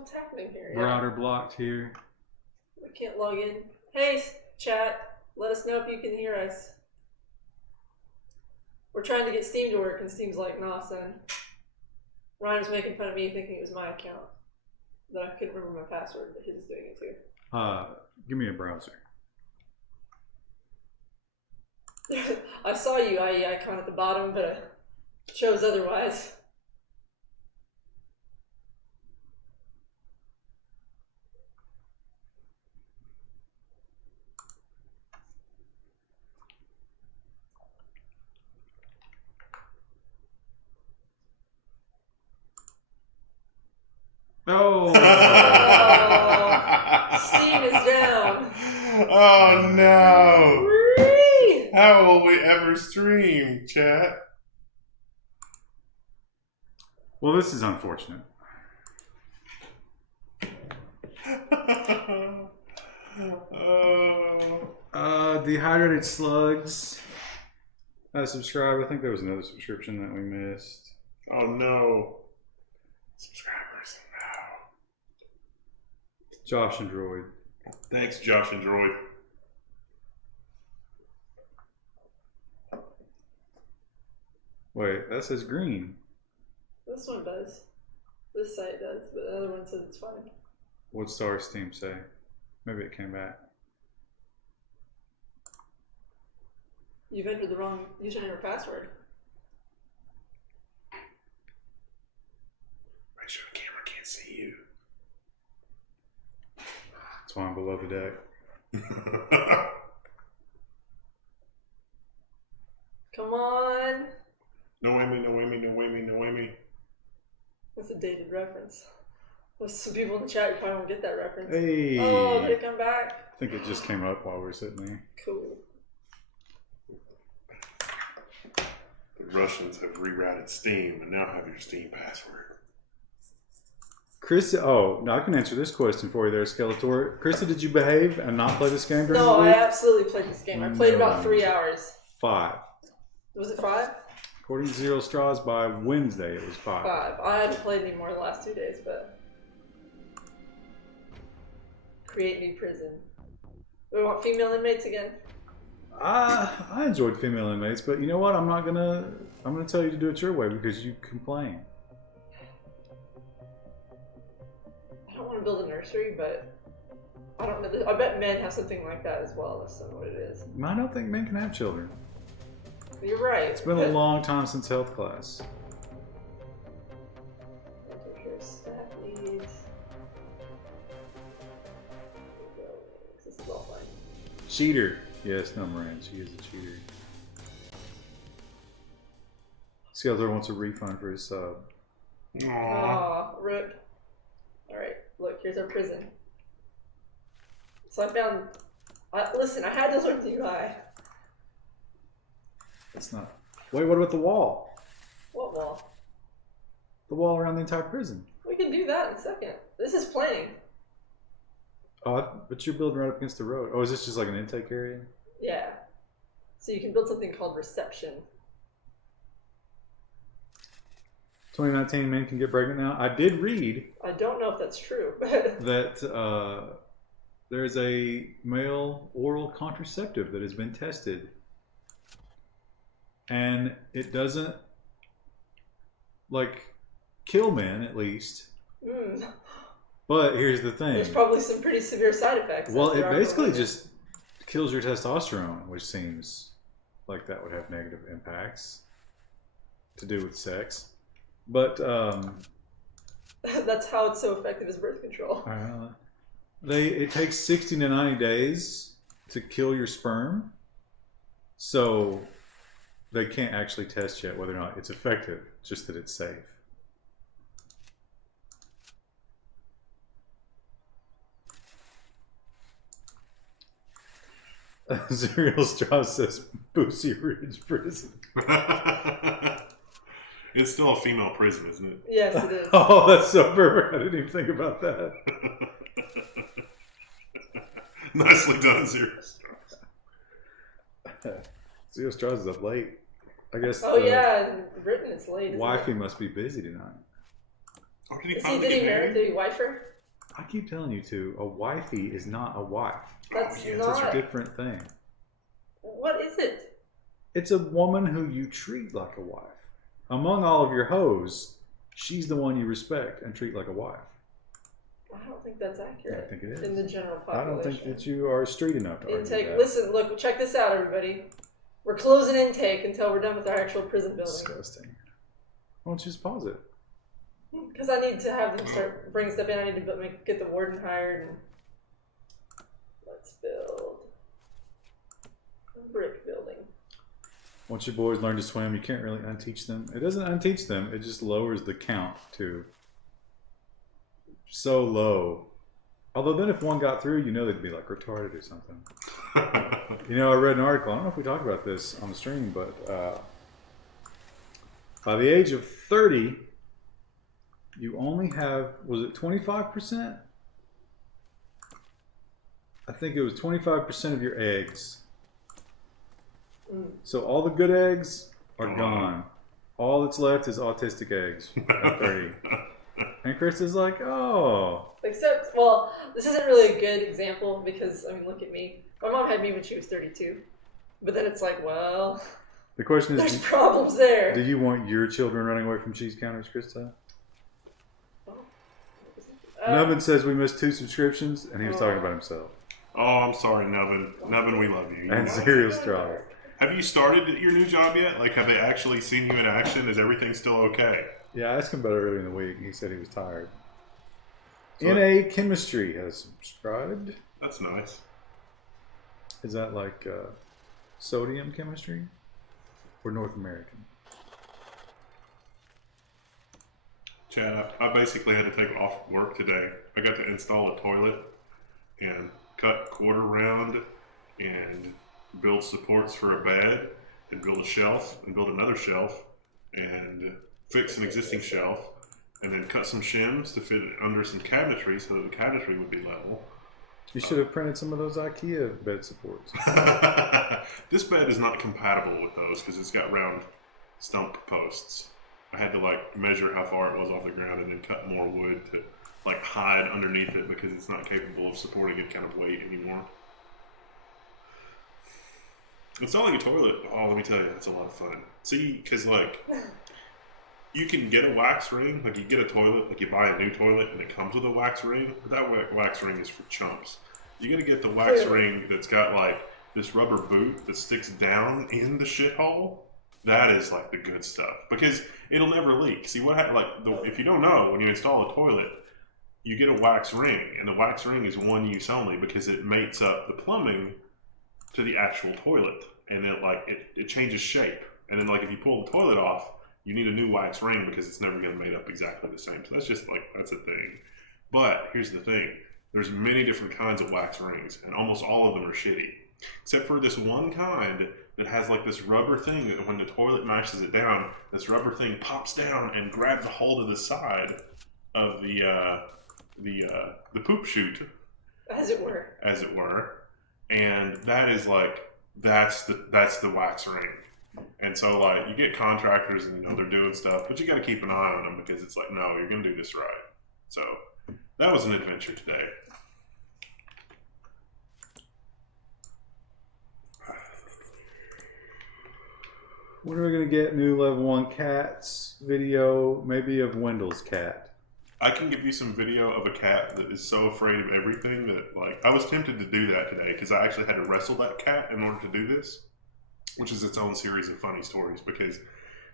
What's happening here? Router blocked here. I can't log in. Hey, chat. Let us know if you can hear us. We're trying to get Steam to work, and Steam's like, nah, son. Ryan was making fun of me thinking it was my account. That I couldn't remember my password, but he was doing it too. Give me a browser. I saw you IE icon at the bottom, but I chose otherwise. Oh! Steam is down. Oh no! Whee! How will we ever stream, chat? Well, this is unfortunate. Dehydrated Slugs. I subscribe. I think there was another subscription that we missed. Oh no. Subscribers, no. Josh and Droid. Thanks, Josh and Droid. Wait, that says green. This one does. This site does, but the other one says it's fine. What's the our Steam say? Maybe it came back. You've entered the wrong username or password. Make sure the camera can't see you. That's why I'm below the deck. Come on. No way me, no way me, no way me, no way me. That's a dated reference. There's some people in the chat who probably won't get that reference. Hey! Oh, did it come back? I think it just came up while we were sitting there. Cool. The Russians have rerouted Steam and now have your Steam password. Krista, oh, now I can answer this question for you there, Skeletor. Krista, did you behave and not play this game during No, the I week? absolutely played this game. I played about 3 hours. 5. Was it 5? According to Zero Straws, by Wednesday it was 5. 5. I haven't played any more the last 2 days, but... Create new prison. We want female inmates again? I enjoyed female inmates, but you know what? I'm gonna tell you to do it your way because you complain. I don't want to build a nursery, but I don't know. I bet men have something like that as well. That's not what it is. I don't think men can have children. You're right. It's been a long time since health class. Staff needs. This is all fine. Cheater. Yes, no, Moran. She is a cheater. Skeletor wants a refund for his sub. Aww. Aw, rip. Alright, look, here's our prison. So I found... listen, I had to learn the UI. That's not... Wait, what about the wall? What wall? The wall around the entire prison. We can do that in a second. This is playing. Oh, but you're building right up against the road. Oh, is this just like an intake area? Yeah. So you can build something called reception. 2019 men can get pregnant now. I did read I don't know if that's true. that there's a male oral contraceptive that has been tested. And it doesn't, like, kill men, at least. Mm. But here's the thing. There's probably some pretty severe side effects. Well, it basically just kills your testosterone, which seems like that would have negative impacts to do with sex. But that's how it's so effective as birth control. It takes 60 to 90 days to kill your sperm, so they can't actually test yet whether or not it's effective, just that it's safe. Serial Straw says Boosie Ridge Prison. It's still a female prison, isn't it? Yes, it is. Oh, that's so perfect. I didn't even think about that. Nicely done, Zero Straws. Zero Straws is up late. I guess. Oh yeah, in Britain it's late. Wifey must be busy tonight. Oh, did he Did finally he get married? Did he wife her? I keep telling you to. A wifey is not a wife. That's yeah, It's not. a different thing. What is it? It's a woman who you treat like a wife. Among all of your hoes, she's the one you respect and treat like a wife. I don't think that's accurate. I think it is. In the general I population. don't think that you are street enough to argue Intake. that. Listen, look, check this out, everybody. We're closing intake until we're done with our actual prison building. Disgusting. Why don't you just pause it? Because I need to have them start bringing stuff in. I need to get the warden hired. And let's build a brick building. Once your boys learn to swim, you can't really unteach them. It doesn't unteach them. It just lowers the count to so low. Although then if one got through, you know they'd be like retarded or something. You know, I read an article. I don't know if we talked about this on the stream, but by the age of 30, you only have, was it 25%? I think it was 25% of your eggs. So all the good eggs are gone. All that's left is autistic eggs at 30. And Chris is like, oh. Except, well, this isn't really a good example because, I mean, look at me. My mom had me when she was 32. But then it's like, well, The question is, there's problems there. do you want your children running away from cheese counters, Krista? Nubbin says we missed 2 subscriptions, and he was talking about himself. Oh, I'm sorry, Nubbin. Nubbin, we love you. And Serial Straw. Have you started your new job yet? Like, have they actually seen you in action? Is everything still okay? Yeah, I asked him about it earlier in the week. He said he was tired. So NA Chemistry has subscribed. That's nice. Is that like sodium chemistry? Or North American? Chad, I basically had to take off work today. I got to install a toilet and cut quarter round and build supports for a bed and build a shelf and build another shelf and fix an existing shelf and then cut some shims to fit it under some cabinetry so that the cabinetry would be level. You should have printed some of those IKEA bed supports. This bed is not compatible with those because it's got round stump posts. I had to like measure how far it was off the ground and then cut more wood to like hide underneath it because it's not capable of supporting any kind of weight anymore. Installing a toilet, oh, let me tell you, it's a lot of fun. See, because like you can get a wax ring, like you get a toilet, like you buy a new toilet and it comes with a wax ring, but that wax ring is for chumps. You gotta get the wax ring that's got like this rubber boot that sticks down in the shithole. That is like the good stuff because it'll never leak. See what happens? Like if you don't know, when you install a toilet, you get a wax ring, and the wax ring is one use only because it mates up the plumbing to the actual toilet, and it changes shape. And then like if you pull the toilet off, you need a new wax ring because it's never going to mate up exactly the same. So that's just like that's a thing. But here's the thing: there's many different kinds of wax rings, and almost all of them are shitty, except for this one kind that has like this rubber thing that when the toilet mashes it down, this rubber thing pops down and grabs a hold of the side of the poop chute, as it were, and that is like that's the wax ring. And so like you get contractors and they're doing stuff, but you got to keep an eye on them because it's like, no, you're gonna do this right. So that was an adventure today. When are we going to get new level 1 cats video, maybe of Wendell's cat? I can give you some video of a cat that is so afraid of everything that like I was tempted to do that today because I actually had to wrestle that cat in order to do this, which is its own series of funny stories because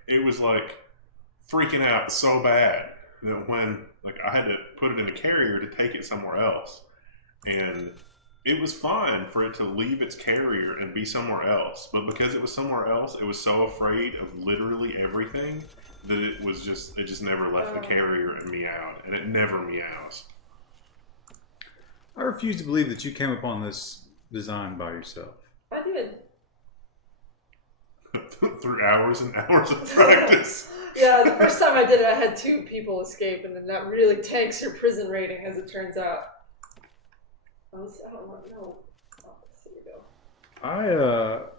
it was like freaking out so bad that when like I had to put it in a carrier to take it somewhere else, and it was fine for it to leave its carrier and be somewhere else, but because it was somewhere else, it was so afraid of literally everything that it just never left the carrier and meowed, and it never meows. I refuse to believe that you came upon this design by yourself. I did. Through hours and hours of practice. Yeah, the first time I did it, I had 2 people escape, and then that really tanks your prison rating, as it turns out. I don't know. Oh, here we go.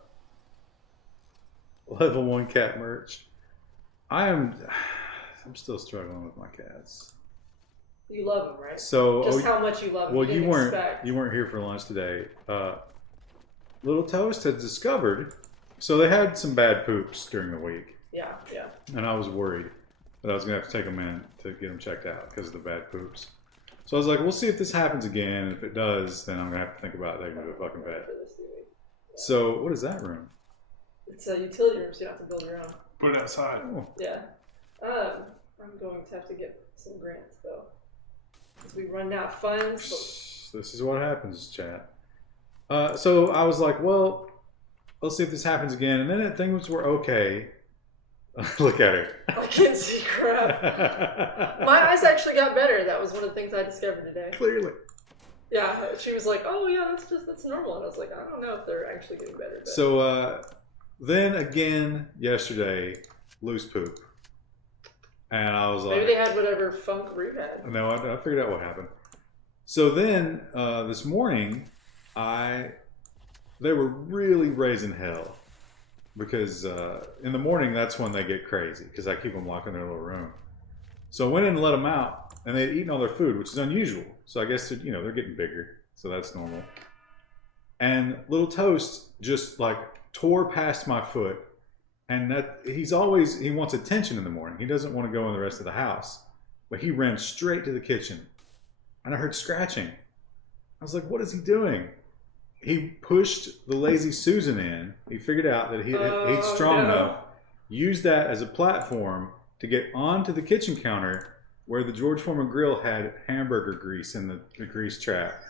Level 1 cat merch. I'm still struggling with my cats. You love them, right? So just how much you love them. Well, you weren't expect. you weren't here for lunch today. Little Toast had discovered. So they had some bad poops during the week. Yeah, yeah. And I was worried that I was gonna have to take them in to get them checked out because of the bad poops. So I was like, we'll see if this happens again. If it does, then I'm gonna have to think about taking them to a fucking vet. So what is that room? It's a utility room, so you don't have to build your own. Put it outside. Oh. Yeah. I'm going to have to get some grants though, because we run out of funds. This is what happens, chat. So I was like, well, let's see if this happens again. And then things were okay. Look at her. I can't see crap. My eyes actually got better. That was one of the things I discovered today. Clearly. Yeah, she was like, "Oh yeah, that's normal," and I was like, "I don't know if they're actually getting better." But... So then again yesterday, loose poop, and I was like, maybe they had whatever funk Root had. No, I figured out what happened. So then this morning, they were really raising hell because in the morning that's when they get crazy because I keep them locked in their little room. So I went in and let them out, and they had eaten all their food, which is unusual. So I guess they're getting bigger, so that's normal. And Little Toast just like tore past my foot, and he wants attention in the morning. He doesn't want to go in the rest of the house, but he ran straight to the kitchen, and I heard scratching. I was like, "What is he doing?" He pushed the Lazy Susan in. He figured out that he's strong enough, used that as a platform to get onto the kitchen counter where the George Foreman grill had hamburger grease in the grease trap.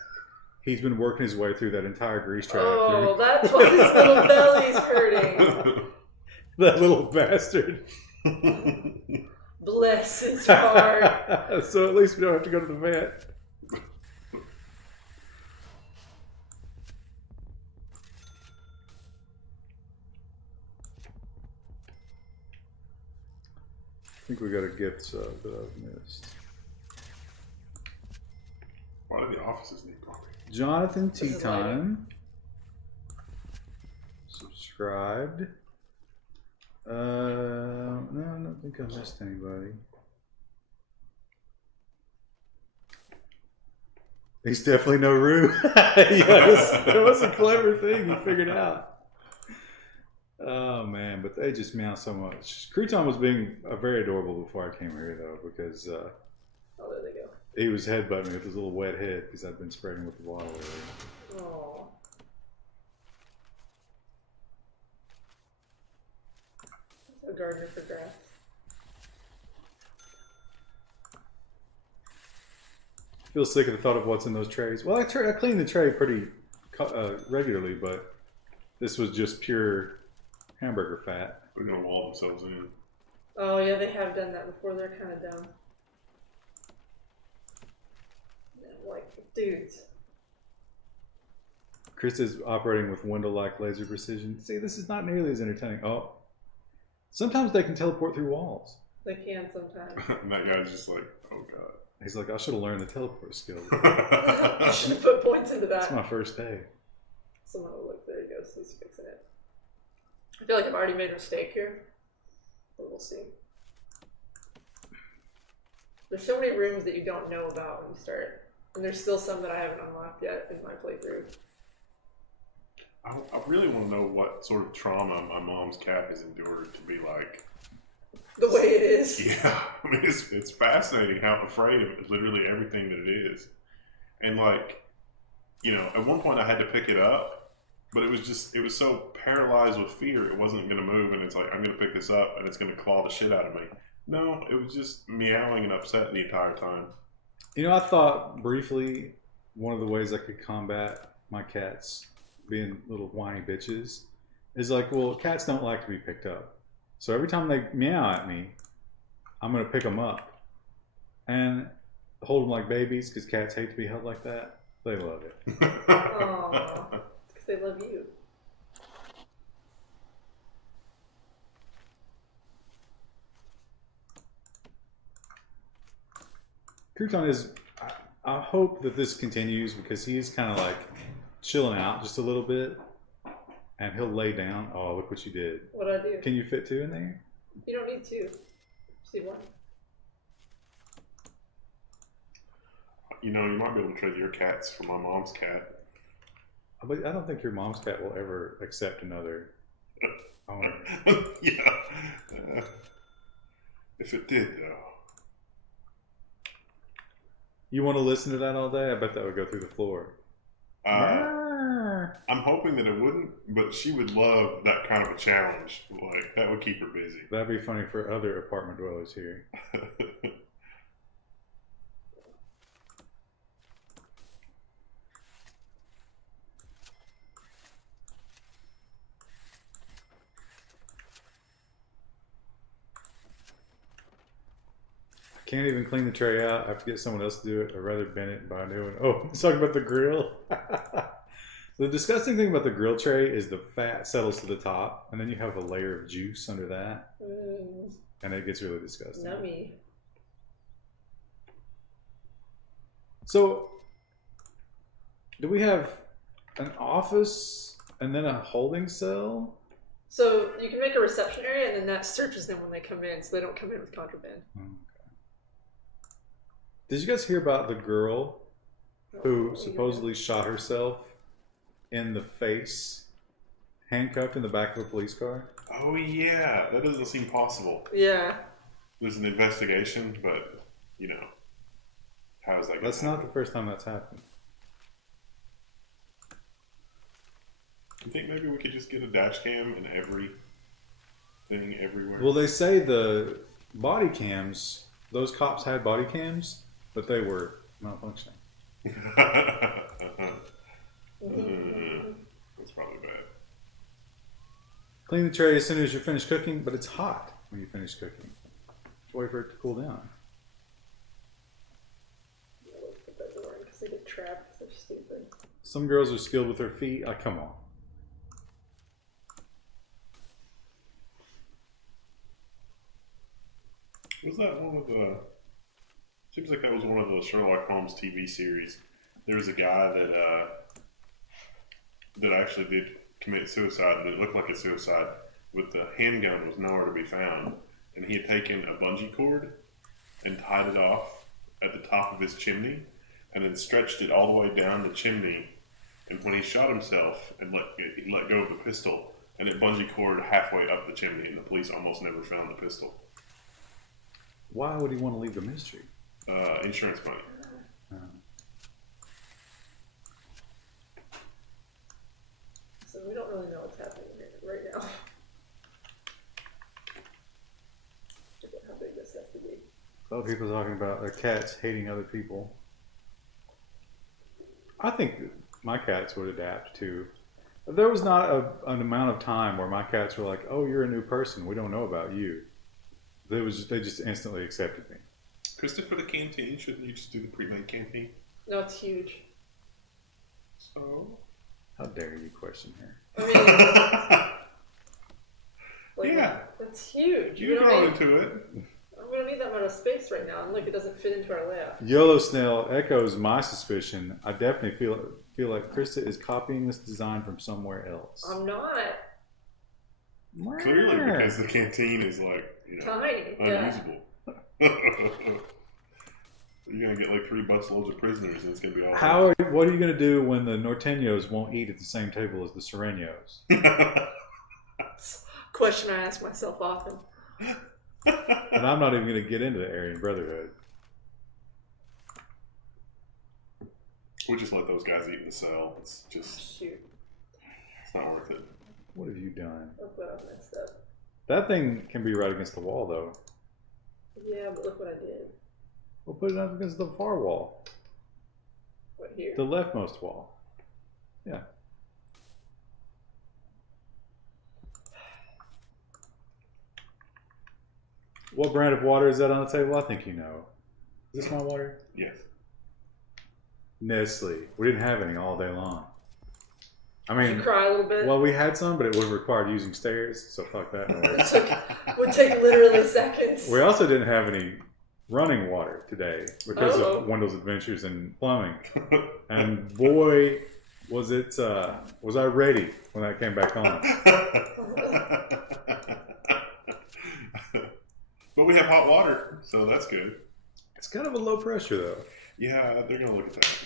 He's been working his way through that entire grease trap. Oh, that's why his little belly's hurting. That little bastard. Bless his heart. So at least we don't have to go to the vet. I think we got a gift sub that I've missed. Why do the offices need coffee? Jonathan Tea Time. Subscribed. No, I don't think I missed anybody. He's definitely no Roo. Yes, that was a clever thing you figured out. Oh man, but they just meow so much. Crouton was being very adorable before I came here though, because oh, there they go. he was headbutting me with his little wet head because I've been spraying with the water lately. Oh. A gardener for grass. I feel sick of the thought of what's in those trays. Well, I clean the tray pretty regularly, but this was just pure hamburger fat. They're gonna wall themselves in. Oh yeah, they have done that before. They're kind of dumb. Like, dudes. Chris is operating with window-like laser precision. See, this is not nearly as entertaining. Oh, sometimes they can teleport through walls. They can sometimes. And that guy's just like, oh god. He's like, I should have learned the teleport skill. You should have put points into that. That's my first day. Someone will look. There you go. So he's fixing it. I feel like I've already made a mistake here, but we'll see. There's so many rooms that you don't know about when you start, and there's still some that I haven't unlocked yet in my playthrough. I really want to know what sort of trauma my mom's cat has endured to be like the way it is. Yeah, I mean it's fascinating how afraid of literally everything that it is, and like, you know, at one point I had to pick it up. But it was so paralyzed with fear, it wasn't going to move, and it's like, I'm going to pick this up, and it's going to claw the shit out of me. No, it was just meowing and upset the entire time. You know, I thought briefly one of the ways I could combat my cats being little whiny bitches is like, well, cats don't like to be picked up. So every time they meow at me, I'm going to pick them up and hold them like babies, because cats hate to be held like that. They love it. Aww. They love you. Crouton is, I hope that this continues because he's kind of like chilling out just a little bit and he'll lay down. Oh, look what you did. What'd I do? Can you fit two in there? You don't need two. Just need one. you might be able to trade your cats for my mom's cat. But I don't think your mom's cat will ever accept another owner. Yeah. If it did, though. You want to listen to that all day? I bet that would go through the floor. I'm hoping that it wouldn't, but she would love that kind of a challenge. Like, that would keep her busy. That'd be funny for other apartment dwellers here. Can't even clean the tray out. I have to get someone else to do it. I'd rather bend it and buy a new one. Oh, he's talking about the grill. The disgusting thing about the grill tray is the fat settles to the top, and then you have a layer of juice under that, and it gets really disgusting. Yummy. So, do we have an office and then a holding cell? So you can make a reception area, and then that searches them when they come in, so they don't come in with contraband. Did you guys hear about the girl who supposedly shot herself in the face, handcuffed in the back of a police car? Oh, yeah. That doesn't seem possible. Yeah. There's an investigation, but, how is that going to That's not the first time that's happened. You think maybe we could just get a dash cam in every thing everywhere? Well, they say the body cams, those cops had body cams, but they were malfunctioning. That's probably bad. Clean the tray as soon as you're finished cooking, but it's hot when you finish cooking. Just wait for it to cool down. It doesn't work because they get trapped. They're stupid. Some girls are skilled with their feet. Come on. Was that one of the... Seems like that was one of the Sherlock Holmes TV series. There was a guy that actually did commit suicide, and it looked like a suicide, but the handgun was nowhere to be found. And he had taken a bungee cord and tied it off at the top of his chimney, and then stretched it all the way down the chimney. And when he shot himself and he let go of the pistol, and it bungee cord halfway up the chimney, and the police almost never found the pistol. Why would he want to leave the mystery? Insurance money. So we don't really know what's happening right now. Forget how big this has to be. A lot of people talking about their cats hating other people. I think my cats would adapt to. There was not an amount of time where my cats were like, "Oh, you're a new person. We don't know about you." They just instantly accepted me. Christopher, the canteen, shouldn't you just do the pre-made canteen? No, it's huge. So? How dare you question her? I mean, yeah. It's huge. You grow into it. We don't need that much space right now, and look, it doesn't fit into our layout. Yellow Snail echoes my suspicion. I definitely feel like Krista is copying this design from somewhere else. I'm not. Clearly, because the canteen is tiny, unusable. You're gonna get like 3 busloads of prisoners, and it's gonna be all. What are you gonna do when the Norteños won't eat at the same table as the Sureños? Question I ask myself often. And I'm not even gonna get into the Aryan Brotherhood. We'll just let those guys eat in the cell. It's just shoot. It's not worth it. What have you done? Look what I messed up. That thing can be right against the wall, though. Yeah, but look what I did. We'll put it up against the far wall. What, here? The leftmost wall. Yeah. What brand of water is that on the table? I think you know. Is this my water? Yes. Nestle. We didn't have any all day long. I mean, did you cry a little bit? Well, we had some, but it would have required using stairs, so fuck that noise. It would take literally seconds. We also didn't have any running water today because of Wendell's adventures in plumbing. And boy, was I ready when that came back on. But we have hot water, so that's good. It's kind of a low pressure, though. Yeah, they're gonna look at that.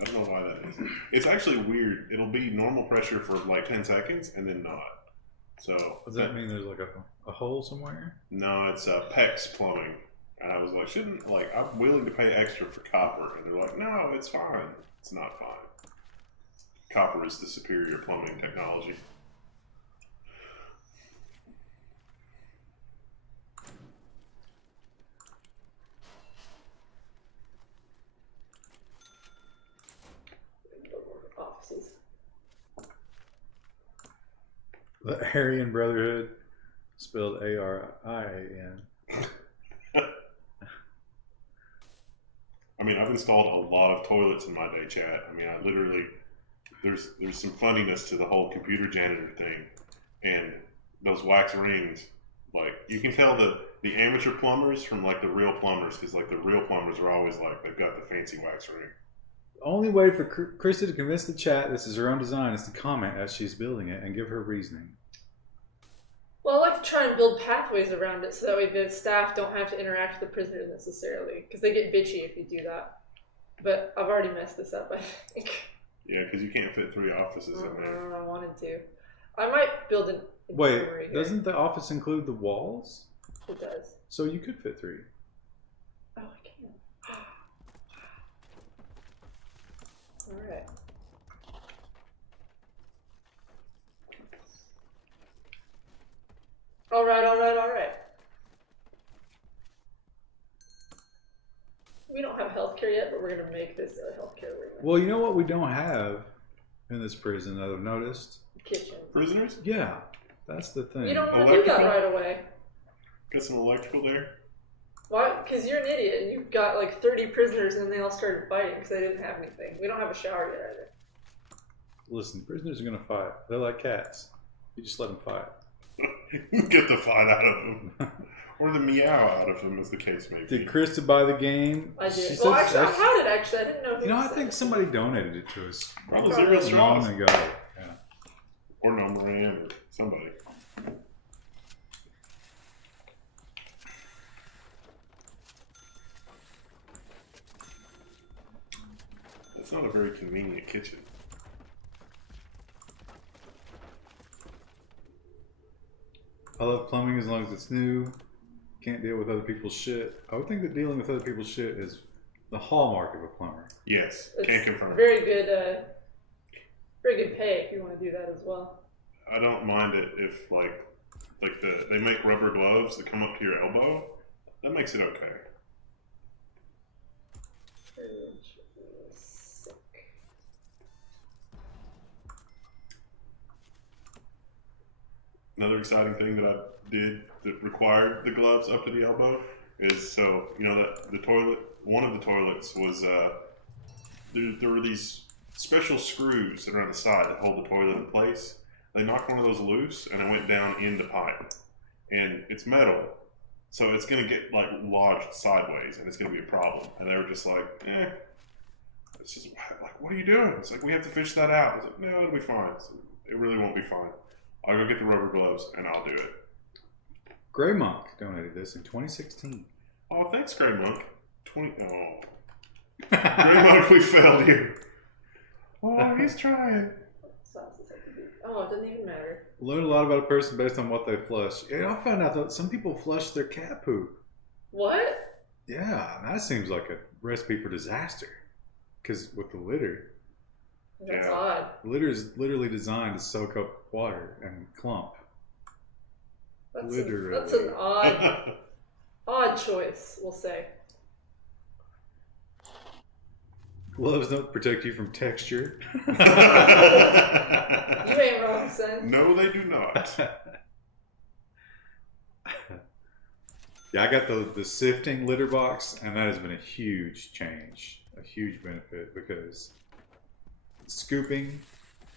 I don't know why that is. It's actually weird. It'll be normal pressure for like 10 seconds and then not. So does that mean there's like a hole somewhere? No, it's PEX plumbing. And I was like, I'm willing to pay extra for copper. And they're like, no, it's fine. It's not fine. Copper is the superior plumbing technology. Offices. The Aryan Brotherhood, spelled A-R-I-A-N. I mean, I've installed a lot of toilets in my day, chat. I mean, I literally, there's some funniness to the whole computer janitor thing, and those wax rings. Like, you can tell the amateur plumbers from like the real plumbers, because like the real plumbers are always like they've got the fancy wax ring. The only way for Krista to convince the chat this is her own design is to comment as she's building it and give her reasoning. Well, I like to try and build pathways around it so that way the staff don't have to interact with the prisoners necessarily, because they get bitchy if you do that. But I've already messed this up, I think. Yeah, because you can't fit 3 offices in there. I wanted to. I might build an infirmary here. Doesn't the office include the walls? It does. So you could fit 3. Oh, I can. Alright. Alright. We don't have healthcare yet, but we're going to make this a healthcare room. Well, you know what we don't have in this prison that I've noticed? Kitchen. Prisoners? Yeah, that's the thing. You don't want to do that right away. Got some electrical there? Why? Because you're an idiot and you've got like 30 prisoners and then they all started fighting because they didn't have anything. We don't have a shower yet either. Listen, prisoners are going to fight. They're like cats. You just let them fight. Get the fight out of them. Or the meow out of them, as the case may be. Did Krista buy the game? I did. Well, actually, I had it actually. I didn't know who. You know, I think somebody donated it to us. Probably Zero Straws. Long ago. Yeah. Or No Moran, or somebody. That's not a very convenient kitchen. I love plumbing as long as it's new. Can't deal with other people's shit. I would think that dealing with other people's shit is the hallmark of a plumber. Yes, It's can't confirm. Very good pay if you want to do that as well. I don't mind it if they make rubber gloves that come up to your elbow. That makes it okay. Another exciting thing that I did that required the gloves up to the elbow is, so you know that the toilet, one of the toilets was there were these special screws that are on the side that hold the toilet in place. They knocked one of those loose and it went down in the pipe, and it's metal, so it's gonna get like lodged sideways and it's gonna be a problem. And they were just like, it's just like, what are you doing? It's like, we have to fish that out. I was like, no, it'll be fine. So it really won't be fine. I'll go get the rubber gloves and I'll do it. Grey Monk donated this in 2016. Oh, thanks, Grey Monk. Grey Monk, we failed you. Oh, he's trying. Oh, it doesn't even matter. Learn a lot about a person based on what they flush. Yeah, I found out that some people flush their cat poop. What? Yeah, that seems like a recipe for disaster. Because with the litter. That's odd. Litter is literally designed to soak up water and clump. That's an odd choice, we'll say. Gloves don't protect you from texture. You ain't wrong, son. No, they do not. Yeah, I got the sifting litter box, and that has been a huge change, a huge benefit, because scooping,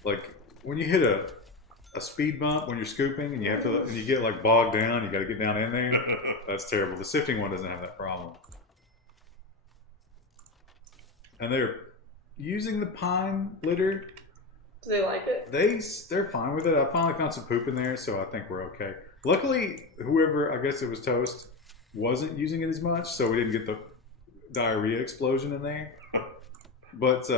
like when you hit a speed bump when you're scooping and you get like bogged down, you got to get down in there. That's terrible. The sifting one doesn't have that problem. And they're using the pine litter. Do they like it? They're fine with it. I finally found some poop in there, so I think we're okay. Luckily, whoever, I guess it was Toast, wasn't using it as much, so we didn't get diarrhea explosion in there. But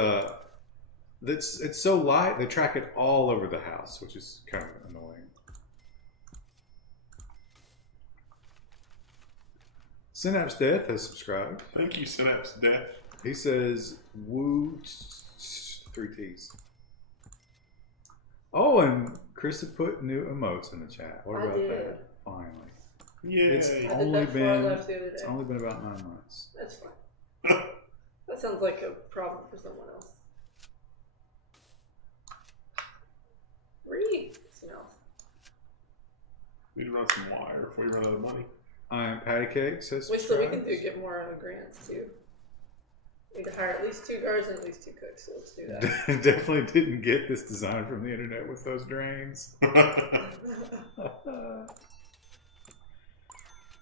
it's so light, they track it all over the house, which is kind of annoying. Synapse Death has subscribed. Thank you, Synapse Death. He says, woo, 3 T's. Oh, and Chris had put new emotes in the chat. What about that? Finally. Yay. It's only been about 9 months. That's fine. That sounds like a problem for someone else. Read. Smells. We need to run some wire before we run out of money. I am Patty Cake says. Wait, so we can get more grants too. We need to hire at least 2 guards and at least 2 cooks, so let's do that. Definitely didn't get this design from the internet with those drains.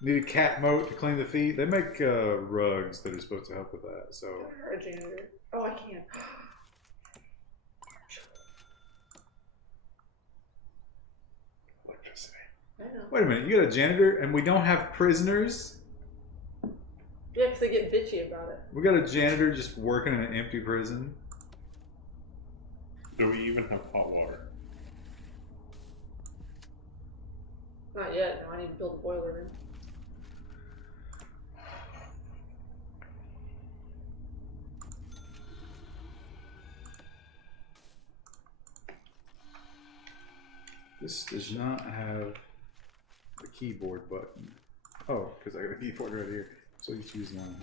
Need a cat moat to clean the feet. They make rugs that are supposed to help with that. So. Hire a janitor. Oh, I can. Electricity. I know. Wait a minute, you got a janitor and we don't have prisoners? Yeah, because they get bitchy about it. We got a janitor just working in an empty prison? Do we even have hot water? Not yet. No, I need to build a boiler room. This does not have the keyboard button. Oh, because I got a keyboard right here. So you choose one.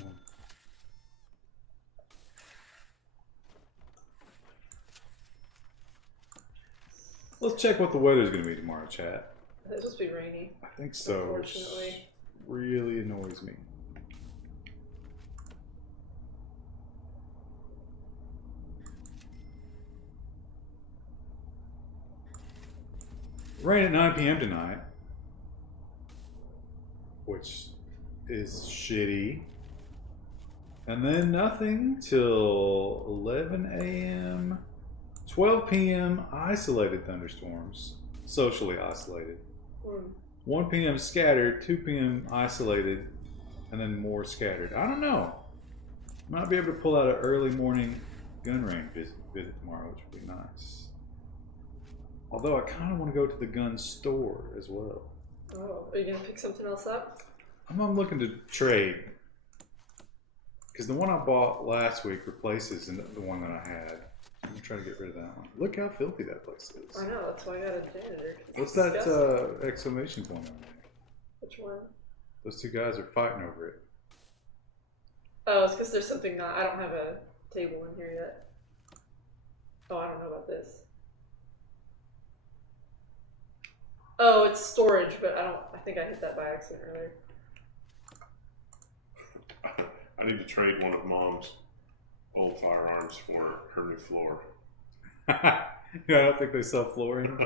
Let's check what the weather's going to be tomorrow, chat. It's supposed to be rainy. I think so. Unfortunately. Really annoys me. Rain at 9 p.m. tonight, which is shitty. And then nothing till 11 a.m. 12 p.m. isolated thunderstorms, socially isolated. 1 p.m. scattered, 2 p.m. isolated, and then more scattered. I don't know. Might be able to pull out an early morning gun range visit tomorrow, which would be nice. Although I kind of want to go to the gun store as well. Oh, are you going to pick something else up? I'm looking to trade. Because the one I bought last week replaces the one that I had. I'm going to try to get rid of that one. Look how filthy that place is. I know, that's why I got a janitor. What's that exclamation point on there? Which one? Those 2 guys are fighting over it. Oh, it's because there's something not. I don't have a table in here yet. Oh, I don't know about this. Oh, it's storage, but I think I hit that by accident earlier. I need to trade one of Mom's old firearms for her new floor. Yeah, I don't think they sell flooring.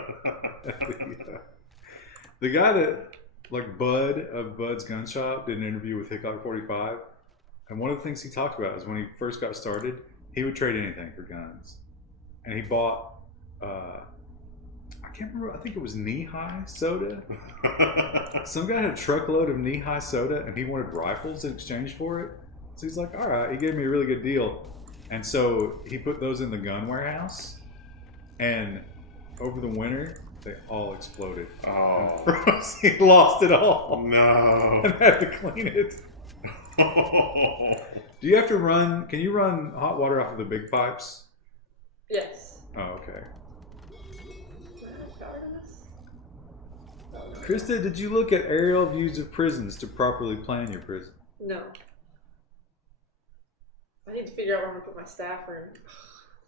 The guy that, like Bud of Bud's Gun Shop, did an interview with Hickok 45, and one of the things he talked about is when he first got started, he would trade anything for guns, and he bought. I can't remember. I think it was knee-high soda. Some guy had a truckload of knee-high soda, and he wanted rifles in exchange for it. So he's like, "All right." He gave me a really good deal, and so he put those in the gun warehouse. And over the winter, they all exploded. Oh, he lost it all. No! And had to clean it. Do you have to run? Can you run hot water off of the big pipes? Yes. Oh, okay. Power to this? Oh, no. Krista, did you look at aerial views of prisons to properly plan your prison? No. I need to figure out where I'm going to put my staff room.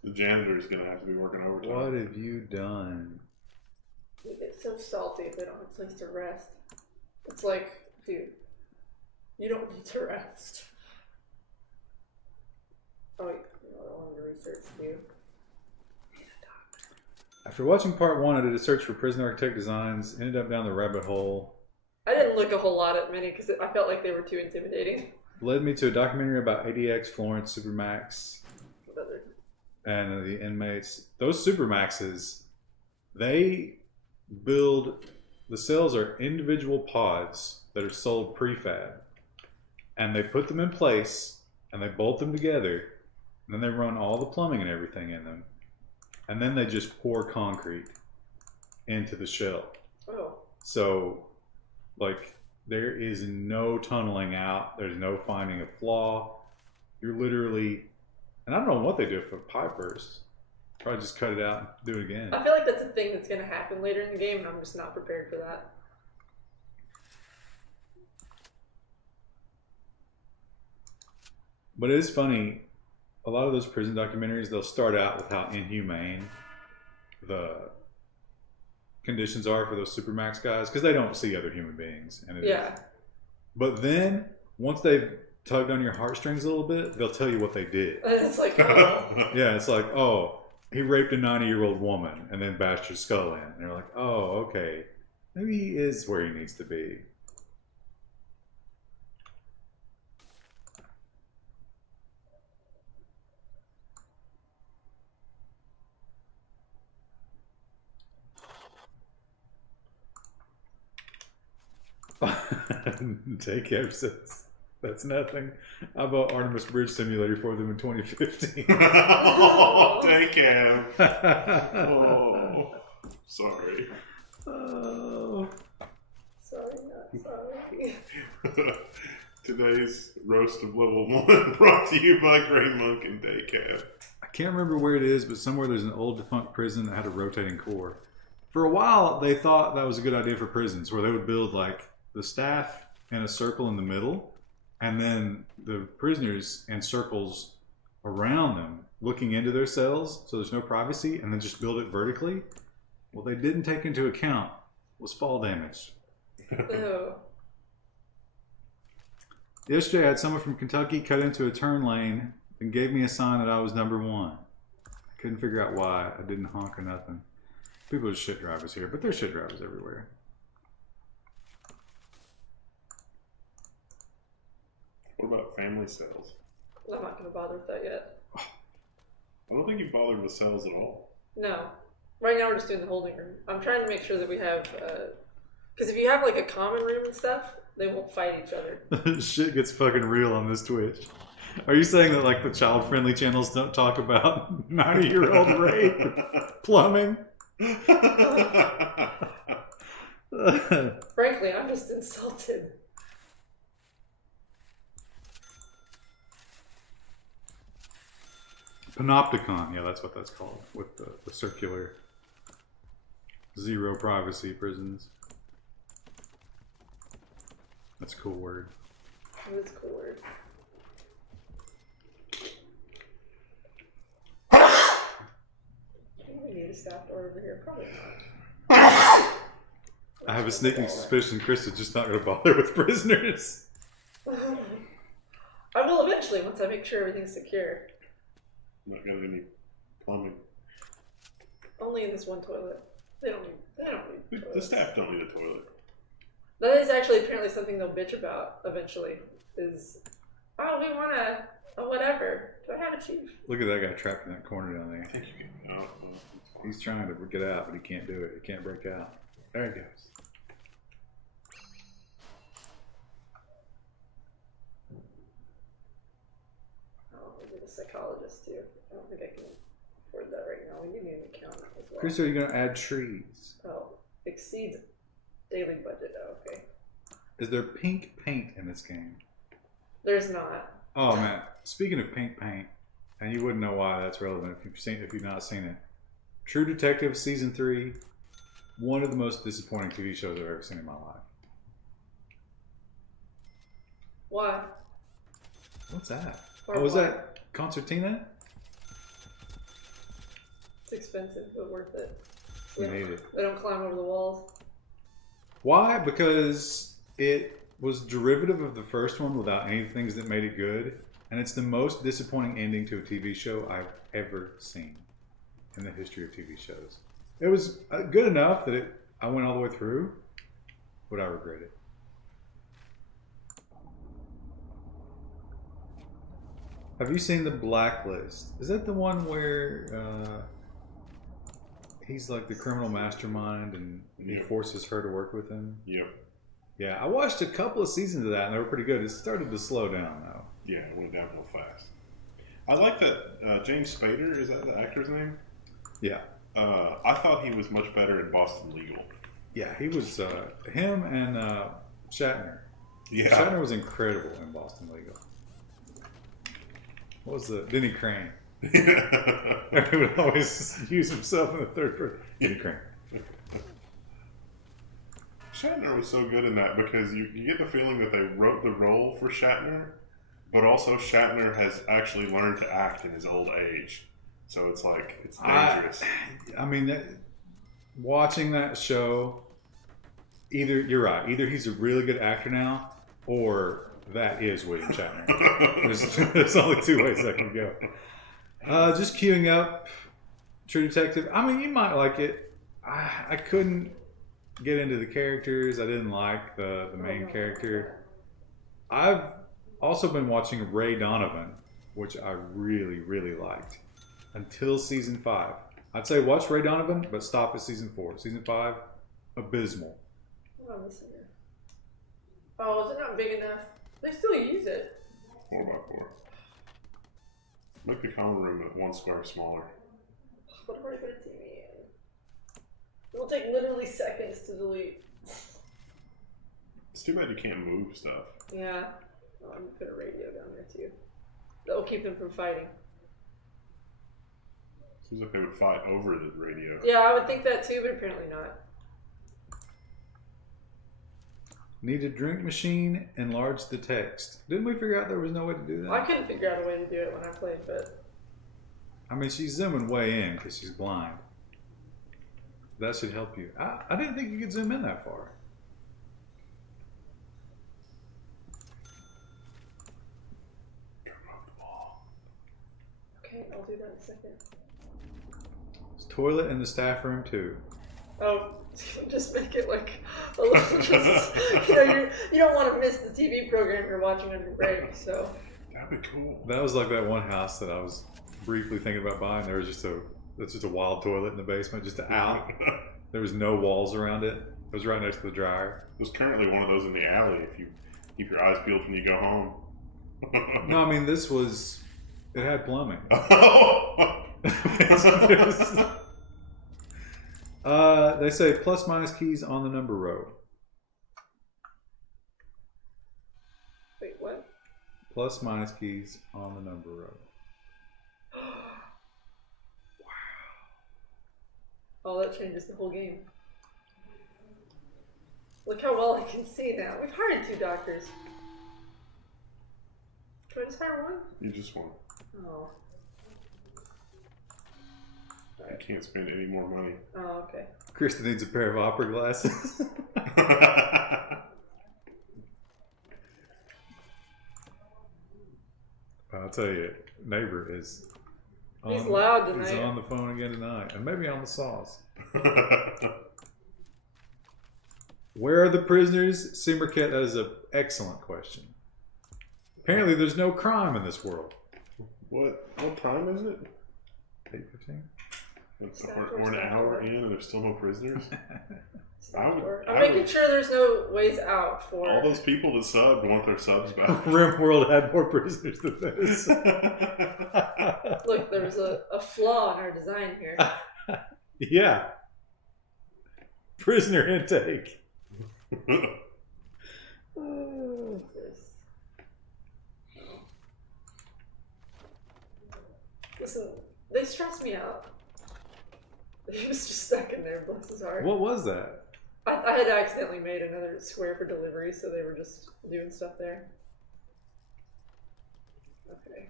The janitor's gonna have to be working overtime. What have you done? They get so salty if they don't have a place to rest. It's like, dude, you don't need to rest. Oh, wait, I wanted to research too. After watching part 1, I did a search for prison architect designs, ended up down the rabbit hole. I didn't look a whole lot at many because I felt like they were too intimidating. Led me to a documentary about ADX, Florence, Supermax, and the inmates. Those Supermaxes, they build, the cells are individual pods that are sold prefab. And they put them in place, and they bolt them together, and then they run all the plumbing and everything in them, and then they just pour concrete into the shell. Oh. So, like, there is no tunneling out. There's no finding a flaw. You're literally, and I don't know what they do if a pipe bursts. Probably just cut it out and do it again. I feel like that's a thing that's going to happen later in the game, and I'm just not prepared for that. But it is funny, a lot of those prison documentaries, they'll start out with how inhumane the conditions are for those Supermax guys, because they don't see other human beings. And But then, once they've tugged on your heartstrings a little bit, they'll tell you what they did. And it's like, oh. Yeah, it's like, oh, he raped a 90-year-old woman and then bashed her skull in. And they're like, oh, okay. Maybe he is where he needs to be. Take says, that's nothing. I bought Artemis Bridge Simulator for them in 2015. Oh, take him. Oh, sorry. Oh. Sorry, not sorry. Today's roast of level 1 brought to you by Green Monk and Daycab. I can't remember where it is, but somewhere there's an old defunct prison that had a rotating core. For a while, they thought that was a good idea for prisons, where they would build like the staff in a circle in the middle, and then the prisoners in circles around them, looking into their cells, so there's no privacy, and then just build it vertically. What they didn't take into account was fall damage. Ew. Yesterday, I had someone from Kentucky cut into a turn lane and gave me a sign that I was number 1. I couldn't figure out why. I didn't honk or nothing. People are shit drivers here, but there's shit drivers everywhere. What about family cells? I'm not going to bother with that yet. I don't think you've bothered with cells at all. No. Right now we're just doing the holding room. I'm trying to make sure that we have, because if you have like a common room and stuff, they won't fight each other. Shit gets fucking real on this Twitch. Are you saying that like the child-friendly channels don't talk about 90-year-old rape, plumbing? Frankly, I'm just insulted. Panopticon, yeah, that's what that's called, with the circular zero privacy prisons. That's a cool word. It is a cool word. Do we need a staff door over here? Probably not. I have a sneaking suspicion Chris is just not going to bother with prisoners. I will eventually, once I make sure everything's secure. Not got any plumbing. Only in this one toilet. They don't need The staff don't need a toilet. That is actually apparently something they'll bitch about eventually. Is, oh, we want a whatever. Do I have a chief? Look at that guy trapped in that corner down there. I think you can. Oh, He's trying to get out, but he can't do it. He can't break out. There he goes. Oh, we need a psychologist too. I don't think I can afford that right now. We need an accountant as well. Chris, are you going to add trees? Oh, exceeds daily budget. Oh, okay. Is there pink paint in this game? There's not. Oh man, speaking of pink paint, and you wouldn't know why that's relevant if you've not seen it. True Detective Season 3, one of the most disappointing TV shows I've ever seen in my life. Why? What's that? Or Oh, is why? that Concertina? It's expensive, but worth it. We need it. They don't climb over the walls. Why? Because it was derivative of the first one without any things that made it good, and it's the most disappointing ending to a TV show I've ever seen in the history of TV shows. It was good enough that I went all the way through, but I regret it. Have you seen The Blacklist? Is that the one where he's like the criminal mastermind and he forces her to work with him? Yep. Yeah, I watched a couple of seasons of that and they were pretty good. It started to slow down though. Yeah, it went downhill fast. I like that James Spader, is that the actor's name? Yeah. I thought he was much better in Boston Legal. Yeah, he was, him and Shatner. Yeah. Shatner was incredible in Boston Legal. What was the Denny Crane? He would always use himself in the third person. Denny Crane. Shatner was so good in that because you get the feeling that they wrote the role for Shatner, but also Shatner has actually learned to act in his old age. So it's like, it's dangerous. I mean, watching that show, you're right, either he's a really good actor now, or that is William Shatner. There's only two ways that can go. Just queuing up True Detective. I mean, you might like it. I couldn't get into the characters. I didn't like the main character. I've also been watching Ray Donovan, which I really, really liked until season 5. I'd say watch Ray Donovan, but stop at season 4. Season 5, abysmal. What am I missing here? Oh, is it not big enough? They still use it. 4x4. Make the common room at 1 square smaller. What am I put a TV in? It will take literally seconds to delete. It's too bad you can't move stuff. Yeah. Oh, I'm gonna put a radio down there too. That will keep them from fighting. Seems like they would fight over the radio. Yeah, I would think that too, but apparently not. Need a drink machine, enlarge the text. Didn't we figure out there was no way to do that? I couldn't figure out a way to do it when I played, but... I mean, she's zooming way in because she's blind. That should help you. I didn't think you could zoom in that far. Okay, I'll do that in a second. There's a toilet in the staff room too. Oh, just make it like a little just, you don't want to miss the TV program you're watching on your break, so. That'd be cool. That was like that one house that I was briefly thinking about buying. There was just a wild toilet in the basement, just out. There was no walls around it. It was right next to the dryer. There's currently one of those in the alley if you keep your eyes peeled when you go home. No, I mean, it had plumbing. They say plus minus keys on the number row. Wait, what? Plus minus keys on the number row. Oh, that changes the whole game. Look how well I can see now. We've hired 2 doctors. Should I just hire one? You just want. Oh. You can't spend any more money. Oh, okay. Krista needs a pair of opera glasses. I'll tell you, neighbor is He's loud tonight. He's on the phone again tonight, and maybe on the sauce. Where are the prisoners? Simmerket, that is an excellent question. Apparently, there's no crime in this world. What time is it? 8:15. We're an hour in and there's still no prisoners? I'm making sure there's no ways out for... All those people that subbed want their subs back. RimWorld had more prisoners than this. Look, there's a flaw in our design here. Yeah. Prisoner intake. Listen, they stress me out. He was just stuck in there, bless his heart. What was that? I had accidentally made another square for delivery, so they were just doing stuff there. Okay.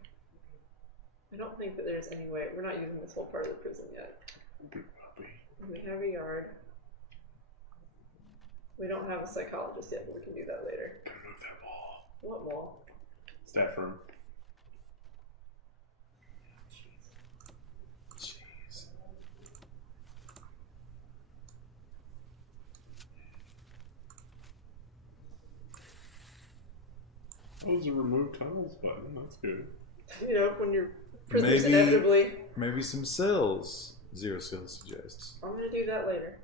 I don't think that there's any way. We're not using this whole part of the prison yet. We have a yard. We don't have a psychologist yet, but we can do that later. Gotta move that wall. What wall? Staff room. Jeez. Oh, there's a remove tunnels button. That's good. You know, when your prisoners inevitably... Maybe some cells, Zero Skill suggests. I'm going to do that later.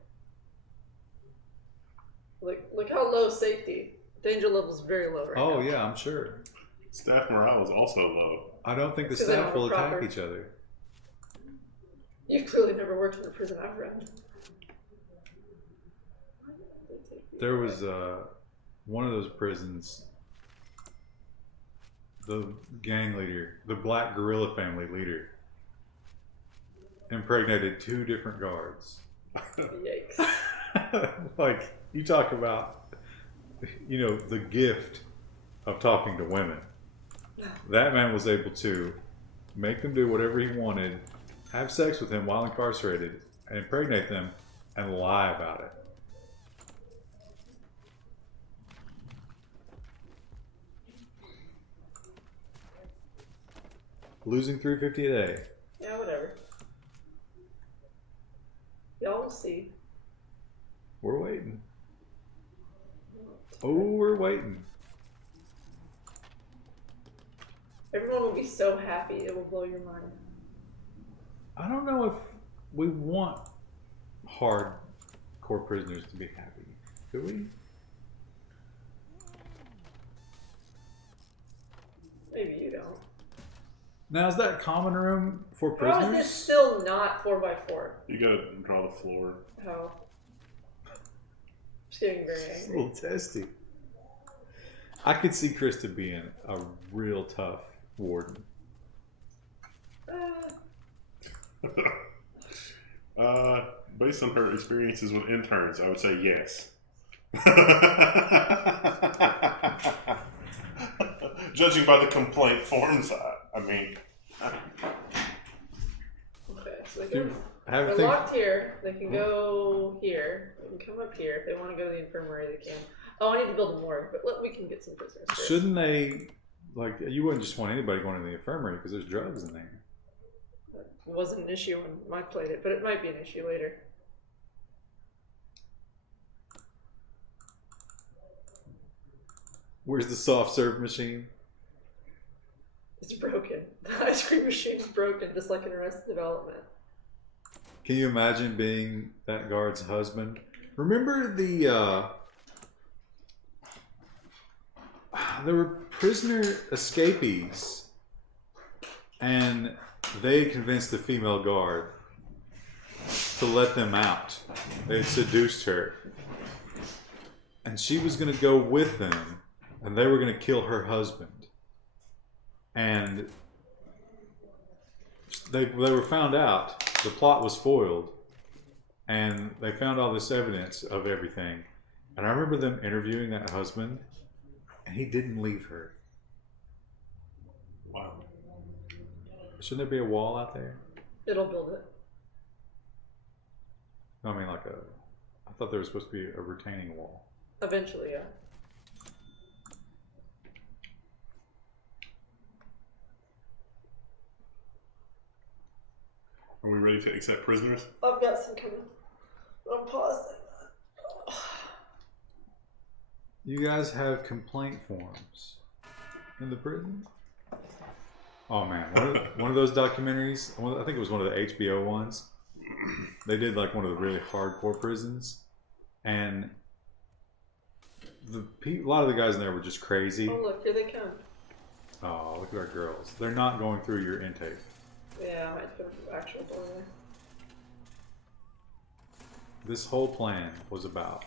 Look how low safety. Danger level is very low right now. Oh, yeah, I'm sure. Staff morale is also low. I don't think the So they staff don't will have attack proper- each other. You've clearly never worked in a prison I've run. There was one of those prisons. The gang leader, the Black Gorilla family leader, impregnated 2 different guards. Yikes. Like, you talk about, you know, the gift of talking to women. That man was able to make them do whatever he wanted, have sex with him while incarcerated, and impregnate them, and lie about it. Losing $350 a day. Yeah, whatever. Y'all will see. We're waiting. Oh, we're waiting. Everyone will be so happy it will blow your mind. I don't know if we want hardcore prisoners to be happy. Do we? Maybe you don't. Now, is that common room for How prisoners? is this still not 4x4? You gotta draw the floor. How? Just getting very It's a angry. little testy. I could see Krista being a real tough warden. Based on her experiences with interns, I would say yes. Judging by the complaint forms, I mean. Okay, so they If you can, have they're things- locked here. They can go here. They can come up here. If they want to go to the infirmary, they can. Oh, I need to build a morgue, but we can get some prisoners first. Shouldn't they, like, you wouldn't just want anybody going to the infirmary because there's drugs in there. It wasn't an issue when I played it, but it might be an issue later. Where's the soft serve machine? It's broken. The ice cream machine's broken, just like in Arrested Development. Can you imagine being that guard's husband? Remember the, there were prisoner escapees, and they convinced the female guard to let them out. They had seduced her. And she was going to go with them, and they were going to kill her husband. And they were found out. The plot was foiled, and they found all this evidence of everything. And I remember them interviewing that husband, and he didn't leave her. Wow. Shouldn't there be a wall out there? It'll build it. I mean, like I thought there was supposed to be a retaining wall. Eventually, yeah. Are we ready to accept prisoners? I've got some coming. I'm pausing. You guys have complaint forms in the prison? Oh man, one of those documentaries, I think it was one of the HBO ones, they did like one of the really hardcore prisons, and a lot of the guys in there were just crazy. Oh look, here they come. Oh, look at our girls. They're not going through your intake. Yeah, I might put an actual door there. This whole plan was about.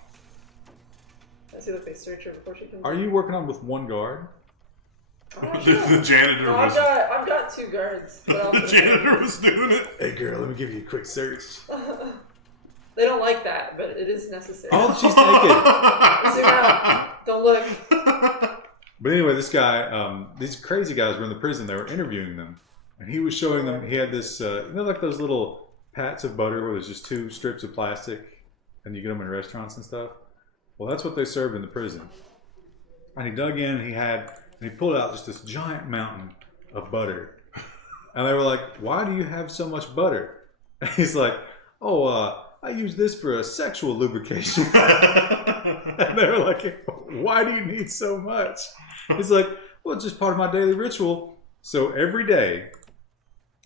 I see that they search her before she comes Are in. you working on with one guard? The janitor No, was. I've got 2 guards. But I'll The janitor was doing it. Hey girl, let me give you a quick search. They don't like that, but it is necessary. Oh, she's naked. Zoom out. Don't look. But anyway, this guy, these crazy guys were in the prison. They were interviewing them, and he was showing them. He had this, you know, like those little pats of butter where there's just 2 strips of plastic, and you get them in restaurants and stuff. Well, that's what they served in the prison. And he dug in. And he pulled out just this giant mountain of butter. And they were like, "Why do you have so much butter?" And he's like, "Oh, I use this for a sexual lubrication." And they were like, "Why do you need so much?" He's like, "Well, it's just part of my daily ritual." So every day,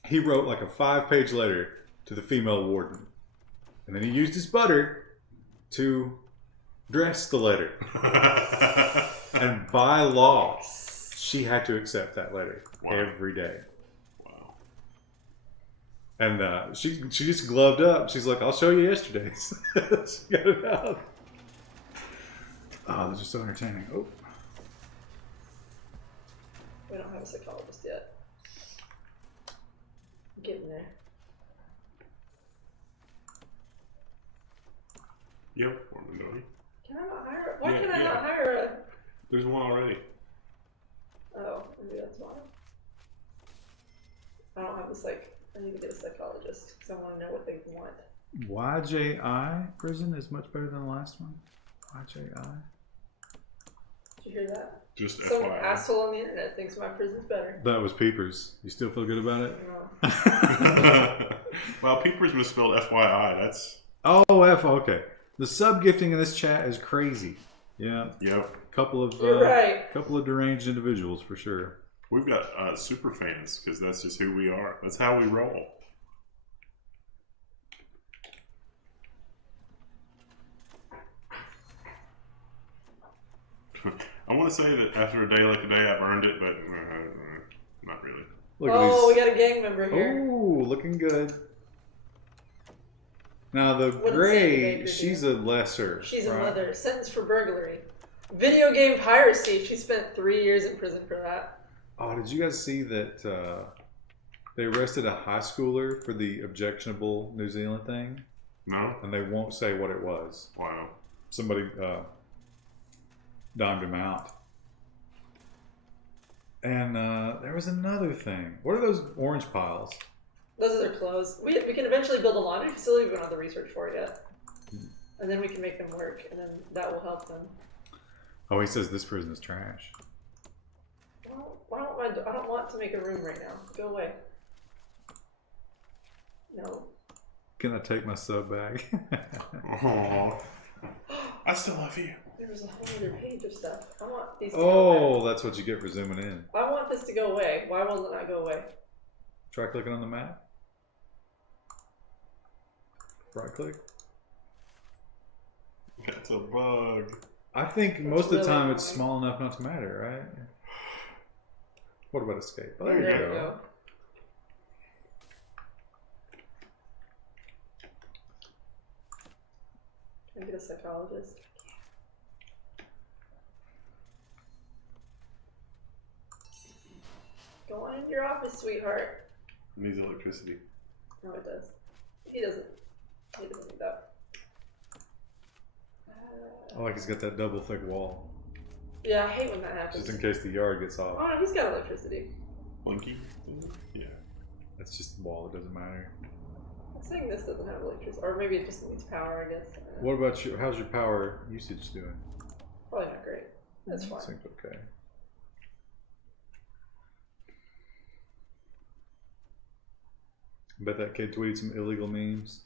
he wrote like a 5-page letter to the female warden. And then he used his butter to dress the letter. And by law, she had to accept that letter every day. Wow. And she just gloved up. She's like, I'll show you yesterday's. She got it out. Oh, those are so entertaining. Oh. We don't have a psychologist yet. I'm getting there. Yep, what are we doing? Can I not hire? Why can I not hire a? There's one already. Oh, maybe that's why. I don't have this I need to get a psychologist because I want to know what they want. YJI prison is much better than the last one. YJI. Did you hear that? Just Some FYI. asshole on the internet thinks my prison's better. That was Peepers. You still feel good about it? No. Well, Peepers was spelled FYI. That's. Oh, okay. The sub gifting in this chat is crazy. Yeah. Yep. You're right. Couple of deranged individuals for sure. We've got super fans because that's just who we are. That's how we roll. I want to say that after a day like today, I've earned it, but not really. Look Oh, we got a gang member here. Oh, looking good. Now the What did gray, Sandy she's do? a lesser. She's in right? leather. Sentence for burglary. Video game piracy. She spent 3 years in prison for that. Oh, did you guys see that they arrested a high schooler for the objectionable New Zealand thing? No? And they won't say what it was. Wow. Somebody dimed him out. And there was another thing. What are those orange piles? Those are their clothes. We can eventually build a laundry facility. We don't have the research for it yet. And then we can make them work, and then that will help them. Oh, he says this prison is trash. Well, I don't want to make a room right now. Go away. No. Can I take my sub bag? Aww. I still love you. There was a whole other page of stuff. I want these to go Oh, away. that's what you get for zooming in. I want this to go away. Why will it not go away? Try clicking on the map. Right click. That's a bug. I think That's most of the really time it's annoying. small enough not to matter, right? What about escape? Oh, There there you you There we go. go. Can I get a psychologist? Go on into your office, sweetheart. It needs electricity. No, it does. He doesn't need that. I like he's got that double thick wall. Yeah, I hate when that happens. Just in case the yard gets off. Oh no, he's got electricity. Blinky? Yeah. That's just the wall, it doesn't matter. I'm saying this doesn't have electricity, or maybe it just needs power, I guess. What about you? How's your power usage doing? Probably not great. That's fine. Seems okay. Bet that kid tweeted some illegal memes.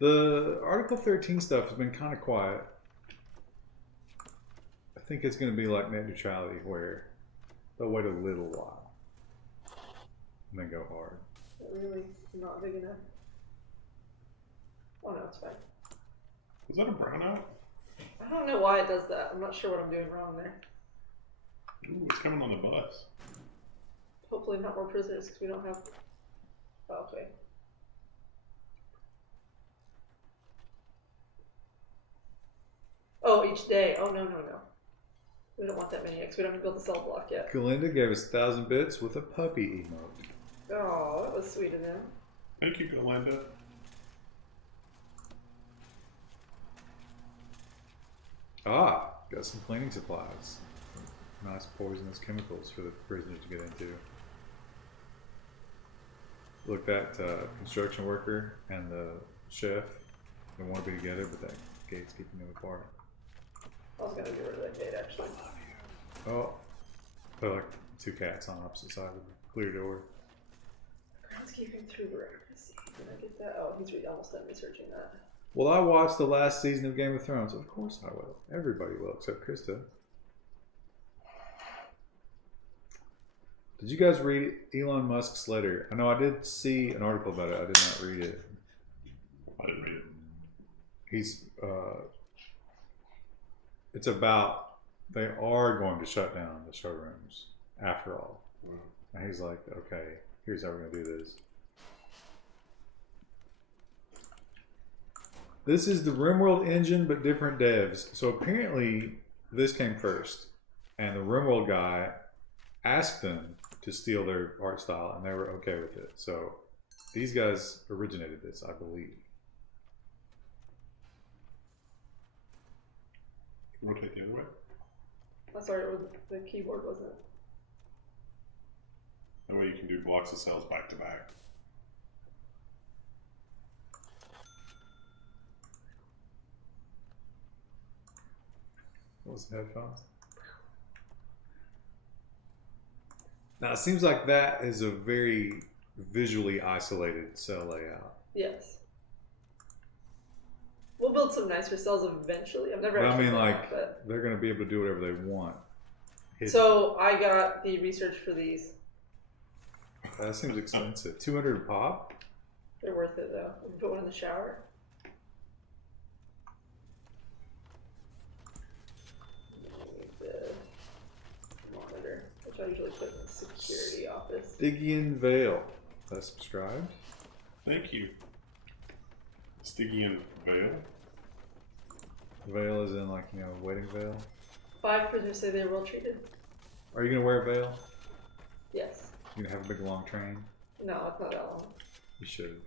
The Article 13 stuff has been kind of quiet. I think it's going to be like net neutrality, where they'll wait a little while and then go hard. Really not big enough. Oh no, it's fine. Was that a brownout? I don't know why it does that. I'm not sure what I'm doing wrong there. Ooh, it's coming on the bus. Hopefully not more prisoners because we don't have... Oh, okay. Oh, each day. Oh, no. We don't want that many because we don't have to build the cell block yet. Galinda gave us 1,000 bits with a puppy emote. Oh, that was sweet of them. Thank you, Galinda. Ah, got some cleaning supplies. Nice poisonous chemicals for the prisoners to get into. Look, that construction worker and the chef, they want to be together, but that gate's keeping them apart. I was gonna get rid of that gate actually. Oh, put like 2 cats on opposite sides of the clear door. Groundskeeping through bureaucracy. Did I get that? Oh, he's almost done researching that. Well, I watched the last season of Game of Thrones. Of course I will. Everybody will, except Krista. Did you guys read Elon Musk's letter? I know I did see an article about it. I did not read it. I didn't read it. He's, it's about they are going to shut down the showrooms after all. And he's like, okay, here's how we're going to do this. This is the RimWorld engine, but different devs. So apparently, this came first. And the RimWorld guy asked them to steal their art style, and they were okay with it. So these guys originated this, I believe. Rotate the other way. I'm sorry, the keyboard wasn't. That way you can do blocks of cells back to back. What was the headphones? Now it seems like that is a very visually isolated cell layout. Yes. We'll build some nicer cells eventually. I've never. But I actually mean, done like, that, they're going to be able to do whatever they want. So I got the research for these. That seems expensive. 200 a pop? They're worth it though. We can put one in the shower. The monitor, which I usually put in the security office. Stygian Veil. That's subscribed. Thank you. Stygian Veil. Veil is in, like, you know, wedding veil. 5 prisoners say they were well treated. Are you going to wear a veil? Yes. You going to have a big long train? No, it's not that long. You should.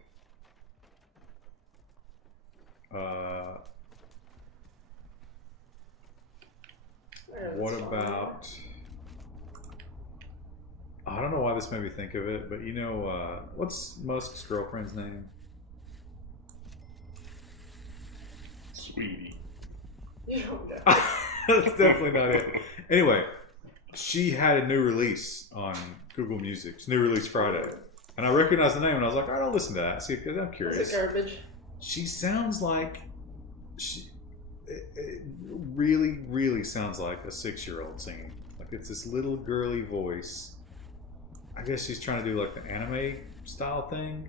What about... I don't know why this made me think of it, but you know, what's Musk's girlfriend's name? Sweetie. You don't know. That's definitely not it. Anyway, she had a new release on Google Music. It's New Release Friday. And I recognized the name and I was like, all right, I'll listen to that. See, because I'm curious. Is it garbage? She sounds like... It really, really sounds like a 6-year-old singing. Like, it's this little girly voice. I guess she's trying to do like the anime style thing.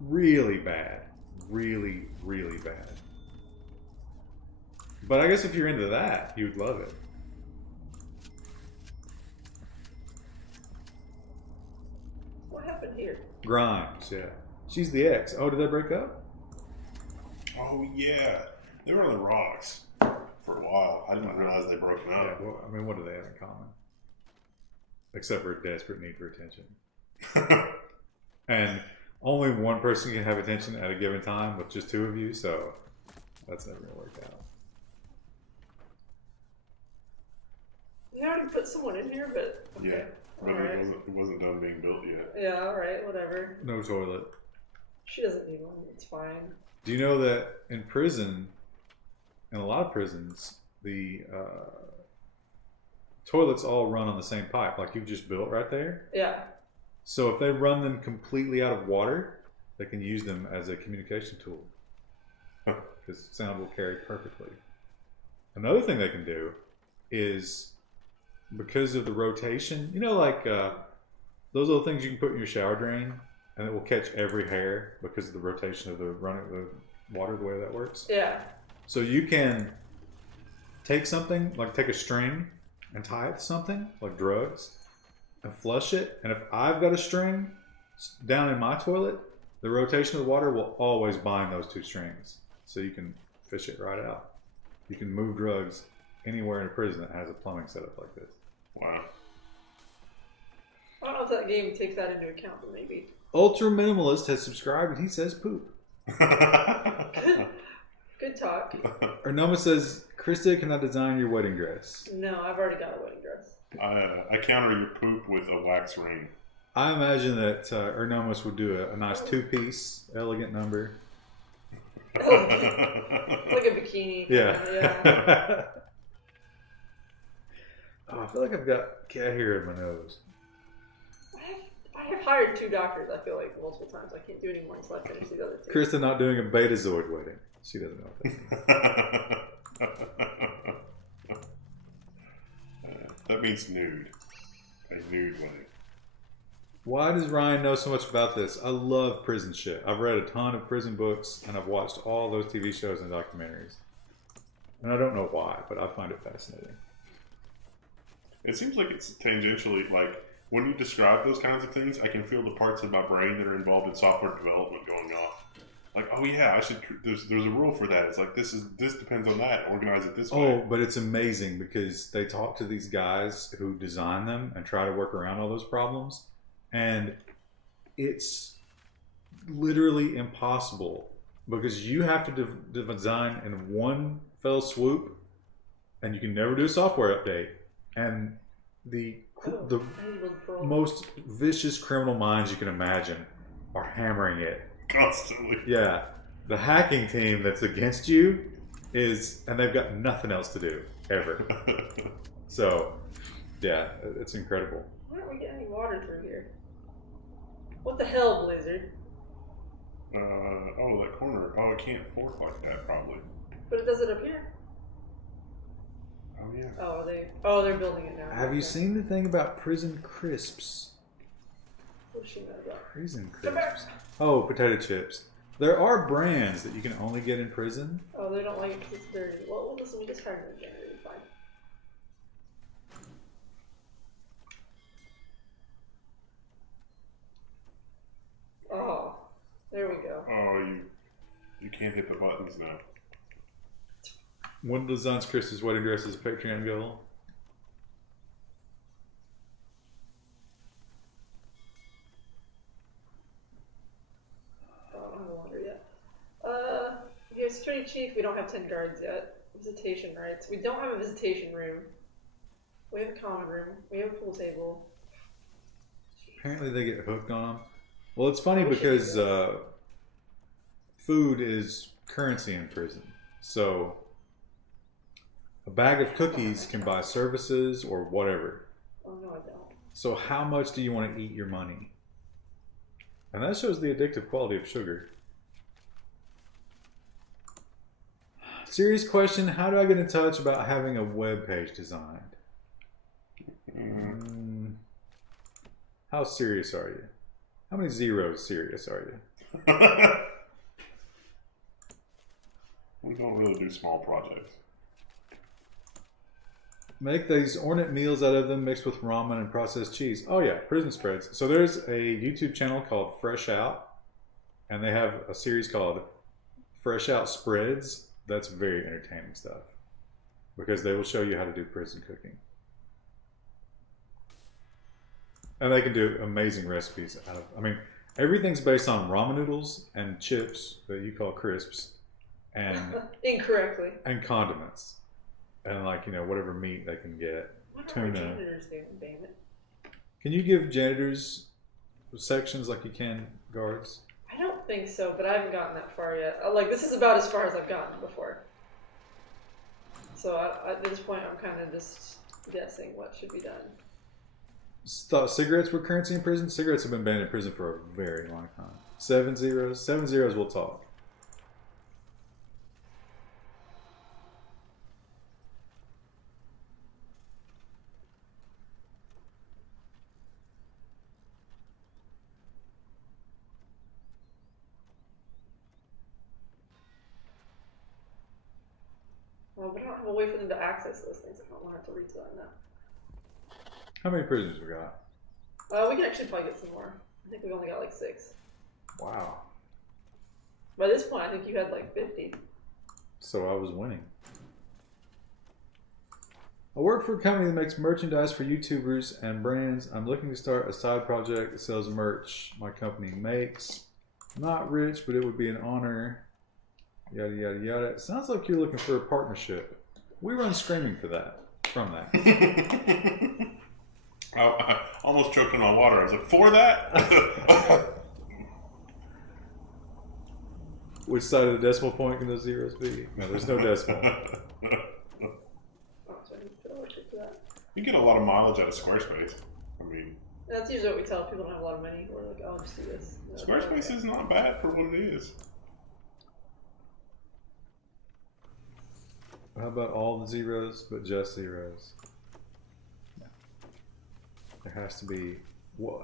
Really bad. Really, really bad. But I guess if you're into that, you would love it. What happened here? Grimes, yeah. She's the ex. Oh, did they break up? Oh yeah, they were on the rocks for a while. I didn't realize they broken Yeah, up. well, I mean, what do they have in common? Except for a desperate need for attention. And only one person can have attention at a given time with just 2 of you, so that's never going to work out. You already put someone in here, but okay. Yeah, but Alright. it wasn't done being built yet. Yeah, alright, whatever. No toilet. She doesn't need one, it's fine. Do you know that in prison, in a lot of prisons, the toilets all run on the same pipe, like you've just built right there? Yeah. So if they run them completely out of water, they can use them as a communication tool. Because sound will carry perfectly. Another thing they can do is, because of the rotation, you know, like those little things you can put in your shower drain, and it will catch every hair because of the rotation of the running of the water, the way that works. Yeah. So you can take something, like take a string and tie it to something, like drugs, and flush it. And if I've got a string down in my toilet, the rotation of the water will always bind those 2 strings. So you can fish it right out. You can move drugs anywhere in a prison that has a plumbing setup like this. Wow. I don't know if that game takes that into account, but maybe. Ultra Minimalist has subscribed and he says poop. Good talk. Ernoma says, Krista, can I design your wedding dress? No, I've already got a wedding dress. I counter your poop with a wax ring. I imagine that Ernomus would do a nice 2-piece, elegant number. Like a bikini. Yeah. Yeah. Oh, I feel like I've got cat hair in my nose. I have hired 2 doctors, I feel like, multiple times. I can't do any more until I finish the other 2. Krista not doing a Betazoid wedding. She doesn't know what that means. That means nude. A nude wedding. Why does Ryan know so much about this? I love prison shit. I've read a ton of prison books, and I've watched all those TV shows and documentaries. And I don't know why, but I find it fascinating. It seems like it's tangentially like when you describe those kinds of things, I can feel the parts of my brain that are involved in software development going off. Like, oh yeah, I should. There's a rule for that. It's like this depends on that. Organize it this way. Oh, but it's amazing because they talk to these guys who design them and try to work around all those problems, and it's literally impossible because you have to design in one fell swoop, and you can never do a software update. And the most vicious criminal minds you can imagine are hammering it Constantly. Yeah, the hacking team that's against you is, and they've got nothing else to do ever. So, yeah, it's incredible. Why aren't we getting any water through here? What the hell, Blizzard? Oh, that corner. Oh, it can't fork like that, probably. But it does it up here. Oh yeah. Oh, they're building it now. Have you seen the thing about prison crisps? What's she mad about? Prison crisps. Oh, potato chips. There are brands that you can only get in prison. Oh, they don't like it because it's dirty. Well, listen, we just hired a janitor. Fine. Oh, there we go. Oh, you can't hit the buttons now. One of Designs Chris's wedding dress is a Patreon goal. Oh, I'm no longer yet. Here's security chief. We don't have 10 guards yet. Visitation rights. We don't have a visitation room. We have a common room. We have a pool table. Apparently they get hooked on them. Well, it's funny because food is currency in prison. So a bag of cookies can buy services or whatever. Oh, no, I don't. So how much do you want to eat your money? And that shows the addictive quality of sugar. Serious question, how do I get in touch about having a web page designed? How serious are you? How many zeros serious are you? We don't really do small projects. Make these ornate meals out of them mixed with ramen and processed cheese. Oh yeah, prison spreads. So there's a YouTube channel called Fresh Out, and they have a series called Fresh Out Spreads. That's very entertaining stuff because they will show you how to do prison cooking. And they can do amazing recipes out of, I mean, everything's based on ramen noodles and chips that you call crisps and incorrectly. And condiments. And like, you know, whatever meat they can get. Tuna. Janitors do, damn it. Can you give janitors sections like you can guards? I don't think so, but I haven't gotten that far yet. Like, this is about as far as I've gotten before. So at this point, I'm kind of just guessing what should be done. Thought cigarettes were currency in prison? Cigarettes have been banned in prison for a very long time. 7 zeros. 7 zeros will talk. Well, we don't have a way for them to access those things. I don't want to have to read to them now. How many prisoners we got? We can actually probably get some more. I think we've only got like 6. Wow. By this point, I think you had like 50. So I was winning. I work for a company that makes merchandise for YouTubers and brands. I'm looking to start a side project that sells merch my company makes. Not rich, but it would be an honor. Yada, yada, yada. It sounds like you're looking for a partnership. We run screaming for that. From that. I almost choked on my water. I was like, for that? Which side of the decimal point can those zeros be? No, there's no decimal. You get a lot of mileage out of Squarespace. I mean, that's usually what we tell people don't have a lot of money. We're like, oh, I'll just do this. Squarespace is not bad for what it is. How about all the zeros, but just zeros? No. There has to be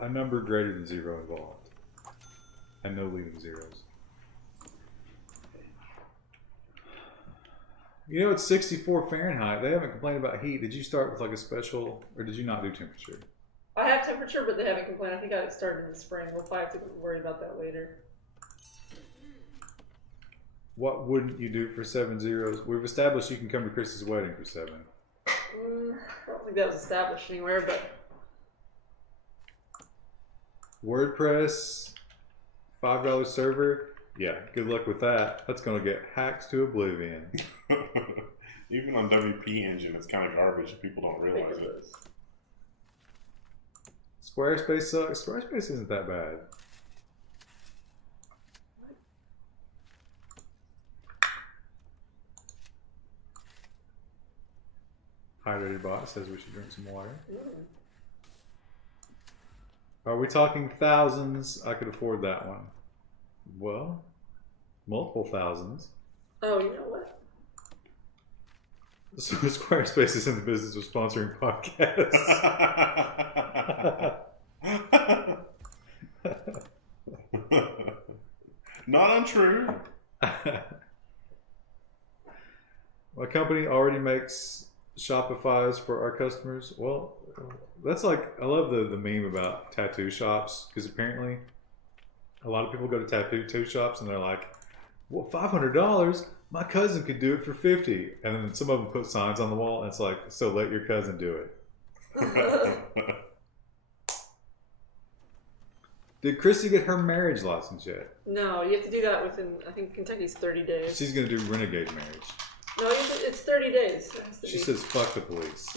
a number greater than 0 involved, and no leading zeros. You know, it's 64 Fahrenheit. They haven't complained about heat. Did you start with like a special, or did you not do temperature? I have temperature, but they haven't complained. I think I started in the spring. We'll probably have to worry about that later. What wouldn't you do for 7 zeros? We've established you can come to Chris's wedding for 7. I don't think that was established anywhere, but... WordPress, $5 server. Yeah, good luck with that. That's going to get hacked to oblivion. Even on WP Engine, it's kind of garbage. People don't realize it. Squarespace sucks. Squarespace isn't that bad. Hydrated bot says we should drink some water. Are we talking thousands? I could afford that one. Well, multiple thousands. Oh, you know what? So Squarespace is in the business of sponsoring podcasts. Not untrue. My company already makes Shopify's for our customers. Well, that's like, I love the meme about tattoo shops, because apparently a lot of people go to tattoo shops and they're like, well, $500? My cousin could do it for $50. And then some of them put signs on the wall and it's like, so let your cousin do it. Did Chrissy get her marriage license yet? No, you have to do that within, I think Kentucky's 30 days. She's going to do renegade marriage. No, it's 30 days. She says, fuck the police.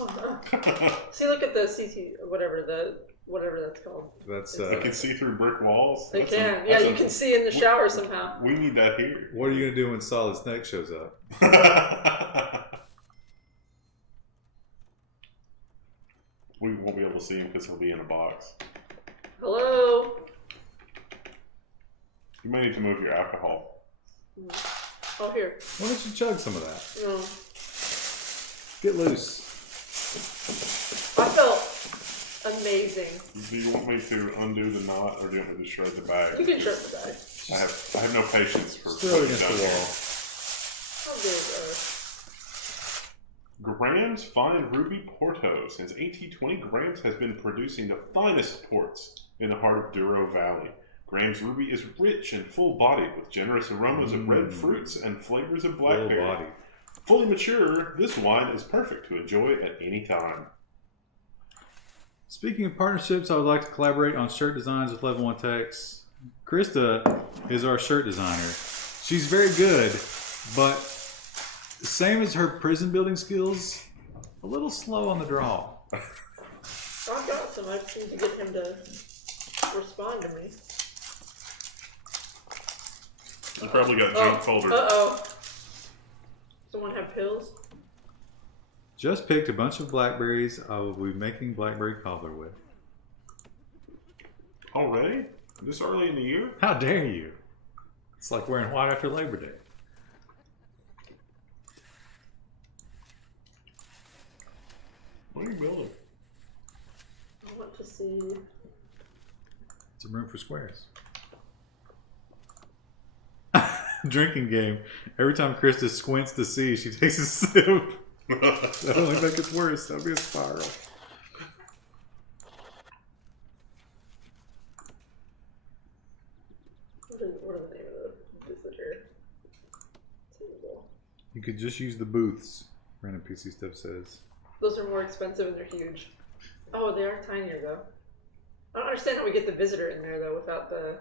See, look at the CT, whatever that's called. That's you can see through brick walls. They can. Yeah, you can see in the shower somehow. We need that here. What are you going to do when Solid Snake shows up? We won't be able to see him because he'll be in a box. Hello? You may need to move your alcohol. Oh, here. Why don't you chug some of that? No. Get loose. I felt amazing. Do you want me to undo the knot, or do you want me to shred the bag? You can shred the bag. I have no patience for throw it against the wall. How good, Graham's Fine Ruby Porto. Since 1820, Graham's has been producing the finest ports in the heart of Douro Valley. Graham's Ruby is rich and full-bodied with generous aromas of red fruits and flavors of blackberry. Full-bodied. Fully mature, this wine is perfect to enjoy at any time. Speaking of partnerships, I would like to collaborate on shirt designs with Level 1 Techs. Krista is our shirt designer. She's very good, but same as her prison building skills, a little slow on the draw. I've got some. I just need to get him to respond to me. You probably got junk folders. Uh-oh. Someone have pills? Just picked a bunch of blackberries I will be making blackberry cobbler with. Already? This early in the year? How dare you? It's like wearing white after Labor Day. What are you building? I want to see. It's a room for squares. Drinking game. Every time Krista squints to see, she takes a sip. That only make it worse. That'll be a spiral. What are the name of the visitor table? You could just use the booths. Random PC stuff says. Those are more expensive and they're huge. Oh, they are tinier though. I don't understand how we get the visitor in there though without the...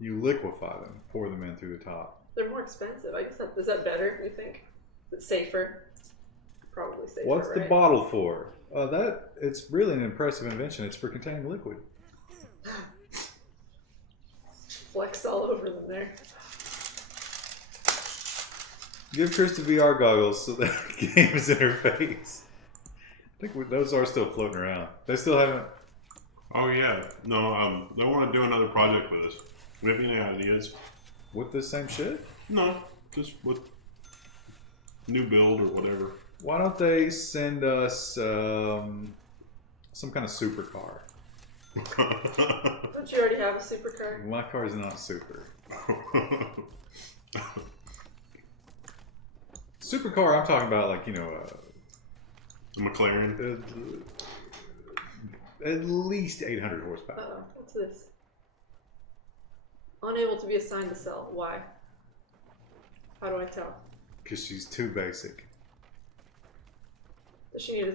You liquefy them, pour them in through the top. They're more expensive. I guess is that better, you think? Is it safer? Probably safer, What's right? the bottle for? It's really an impressive invention. It's for containing liquid. Flex all over them there. Give Krista VR goggles so that the game is in her face. I think those are still floating around. They still haven't... Oh yeah. No, they want to do another project with us. Do we have any ideas? With the same shit? No, just with new build or whatever. Why don't they send us some kind of supercar? Don't you already have a supercar? My car is not super. Supercar, I'm talking about like, you know, McLaren. At least 800 horsepower. Uh-oh, what's this? Unable to be assigned to sell. Why? How do I tell? Because she's too basic. Does she need a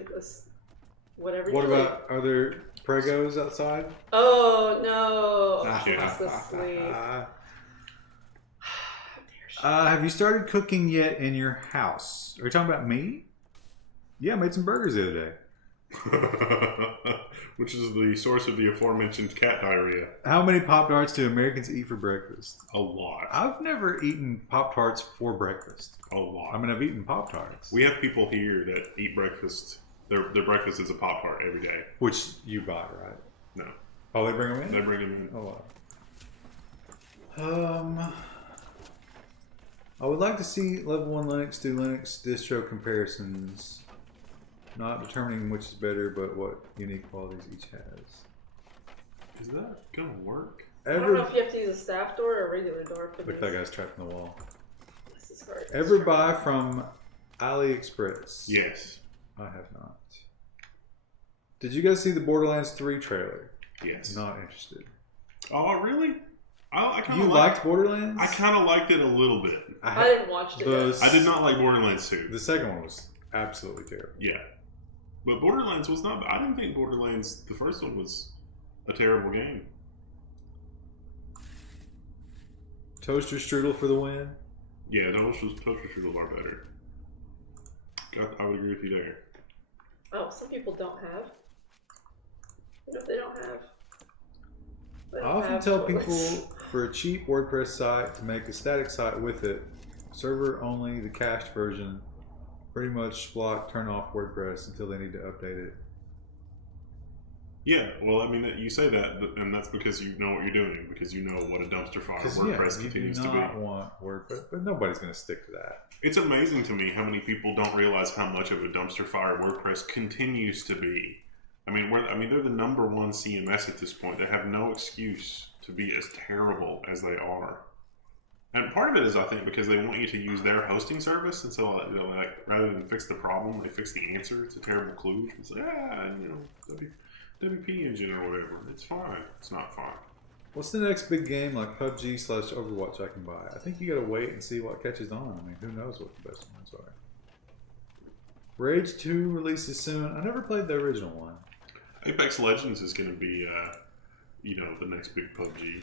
whatever? What about, are there pregos outside? Oh, no. Ah, She wants to sleep. Have you started cooking yet in your house? Are you talking about me? Yeah, I made some burgers the other day. Which is the source of the aforementioned cat diarrhea. How many Pop-Tarts do Americans eat for breakfast? A lot. I've never eaten Pop-Tarts for breakfast. A lot. I mean, I've eaten Pop-Tarts. We have people here that eat breakfast. Their breakfast is a Pop-Tart every day. Which you buy, right? No. Oh, they bring them in? They bring them in. Oh, wow. I would like to see Level 1 Linux do Linux distro comparisons. Not determining which is better, but what unique qualities each has. Is that gonna work? I don't know if you have to use a staff door or a regular door for Look, this. that guy's trapped in the wall. This is hard. Ever buy from AliExpress? Yes. I have not. Did you guys see the Borderlands 3 trailer? Yes. Not interested. Oh, really? I kind You of liked Borderlands? I kind of liked it a little bit. I didn't watch it yet. I did not like Borderlands 2. The second one was absolutely terrible. Yeah. But Borderlands was not... I didn't think Borderlands... The first one was a terrible game. Toaster strudel for the win. Yeah, Toaster Strudel are better. I would agree with you there. Oh, some people don't have. You know, they don't have. They I don't often have tell toilets. people for a cheap WordPress site to make a static site with it. Server only, the cached version. Pretty much block, turn off WordPress until they need to update it. Yeah, well, I mean, you say that, and that's because you know what you're doing, because you know what a dumpster fire WordPress continues to be. You do not want WordPress, but nobody's going to stick to that. It's amazing to me how many people don't realize how much of a dumpster fire WordPress continues to be. I mean, they're the #1 CMS at this point. They have no excuse to be as terrible as they are. And part of it is, I think, because they want you to use their hosting service, and so like rather than fix the problem, they fix the answer. It's a terrible kludge. It's like, WP engine or whatever. It's fine. It's not fine. What's the next big game like PUBG/Overwatch I can buy? I think you got to wait and see what catches on. I mean, who knows what the best ones are. Rage 2 releases soon. I never played the original one. Apex Legends is going to be, the next big PUBG.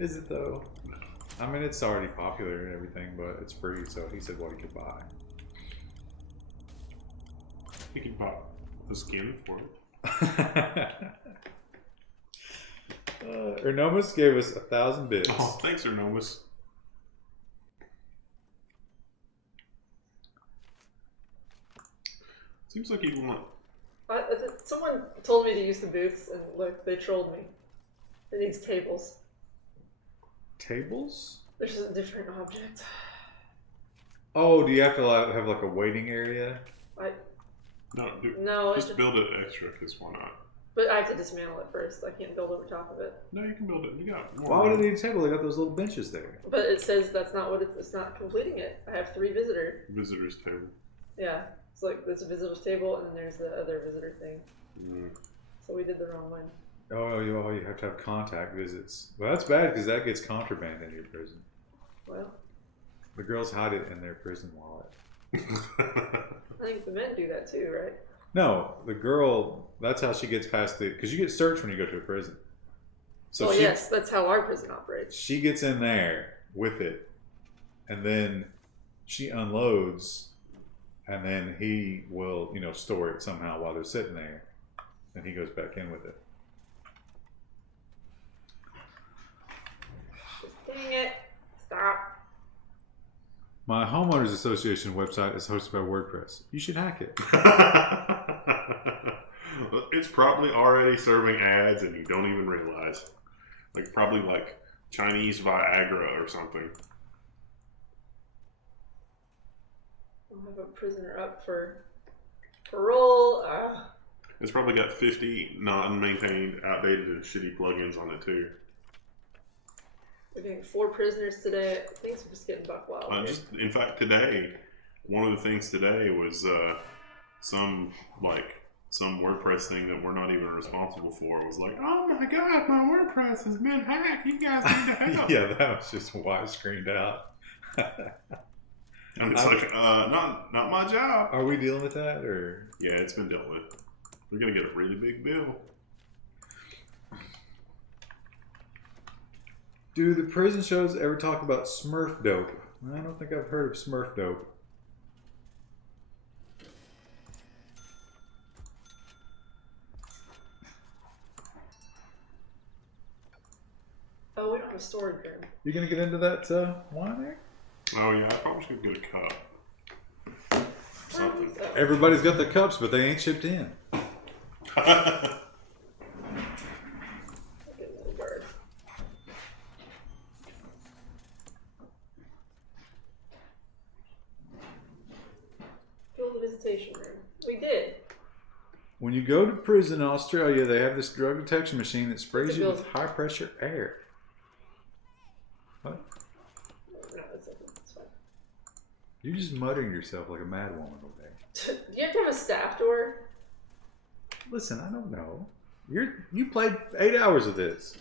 Is it though? No. I mean, it's already popular and everything, but it's free, so he said what he could buy. He could buy a skin for it. Ernomus gave us 1,000 bits. Oh, thanks, Ernomus. Seems like you want... Someone told me to use the booths, and look, they trolled me. It needs tables. Tables? There's a different object. Oh, do you have to have like a waiting area? No, just build it extra, because why not? But I have to dismantle it first. I can't build over top of it. No, you can build it. You got more. Why would it need a table? They got those little benches there. But it says that's not what it's not completing it. I have 3 visitors table. Yeah, it's like there's a visitors table and then there's the other visitor thing. Mm. So we did the wrong one. Oh, you have to have contact visits. Well, that's bad because that gets contraband in your prison. Well, the girls hide it in their prison wallet. I think the men do that too, right? No, the girl, that's how she gets past because you get searched when you go to a prison. So yes, that's how our prison operates. She gets in there with it, and then she unloads, and then he will, store it somehow while they're sitting there, and he goes back in with it. Dang it. Stop. My homeowners association website is hosted by WordPress. You should hack it. It's probably already serving ads and you don't even realize. Probably like Chinese Viagra or something. I'll have a prisoner up for parole. It's probably got 50 non-maintained, outdated, and shitty plugins on it too. We're getting 4 prisoners today. Things are just getting buck wild. In fact, today one of the things today was some WordPress thing that we're not even responsible for. It was like, oh my god, my WordPress has been hacked. You guys need to help. Yeah, that was just widescreened out. And it's not my job. Are we dealing with that, or? Yeah, it's been dealt with. We're gonna get a really big bill. Do the prison shows ever talk about Smurf dope? I don't think I've heard of Smurf dope. Oh, we don't have a storage room. You gonna get into that wine there? Oh yeah, I probably should get a cup. Something. Everybody's got their cups, but they ain't shipped in. Look at little bird. Fill the visitation room. We did. When you go to prison in Australia, they have this drug detection machine that sprays you with building. high pressure air. What? No, it's okay. It's fine. You're just muttering to yourself like a mad woman over there. Do you have to have a staff door? Listen, I don't know. You played 8 hours of this.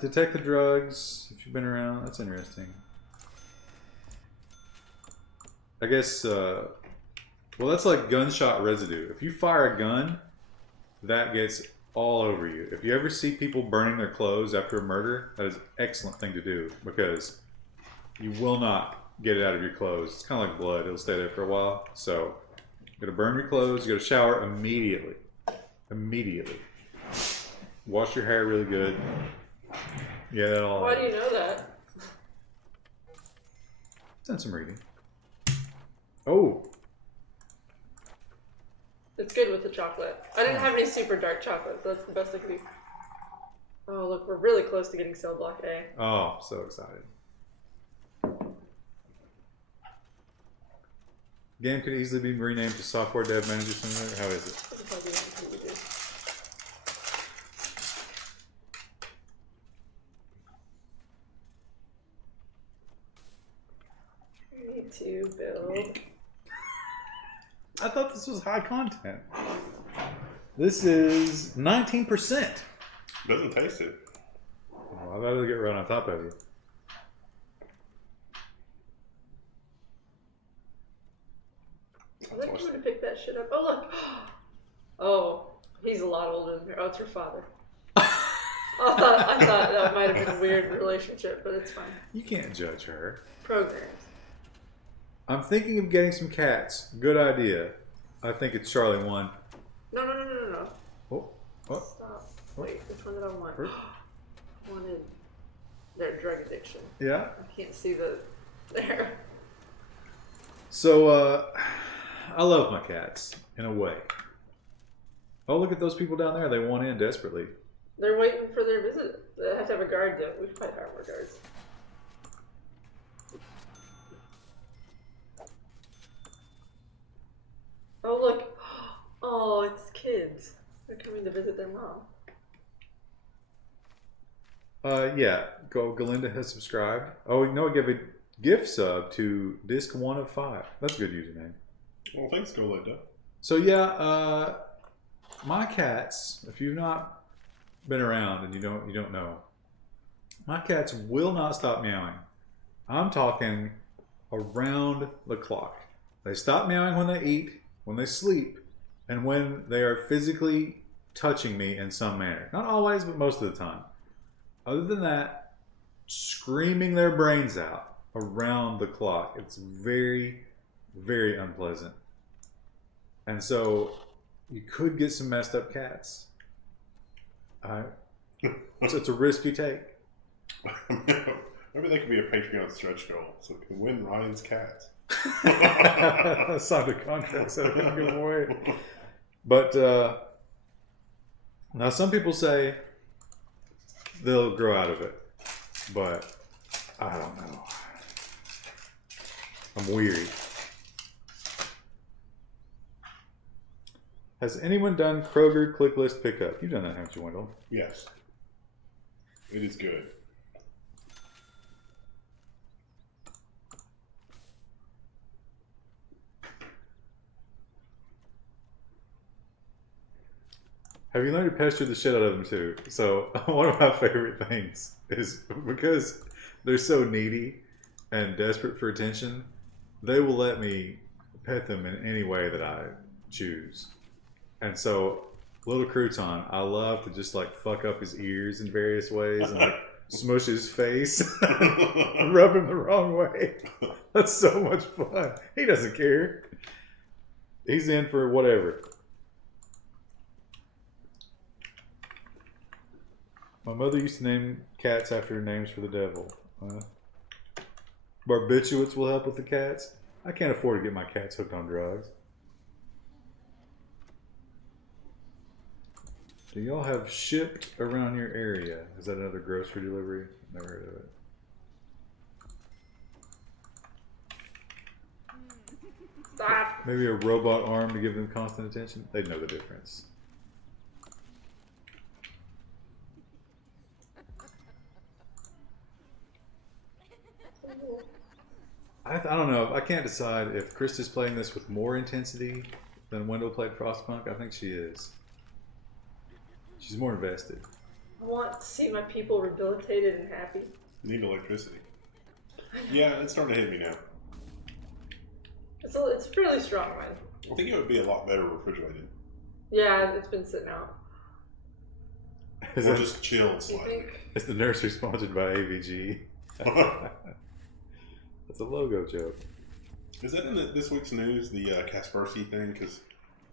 Detect the drugs. If you've been around, that's interesting. I guess, well, that's like gunshot residue. If you fire a gun, that gets all over you. If you ever see people burning their clothes after a murder, that is an excellent thing to do because you will not get it out of your clothes. It's kind of like blood. It'll stay there for a while. So, you gotta burn your clothes. You gotta shower immediately. Immediately. Wash your hair really good. Yeah, that all. Why do you know that? Done some reading. Oh. It's good with the chocolate. I didn't have any super dark chocolate, so that's the best I could do. Oh, look, we're really close to getting cell block A. Oh, so excited. Game could easily be renamed to Software Dev Manager Simulator. How is it? We need to build. I thought this was high content. This is 19%. Doesn't taste it. Oh, I better get right on top of you. I like you to pick that shit up. Oh, look. Oh, he's a lot older than her. Oh, it's her father. I thought that might have been a weird relationship, but it's fine. You can't judge her. Programs. I'm thinking of getting some cats. Good idea. I think it's Charlie 1. No. Oh. Stop. Wait, which one did I want? Where? I wanted their drug addiction. Yeah. I can't see there. So, I love my cats, in a way. Oh, look at those people down there. They want in desperately. They're waiting for their visit. They have to have a guard though. We should probably hire more guards. Oh, look. Oh, it's kids. They're coming to visit their mom. Yeah. Galinda has subscribed. Oh, no, I give a gift sub to Disc 1 of 5. That's a good username. Well, thanks, Galinda. So, yeah, my cats, if you've not been around and you don't know, my cats will not stop meowing. I'm talking around the clock. They stop meowing when they eat, when they sleep, and when they are physically touching me in some manner. Not always, but most of the time. Other than that, screaming their brains out around the clock. It's very, very unpleasant. And so you could get some messed up cats. So it's a risk you take. Maybe that could be a Patreon stretch goal, so we can win Ryan's cats. Signed a contract, so I couldn't give them away. But now some people say they'll grow out of it, but I don't know. I'm weary. Has anyone done Kroger click list pickup? You've done that, haven't you, Wendell? Yes. It is good. Have you learned to pester the shit out of them too? So one of my favorite things is because they're so needy and desperate for attention, they will let me pet them in any way that I choose. And so little Crouton, I love to just like fuck up his ears in various ways and like smush his face, rub him the wrong way. That's so much fun. He doesn't care. He's in for whatever. My mother used to name cats after names for the devil. Barbiturates will help with the cats. I can't afford to get my cats hooked on drugs. Do y'all have shipped around your area? Is that another grocery delivery? Never heard of it. Stop. Maybe a robot arm to give them constant attention? They'd know the difference. I don't know. I can't decide if Krista's playing this with more intensity than Wendell played Frostpunk. I think she is. She's more invested. I want to see my people rehabilitated and happy. You need electricity. Yeah, it's starting to hit me now. It's fairly strong, man. I think it would be a lot better refrigerated. Yeah, it's been sitting out. Is Or that, just chilled You slightly. think? is the nursery sponsored by AVG? That's a logo joke. Is that in this week's news, the Kaspersky thing? Because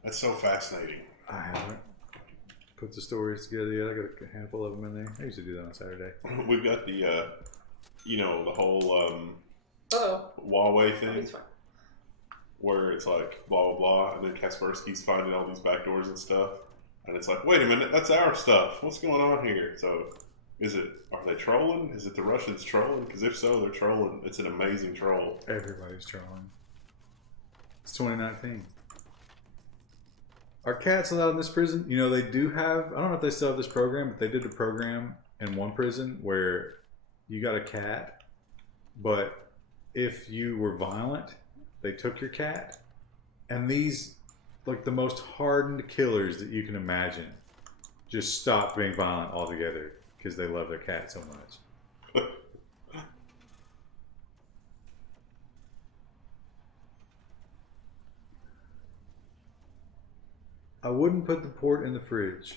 that's so fascinating. I haven't put the stories together yet. I got a handful of them in there. I used to do that on Saturday. We've got the, the whole Oh, Huawei thing, it's fine. where it's like blah blah blah, and then Kaspersky's finding all these backdoors and stuff, and it's like, wait a minute, that's our stuff. What's going on here? So, are they trolling? Is it the Russians trolling? Because if so, they're trolling. It's an amazing troll. Everybody's trolling. It's 2019. Are cats allowed in this prison? You know, they do have, I don't know if they still have this program, but they did a program in one prison where you got a cat, but if you were violent, they took your cat. And these, like the most hardened killers that you can imagine, just stopped being violent altogether because they love their cat so much. I wouldn't put the port in the fridge.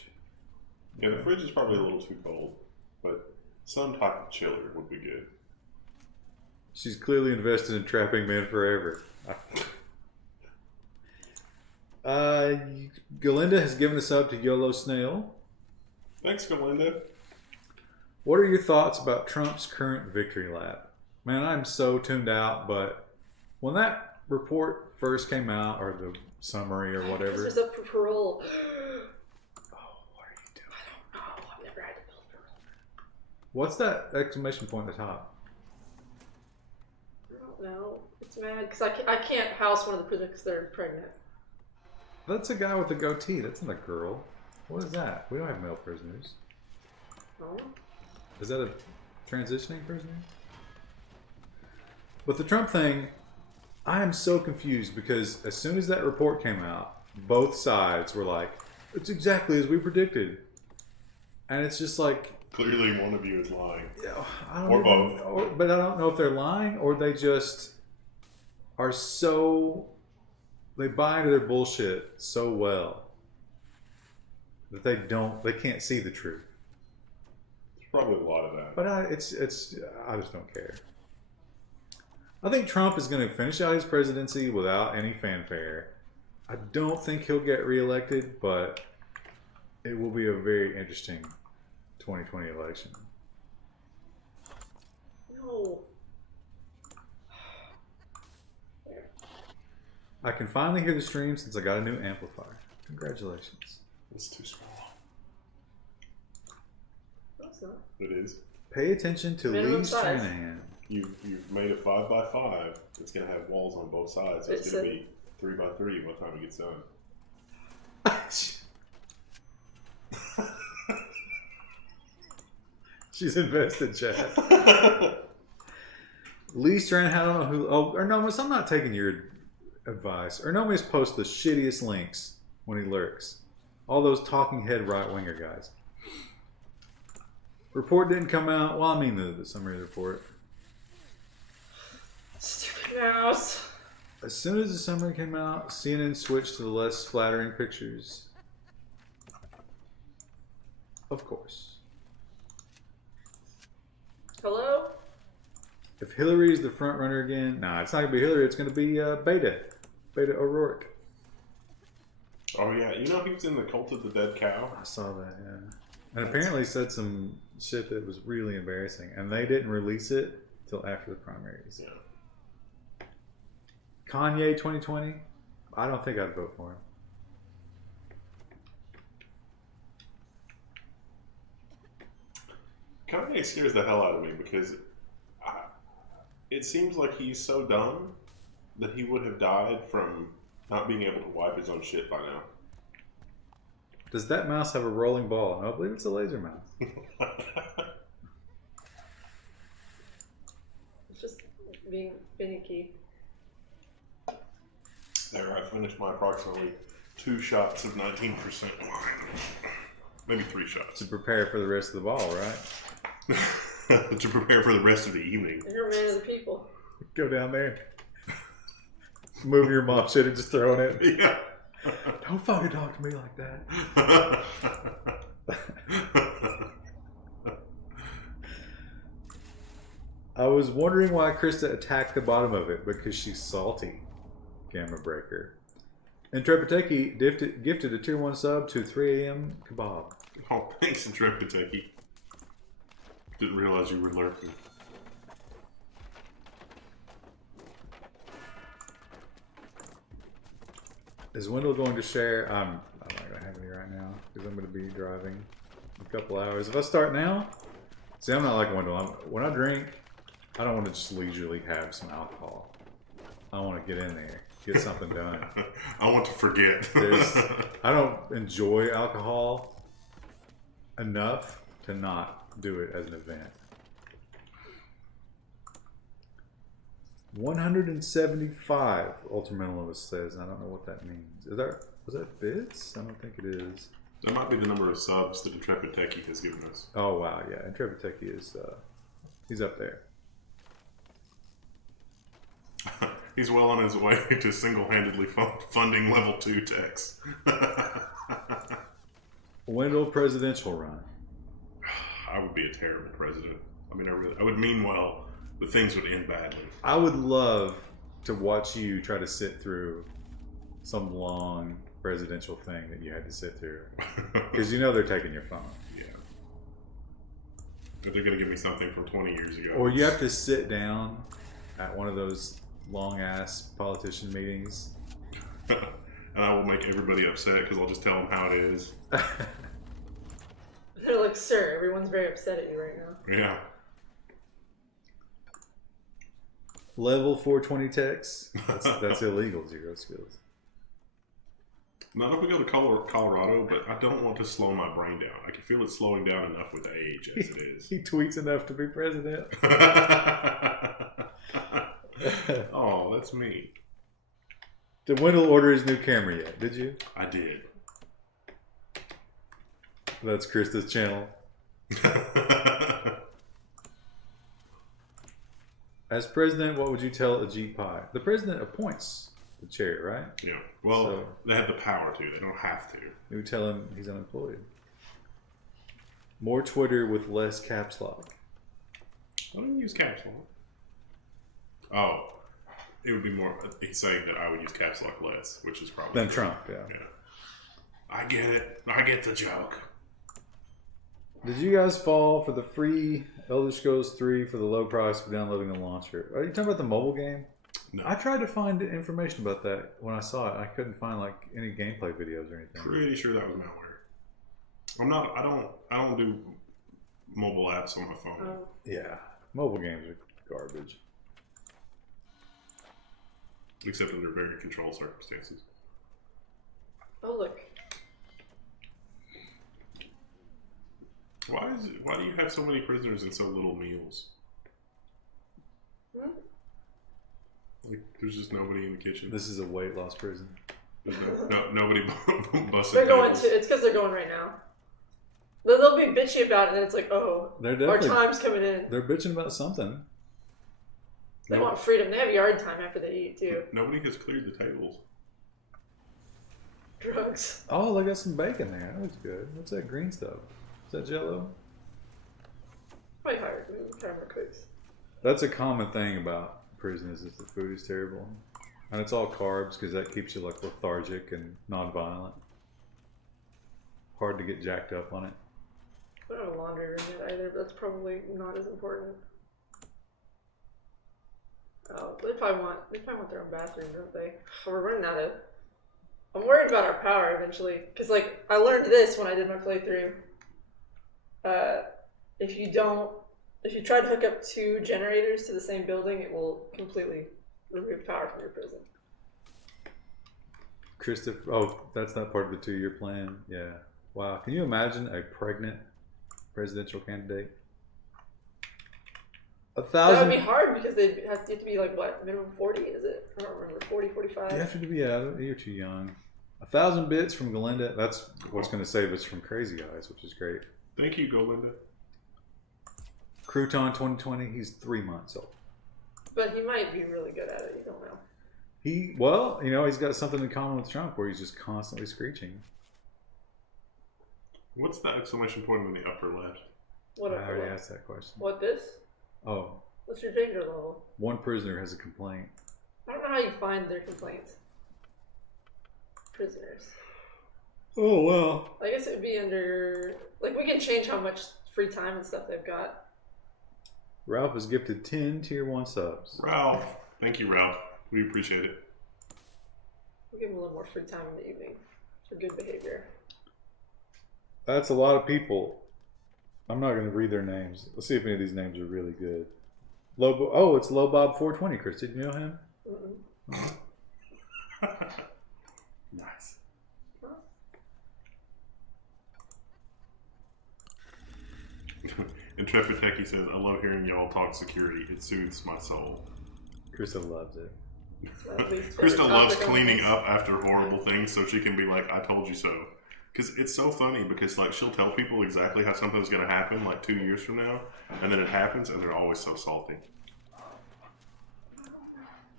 Yeah, the fridge is probably a little too cold, but some type of chiller would be good. She's clearly invested in trapping men forever. Galinda has given us up to YOLO Snail. Thanks, Galinda. What are your thoughts about Trump's current victory lap? Man, I'm so tuned out, but when that report first came out, or the summary or whatever. This is up for parole. Oh, what are you doing? I don't know. I've never had to build parole. What's that exclamation point at the top? I don't know. It's mad because I can't house one of the prisoners because they're pregnant. That's a guy with a goatee. That's not a girl. What is that? We don't have male prisoners. Oh. Is that a transitioning prisoner? But the Trump thing, I am so confused because as soon as that report came out, both sides were like, it's exactly as we predicted. And it's just like... Clearly one of you is lying. I don't Or even, both. but I don't know if they're lying or they just are so... They buy into their bullshit so well that they can't see the truth. There's probably a lot of that. But I just don't care. I think Trump is going to finish out his presidency without any fanfare. I don't think he'll get reelected, but it will be a very interesting 2020 election. No. I can finally hear the stream since I got a new amplifier. Congratulations. It's too small. That's not. It is. Pay attention to Minimum Lee size. Stranahan. You've made a 5x5. It's gonna have walls on both sides. So it's gonna be 3x3 by the time it gets done. She's invested, Chad. Lee Stranahan, I don't know who. Oh, Ernomus, I'm not taking your advice. Ernomus posts the shittiest links when he lurks All those talking head right-winger guys. Report didn't come out. Well, I mean the summary report. Stupid mouse. As soon as the summary came out, CNN switched to the less flattering pictures. Of course. Hello? If Hillary's the front runner again, nah, it's not gonna be Hillary. It's gonna be Beta O'Rourke. Oh yeah, you know he was in the Cult of the Dead Cow. I saw that, yeah. And apparently said some shit that was really embarrassing, and they didn't release it till after the primaries. Yeah. Kanye 2020. I don't think I'd vote for him. Kanye scares the hell out of me because it seems like he's so dumb that he would have died from not being able to wipe his own shit by now. Does that mouse have a rolling ball? No, I believe it's a laser mouse. It's just being finicky. There, I finished my approximately 2 shots of 19% wine. Maybe 3 shots. To prepare for the rest of the ball, right? To prepare for the rest of the evening. You're a man of the people. Go down there. Move your mop shit and just throw it in. Yeah. Don't fucking talk to me like that. I was wondering why Krista attacked the bottom of it, because she's salty. Gamma Breaker. And Trepateki gifted a tier 1 sub to 3 a.m. Kebab. Oh, thanks, Intrepidteki. Didn't realize you were lurking. Is Wendell going to share? I'm not going to have any right now because I'm going to be driving in a couple hours. If I start now, see, I'm not like Wendell. When I drink, I don't want to just leisurely have some alcohol. I want to get in there, get something done. I want to forget. I don't enjoy alcohol enough to not do it as an event. 175 Ultraminimalist says. I don't know what that means. Was that bits? I don't think it is. That might be the number of subs that Intrepidteki has given us. Oh wow, yeah. Intrepidteki is he's up there. He's well on his way to single-handedly funding level 2 techs. Wendell presidential run. I would be a terrible president. I mean, I would mean well, but things would end badly. I would love to watch you try to sit through some long presidential thing that you had to sit through. Because you know they're taking your phone. Yeah. If they're going to give me something from 20 years ago. Or you have to sit down at one of those long-ass politician meetings. And I will make everybody upset because I'll just tell them how it is. They're like, sir, everyone's very upset at you right now. Yeah. Level 420 techs. That's illegal, 0 skills. Not if we go to Colorado, but I don't want to slow my brain down. I can feel it slowing down enough with age as it is. He tweets enough to be president. Oh, that's me. Did Wendell order his new camera yet? Did you? I did. That's Krista's channel. As president, what would you tell Ajit Pai? The president appoints the chair, right? Yeah. Well, So- they have the power to. They don't have to. You would tell him he's unemployed. More Twitter with less caps lock. I don't use caps lock. Oh, it would be more. He's saying that I would use caps lock less, which is probably Than Trump, yeah. Yeah. I get it. I get the joke. Did you guys fall for the free Elder Scrolls 3 for the low price of downloading the launcher? Are you talking about the mobile game? No. I tried to find information about that when I saw it. I couldn't find like any gameplay videos or anything. Pretty sure that was malware. I'm not. I don't do mobile apps on my phone. Oh. Yeah, mobile games are garbage. Except under very controlled circumstances. Oh, look. Why do you have so many prisoners and so little meals? Hmm? Like, there's just nobody in the kitchen. This is a weight loss prison. Nobody busted. They're going tables. to. It's because they're going right now. They'll be bitchy about it, and it's like, oh, They're our definitely time's coming in. they're bitching about something. They want freedom. They have yard time after they eat too. Nobody has cleared the tables. Drugs. Oh, they got some bacon there. That looks good. What's that green stuff? Is that Jello? Probably hire more cooks. That's a common thing about prisons is the food is terrible, and it's all carbs because that keeps you like lethargic and non-violent. Hard to get jacked up on it. I don't have a laundry room yet either, but that's probably not as important. Oh, they probably want their own bathroom, don't they? Oh, we're running out of. I'm worried about our power eventually, because like I learned this when I did my playthrough. If you try to hook up 2 generators to the same building, it will completely remove power from your prison. Christopher, oh, that's not part of the 2-year plan. Yeah. Wow. Can you imagine a pregnant presidential candidate? That would be hard because you have to be like, what, minimum 40, is it? I don't remember, 40, 45? You have to be, yeah, you're too young. 1,000 bits from Galinda. That's what's going to save us from Crazy Eyes, which is great. Thank you, Golinda. Crouton 2020, he's 3 months old. But he might be really good at it, you don't know. He's got something in common with Trump where he's just constantly screeching. What's the exclamation point in the upper left? What I already asked that question. What, this? Oh. What's your danger level? 1 prisoner has a complaint. I don't know how you find their complaints. Prisoners. Oh, well. I guess it would be under... Like, we can change how much free time and stuff they've got. Ralph is gifted 10 tier 1 subs. Ralph. Thank you, Ralph. We appreciate it. We'll give them a little more free time in the evening for good behavior. That's a lot of people. I'm not going to read their names. Let's see if any of these names are really good. It's Lobob420, Chris. Did you know him? Nice. Intrepid Techie says, I love hearing y'all talk security. It soothes my soul. Krista loves it. Krista loves cleaning up after horrible things so she can be like, I told you so. Because it's so funny because like she'll tell people exactly how something's going to happen like 2 years from now, and then it happens and they're always so salty.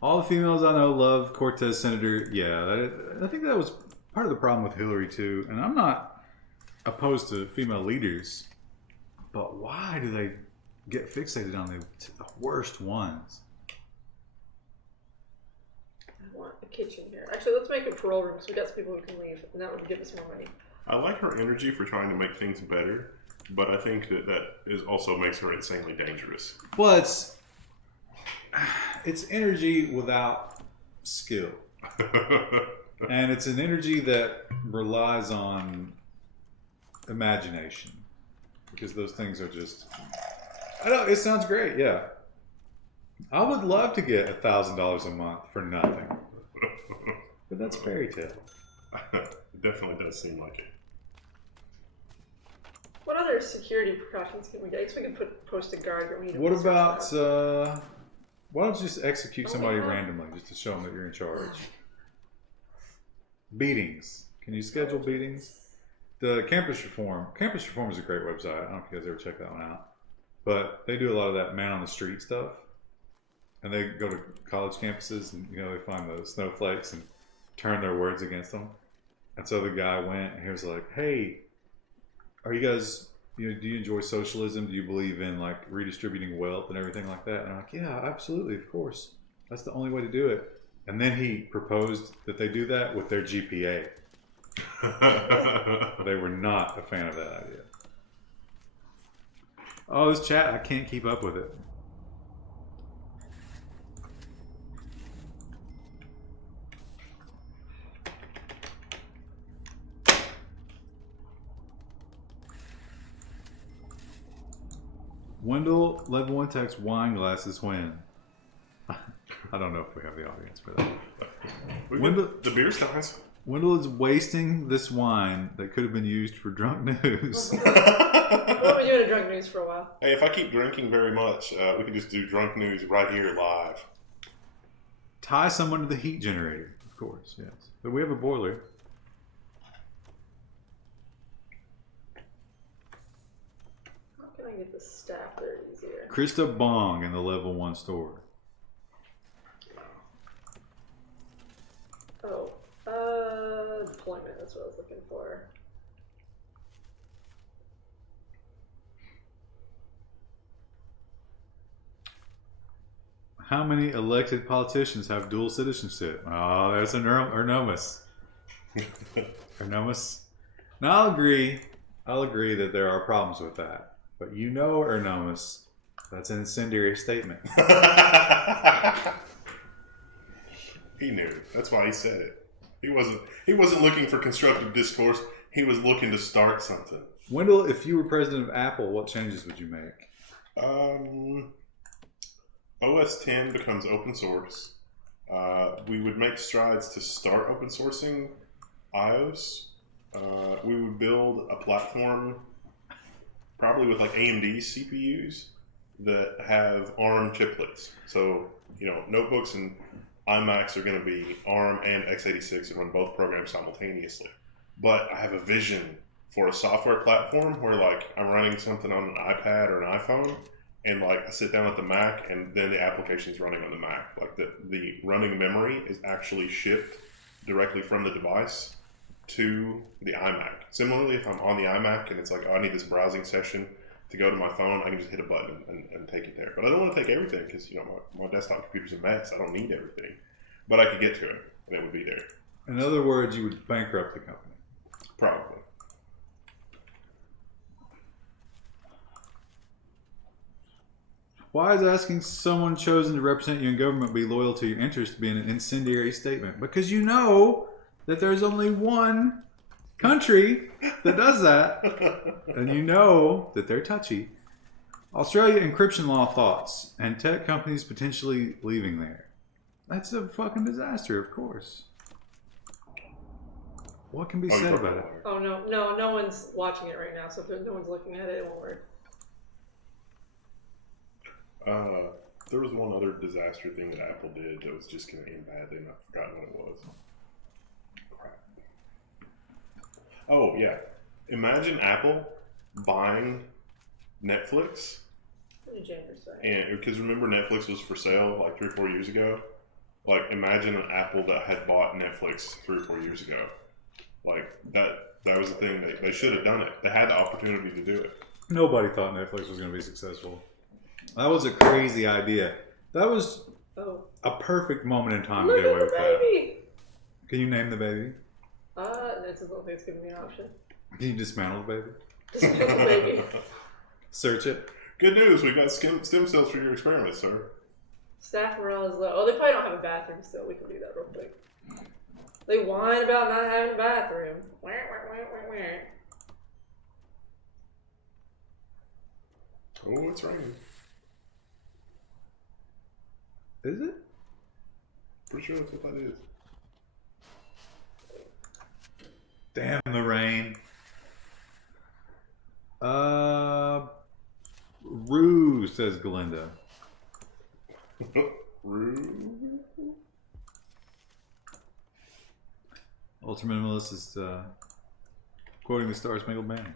All the females I know love Cortez Senator. Yeah, I think that was part of the problem with Hillary too. And I'm not opposed to female leaders, but why do they get fixated on the worst ones? I want a kitchen here. Actually, let's make a parole room so we got some people who can leave, and that would give us more money. I like her energy for trying to make things better, but I think that also makes her insanely dangerous. Well, it's energy without skill. And it's an energy that relies on imagination. Because those things are just... I know, it sounds great, yeah. I would love to get $1,000 a month for nothing. But that's fairy tale. It definitely does seem like it. What other security precautions can we get? I guess we can post a guard. What about... why don't you just execute somebody randomly just to show them that you're in charge? Beatings. Can you schedule beatings? The Campus Reform. Campus Reform is a great website. I don't know if you guys ever check that one out. But they do a lot of that man on the street stuff. And they go to college campuses and, they find the snowflakes and turn their words against them. And so the guy went and he was like, hey, are you guys, do you enjoy socialism? Do you believe in like redistributing wealth and everything like that? And I'm like, yeah, absolutely, of course. That's the only way to do it. And then he proposed that they do that with their GPA. They were not a fan of that idea. Oh, this chat, I can't keep up with it. Wendell, level 1 text, wine glasses when? I don't know if we have the audience for that. Wendell, the beer steins. Wendell is wasting this wine that could have been used for drunk news. We've been doing a drunk news for a while. Hey, if I keep drinking very much, we can just do drunk news right here live. Tie someone to the heat generator. Of course, yes. But we have a boiler. How can I get the staff there easier? Krista Bong in the level 1 store. Oh, deployment, that's what I was looking for. How many elected politicians have dual citizenship? Oh, there's an Ernomus. Ernomus. Now I'll agree that there are problems with that. But you know, Ernomus, that's an incendiary statement. He knew. That's why he said it. He wasn't looking for constructive discourse. He was looking to start something. Wendell, if you were president of Apple, what changes would you make? OS 10 becomes open source. We would make strides to start open sourcing iOS. We would build a platform, probably with like AMD CPUs that have ARM chiplets. So, you know, notebooks and iMacs are going to be ARM and x86 and run both programs simultaneously. But I have a vision for a software platform where, like, I'm running something on an iPad or an iPhone, and like I sit down at the Mac, and then the application's running on the Mac. Like the running memory is actually shipped directly from the device to the iMac. Similarly, if I'm on the iMac and it's like, oh, I need this browsing session to go to my phone, I can just hit a button and take it there. But I don't want to take everything because, you know, my desktop computer's a mess. I don't need everything. But I could get to it, and it would be there. In other words, you would bankrupt the company. Probably. Why is asking someone chosen to represent you in government be loyal to your interests being an incendiary statement? Because you know that there's only one country that does that, and you know that they're touchy. Australia encryption law thoughts, and tech companies potentially leaving there. That's a fucking disaster, of course. What can be said about it? Oh, no one's watching it right now, so if no one's looking at it, it won't work. There was one other disaster thing that Apple did that was just going to end badly, and I've forgotten what it was. Crap. Oh, yeah. Imagine Apple buying Netflix. What did Jennifer say? And because remember, Netflix was for sale like 3 or 4 years ago. Like, imagine an Apple that had bought Netflix 3 or 4 years ago. Like that was the thing. They should have done it. They had the opportunity to do it. Nobody thought Netflix was going to be successful. That was a crazy idea. That was a perfect moment in time to get away with baby. that. Can you name the baby? I don't think it's giving me an option. Can you dismantle the baby? Dismantle the baby. Search it. Good news, we've got stem cells for your experiment, sir. Staff morale is low. Oh, they probably don't have a bathroom still. We can do that real quick. They whine about not having a bathroom. Oh, it's raining. Is it? Pretty sure that's what that is. Damn the rain. Rue, says Galinda. Rue? Ultra Minimalist is quoting the Star Spangled Banner.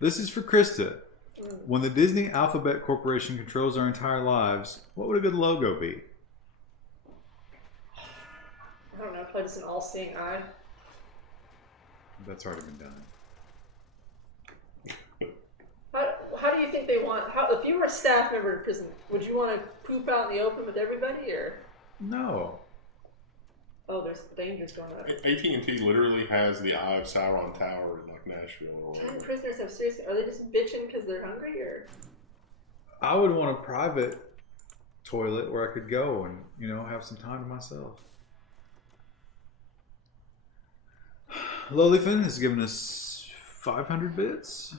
This is for Krista. When the Disney Alphabet Corporation controls our entire lives, what would a good logo be? I don't know. Probably just an all-seeing eye. That's already been done. How do you think they want? If you were a staff member in prison, would you want to poop out in the open with everybody, or? No. Oh, there's dangers going on. AT&T literally has the Eye of Sauron Tower in like Nashville or Can whatever. prisoners have seriously? Are they just bitching because they're hungry, or? I would want a private toilet where I could go and, you know, have some time to myself. Lolifin has given us 500 bits.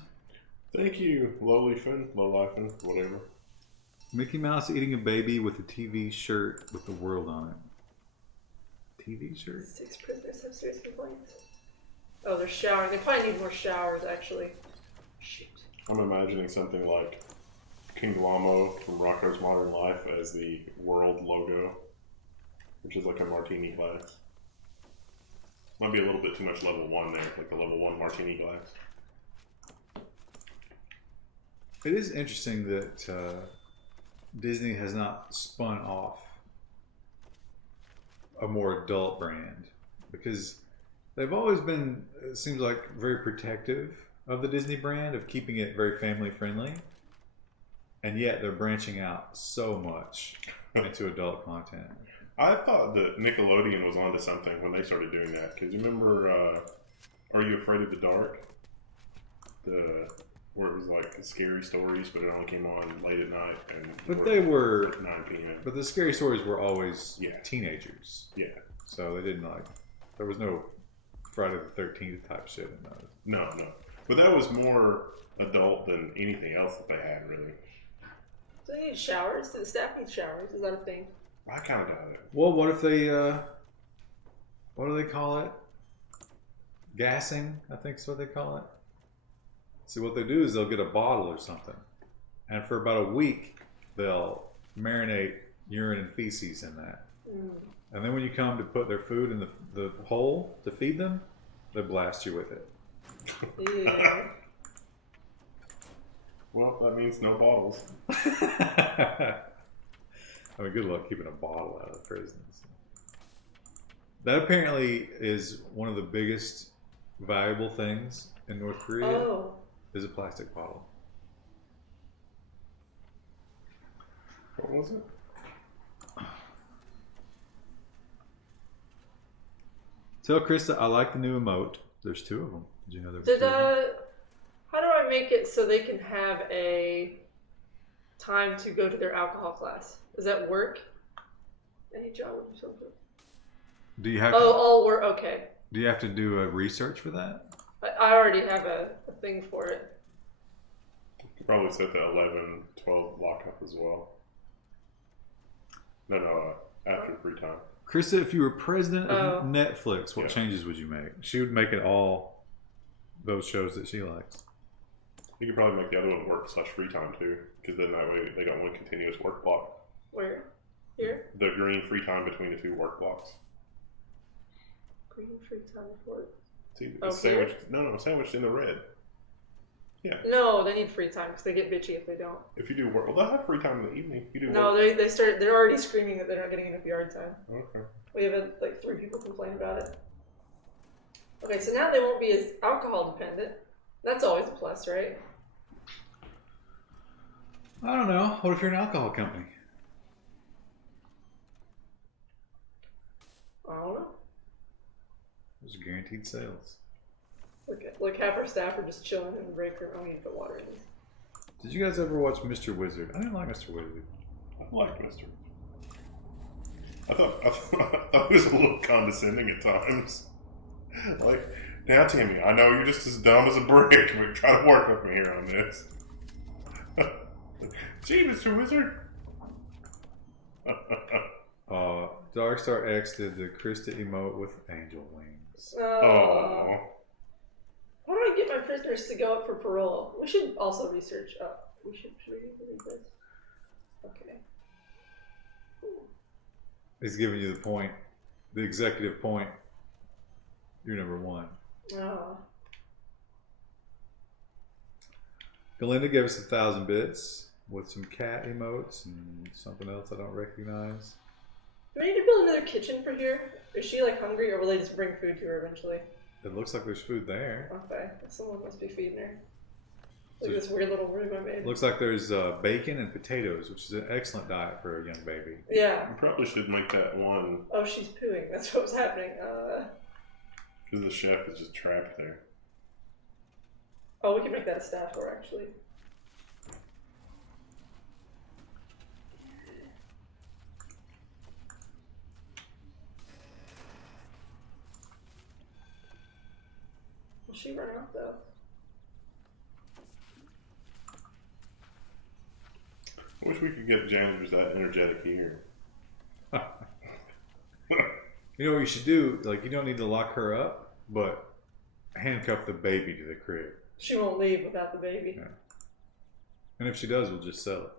Thank you, Lolifin, whatever. Mickey Mouse eating a baby with a TV shirt with the world on it. TV shirt? 6 prisoners have serious complaints. Oh, they're showering. They probably need more showers, actually. Shoot. I'm imagining something like King Glamo from Rocko's Modern Life as the world logo. which is like a martini glass. Might be a little bit too much level 1 there, like the level 1 martini glass. It is interesting that Disney has not spun off a more adult brand, because they've always been, it seems like, very protective of the Disney brand, of keeping it very family friendly, and yet they're branching out so much into adult content. I thought that Nickelodeon was onto something when they started doing that, because you remember Are You Afraid of the Dark? Where it was like scary stories, but it only came on late at night, and But they were at 9 p.m. But the scary stories were always Yeah. teenagers. Yeah. So they didn't like, there was no Friday the 13th type shit in those. No. But that was more adult than anything else that they had, really. Do they need showers? Do the staff need showers? Is that a thing? I kind of doubt it. Well, what if they, what do they call it? Gassing, I think is what they call it. See, what they do is they'll get a bottle or something, and for about a week, they'll marinate urine and feces in that. Mm. And then when you come to put their food in the hole to feed them, they blast you with it. Yeah. Well, that means no bottles. I mean, good luck keeping a bottle out of the prisons. That apparently is one of the biggest valuable things in North Korea. Oh. Is a plastic bottle. What was it? Tell Krista I like the new emote. There's 2 of them. Did you know there was 2 of them? How do I make it so they can have a time to go to their alcohol class? Does that work? Any job or something? Do you have all work. Okay. Do you have to do a research for that? I already have a thing for it. You could probably set the 11-12 lockup as well. No, after free time. Krista, if you were president of Oh. Netflix, what Yeah. changes would you make? She would make it all those shows that she likes. You could probably make the other one work /free time too, because then that way they got one continuous work block. Where? Here? The green free time between the 2 work blocks. Green free time for it. See, it's Oh, sandwiched. No, sandwiched in the red. Yeah. No, they need free time because they get bitchy if they don't. If you do work, well, they'll have free time in the evening. You do No, work. they're already screaming that they're not getting enough yard time. Okay. We have like 3 people complain about it. Okay, so now they won't be as alcohol dependent. That's always a plus, right? I don't know. What if you're an alcohol company? I don't know. Those are guaranteed sales. Like half our staff are just chilling in the break room. I need to put water in these. Did you guys ever watch Mr. Wizard? I didn't like Mr. Wizard. I like Mr. I thought it was a little condescending at times. Like, now Timmy, I know you're just as dumb as a brick, but try to work with me here on this. Gee, Mr. Wizard. Darkstar X did the Krista emote with angel wings. Oh. How do I get my prisoners to go up for parole? We should also research. Should we read this? Okay. He's giving you the point, the executive point. You're number 1. Oh. Galinda gave us 1,000 bits with some cat emotes and something else I don't recognize. Do we need to build another kitchen for here? Is she like hungry, or will they just bring food to her eventually? It looks like there's food there. Okay, someone must be feeding her. Look at this weird little room I made. Looks like there's bacon and potatoes, which is an excellent diet for a young baby. Yeah. You probably should make that one, Oh, she's pooing. That's what was happening. because the chef is just trapped there. Oh, we can make that a staff door, actually. Will she run out, though? I wish we could get janitors that energetic here. You know what you should do? Like, you don't need to lock her up, but handcuff the baby to the crib. She won't leave without the baby. Yeah. And if she does, we'll just sell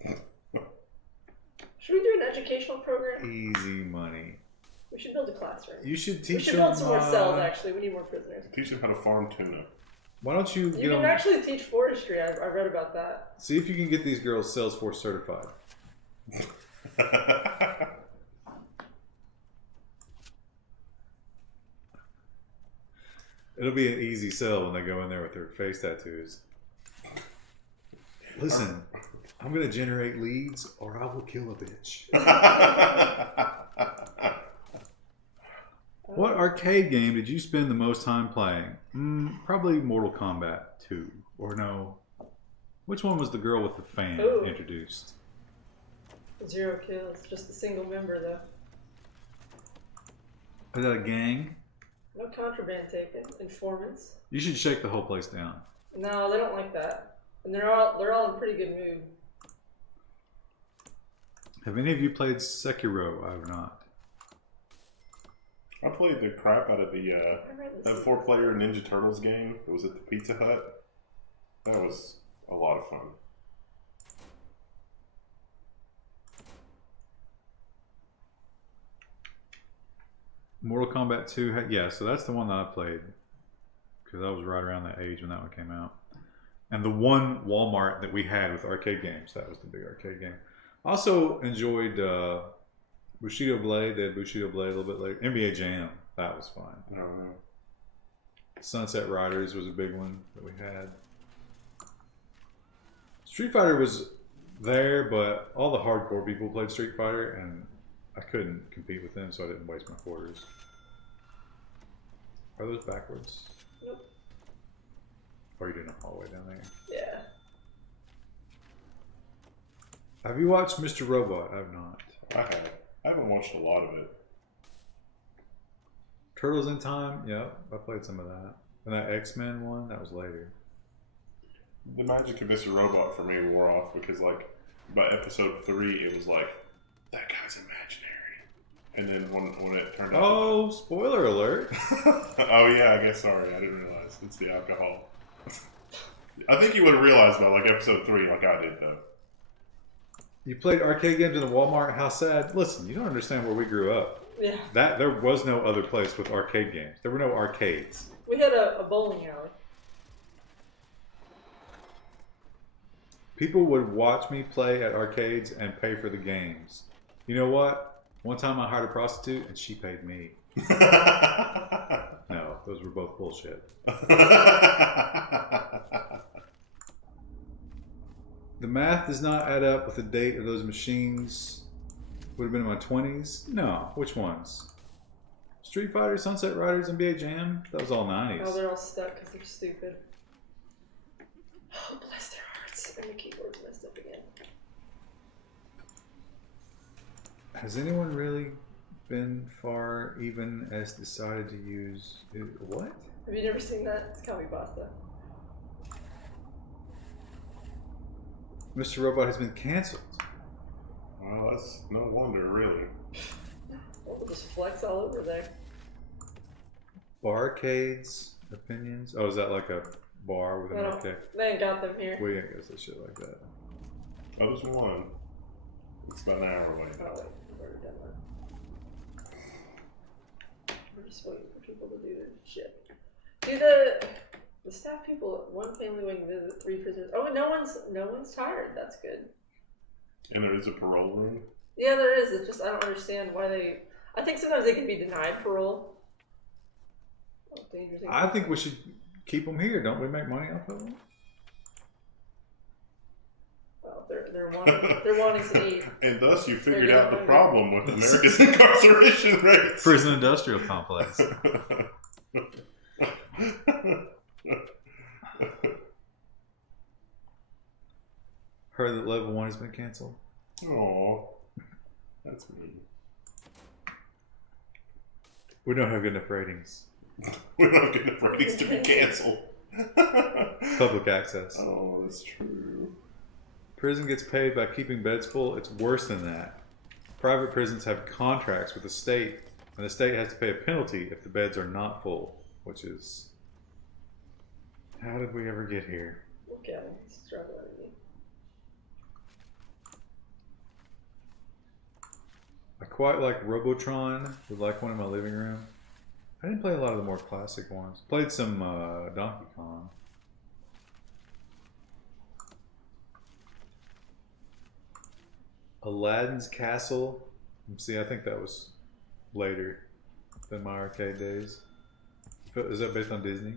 it. Should we do an educational program? Easy money. We should build a classroom. You should teach We should them. build some more cells, actually. We need more prisoners. Teach them how to farm tuna. Why don't you You get can them? actually teach forestry. I read about that. See if you can get these girls Salesforce certified. It'll be an easy sell when they go in there with their face tattoos. Listen, I'm gonna generate leads, or I will kill a bitch. What arcade game did you spend the most time playing? Probably Mortal Kombat 2. Or no. Which one was the girl with the fan introduced? 0 kills. Just a single member, though. Is that a gang? No contraband taken. Informants. You should shake the whole place down. No, they don't like that. And they're all in pretty good mood. Have any of you played Sekiro? I have not. I played the crap out of the that 4-player Ninja Turtles game. It was at the Pizza Hut. That was a lot of fun. Mortal Kombat 2, yeah, so that's the one that I played. Because I was right around that age when that one came out. And the one Walmart that we had with arcade games, that was the big arcade game. I also enjoyed Bushido Blade. They had Bushido Blade a little bit later. NBA Jam, that was fun. I don't know. Sunset Riders was a big one that we had. Street Fighter was there, but all the hardcore people played Street Fighter, and I couldn't compete with them, so I didn't waste my quarters. Are those backwards? Nope. Or are you doing it all the way down there? Yeah. Have you watched Mr. Robot? I have not. I have. I haven't watched a lot of it. Turtles in Time? Yep, I played some of that. And that X-Men one, that was later. The magic of Mr. Robot for me wore off because, like, by episode 3, it was like, that guy's imaginary. And then when it turned out... Oh, spoiler alert. Oh, yeah, I guess, sorry, I didn't realize. It's the alcohol. I think you would have realized by, like, episode 3, like I did, though. You played arcade games in a Walmart? How sad. Listen, you don't understand where we grew up. Yeah. There was no other place with arcade games. There were no arcades. We had a bowling alley. People would watch me play at arcades and pay for the games. You know what? One time I hired a prostitute and she paid me. No, those were both bullshit. The math does not add up with the date of those machines. Would have been in my 20s? No. Which ones? Street Fighter, Sunset Riders, NBA Jam? That was all 90s. Oh, they're all stuck because they're stupid. Oh, bless their hearts. And the keyboard's messed up again. Has anyone really been far even as decided to use... What? Have you never seen that? It's Kami Pasta. Mr. Robot has been canceled. Well, that's no wonder, really. We'll just flex all over there. Barcades, opinions. Oh, is that like a bar with an arcade? They ain't got them here. We ain't got that shit like that. Oh, there's one. It's about an hour away. Oh, wait. We've already done that. We're just waiting for people to do their shit. Do the staff people at one family wing visit 3 prisoners. Oh, no one's tired. That's good. And there is a parole room? Yeah, there is. It's just I don't understand why they... I think sometimes they can be denied parole. I think we should keep them here. Don't we make money off of them? Well, they're wanting to eat. And thus you figured out the problem with America's incarceration rates. Prison industrial complex. Heard that level 1 has been canceled. Oh, that's mean. We don't have good enough ratings. We don't have good enough ratings to be canceled. Public access. Oh, that's true. Prison gets paid by keeping beds full. It's worse than that. Private prisons have contracts with the state, and the state has to pay a penalty if the beds are not full, which is... How did we ever get here? Look at him. He's struggling with me. quite like Robotron, with like one in my living room. I didn't play a lot of the more classic ones. Played some Donkey Kong. Aladdin's Castle. See, I think that was later than my arcade days. Is that based on Disney?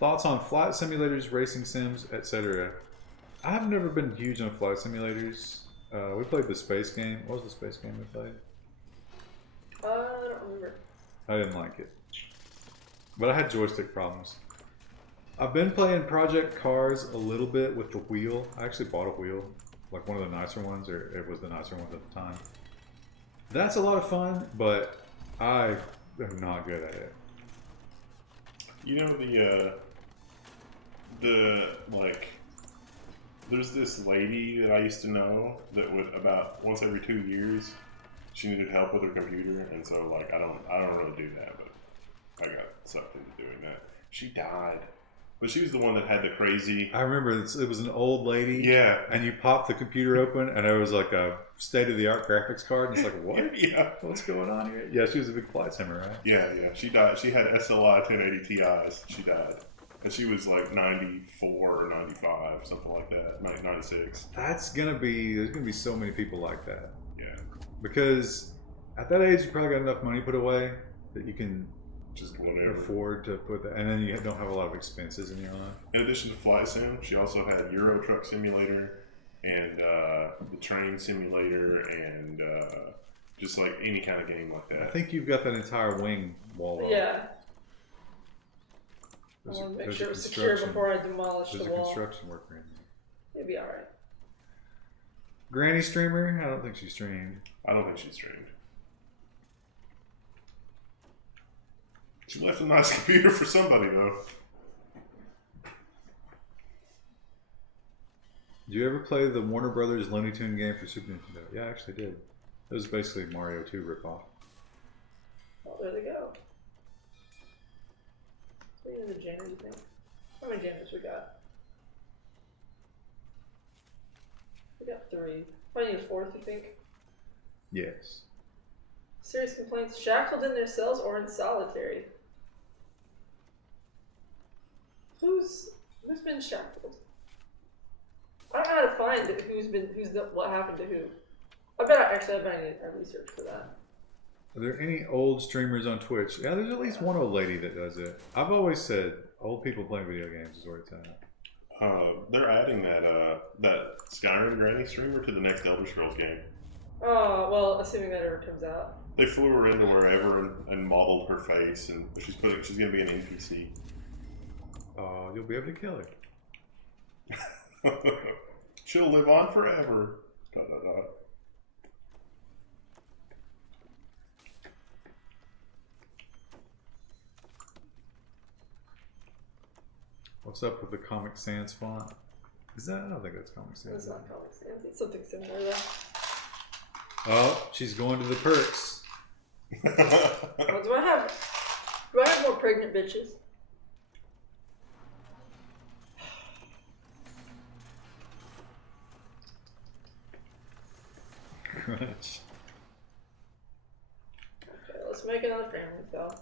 Thoughts on flight simulators, racing sims, etc. I've never been huge on flight simulators. We played the space game. What was the space game we played? I don't remember. I didn't like it. But I had joystick problems. I've been playing Project Cars a little bit with the wheel. I actually bought a wheel. Like one of the nicer ones, or it was the nicer ones at the time. That's a lot of fun, but I am not good at it. You know like, there's this lady that I used to know that would about once every 2 years she needed help with her computer, and so like I don't really do that, but I got sucked into doing that. She died, but she was the one that had the crazy. I remember it was an old lady. Yeah, and you popped the computer open, and it was like a state-of-the-art graphics card, and it's like, what? Yeah, what's going on here? Yeah, she was a big flight simmer, right? Yeah, she died. She had SLI 1080 Ti's. She died. And she was like 94 or 95, something like that, 96. There's gonna be so many people like that. Yeah. Because at that age, you probably got enough money put away that you can just whatever afford to put that, and then you don't have a lot of expenses in your life. In addition to Flight Sim, she also had Euro Truck Simulator and the Train Simulator and just like any kind of game like that. I think you've got that entire wing wall up. Yeah. I want to make sure it's secure before I demolish the wall. There's a construction worker in there. It'll be alright. Granny streamer? I don't think she streamed. I don't think she streamed. She left a nice computer for somebody, though. Did you ever play the Warner Brothers Looney Tune game for Super Nintendo? Yeah, I actually did. It was basically Mario 2 ripoff. Oh, there they go. How many of the janitors you think? How many janitors we got? We got 3. I need a 4th, you think? Yes. Serious complaints: shackled in their cells or in solitary. Who's been shackled? I don't know how to find what happened to who. I bet I need to research for that. Are there any old streamers on Twitch? Yeah, there's at least one old lady that does it. I've always said old people playing video games is where it's at. They're adding that Skyrim Granny streamer to the next Elder Scrolls game. Oh, well, assuming that ever comes out. They flew her into wherever and modeled her face, and she's gonna be an NPC. Oh, you'll be able to kill her. She'll live on forever. Da, da, da. What's up with the Comic Sans font? Is that? I don't think that's Comic Sans. It's not Comic Sans. It's something similar though. Oh, she's going to the perks. Well, do I have more pregnant bitches? Crunch. Okay, let's make another family cell.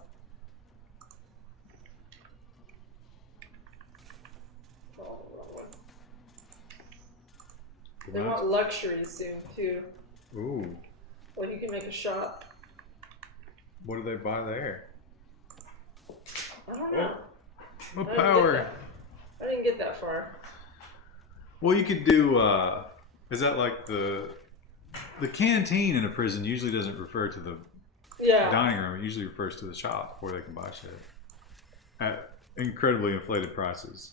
Oh, wrong one. They want luxuries soon too. Ooh. Well, you can make a shop. What do they buy there? I don't know. What power? I didn't get that far. Well, you could do. Is that like the canteen in a prison usually doesn't refer to the dining room. It usually refers to the shop where they can buy shit at incredibly inflated prices.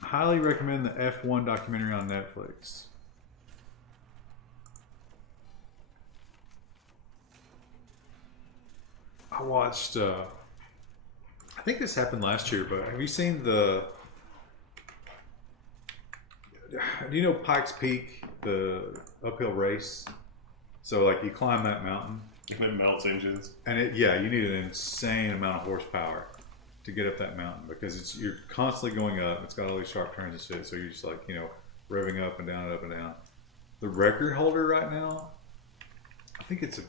Highly recommend the F1 documentary on Netflix. I watched. I think this happened last year, but have you seen the? Do you know Pikes Peak, the uphill race? So like you climb that mountain, and it melts engines. and you need an insane amount of horsepower. to get up that mountain because you're constantly going up. It's got all these sharp turns and shit. So you're just like, you know, revving up and down and up and down. The record holder right now, I think it's a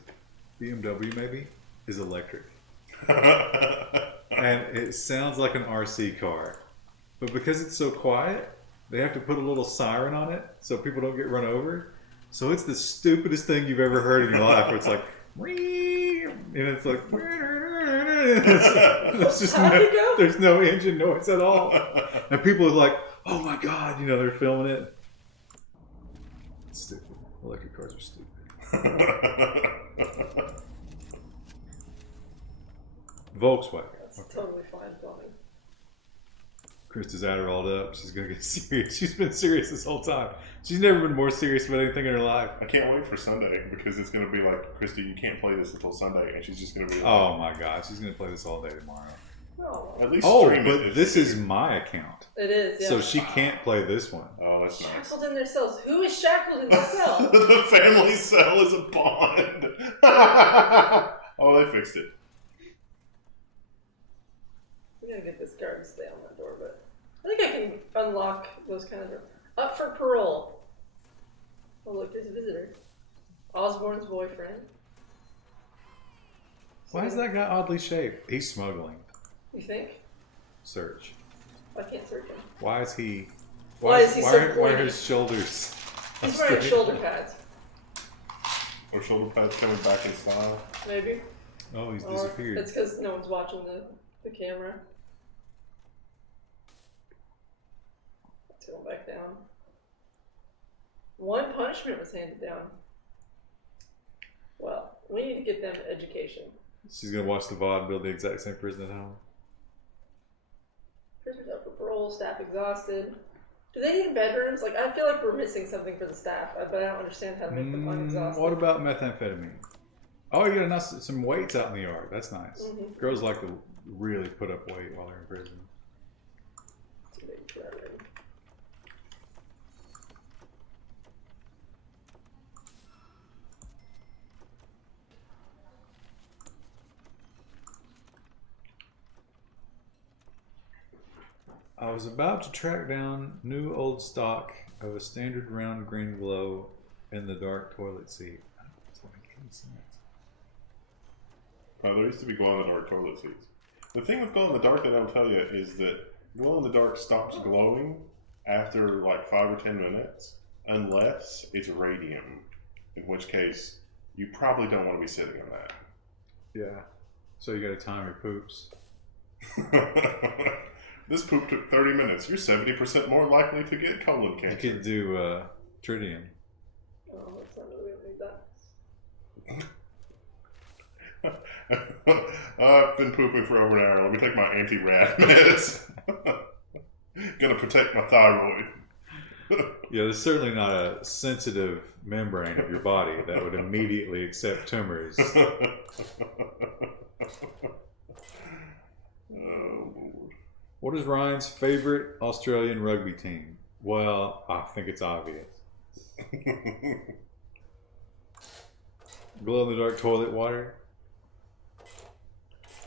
BMW maybe, is electric. And it sounds like an RC car. But because it's so quiet, they have to put a little siren on it so people don't get run over. So it's the stupidest thing you've ever heard in your life. Where it's like, and it's like, it's just there's no engine noise at all. And people are like, oh my God, you know, they're filming it. It's stupid. Electric cars are stupid. Volkswagen. That's totally fine plumbing. Krista's Adderalled up. She's gonna get serious. She's been serious this whole time. She's never been more serious about anything in her life. I can't wait for Sunday because it's gonna be like, Krista, you can't play this until Sunday, and she's just gonna be like, oh my God, she's gonna play this all day tomorrow. Oh, at least Oh, stream but it this is my account. it is, yeah. So she can't play this one. Oh, that's nice. Shackled in their cells. Who is shackled in their cell? The family cell is a bond. Oh, they fixed it. I'm gonna get this guard to stay on that door, but I think I can unlock those kind of doors. Up for parole. Oh look, there's a visitor. Osborne's boyfriend. Why is that guy oddly shaped? He's smuggling. You think? Search. I can't search him. Why is he? Why is he so why are pointy? his shoulders? He's wearing straight? shoulder pads. Or shoulder pads coming back in style. Maybe. Oh, he's Or disappeared. it's because no one's watching the camera. Let's go back down. One punishment was handed down. Well, we need to get them education. She's gonna watch the VOD and build the exact same prison at home. Prisoners up for parole, staff exhausted. Do they need bedrooms? Like, I feel like we're missing something for the staff, but I don't understand how to make them unexhausted. What about methamphetamine? Oh, you got some weights out in the yard. That's nice. Mhm. Girls like to really put up weight while they're in prison. Too big for that room. I was about to track down new old stock of a standard round green glow in the dark toilet seat. That doesn't make any sense. There used to be glow-in-the-dark toilet seats. The thing with glow-in-the-dark that I don't tell you is that glow-in-the-dark stops glowing after like 5 or 10 minutes unless it's radium, in which case you probably don't want to be sitting in that. Yeah. So you gotta time your poops. This poop took 30 minutes. You're 70% more likely to get colon You cancer. could do tritium. Oh, that's not really need that. I've been pooping for over an hour. Let me take my anti-rad meds. Gonna protect my thyroid. Yeah, there's certainly not a sensitive membrane of your body that would immediately accept tumors. Oh, Lord. What is Ryan's favorite Australian rugby team? Well, I think it's obvious. Glow-in-the-dark toilet water.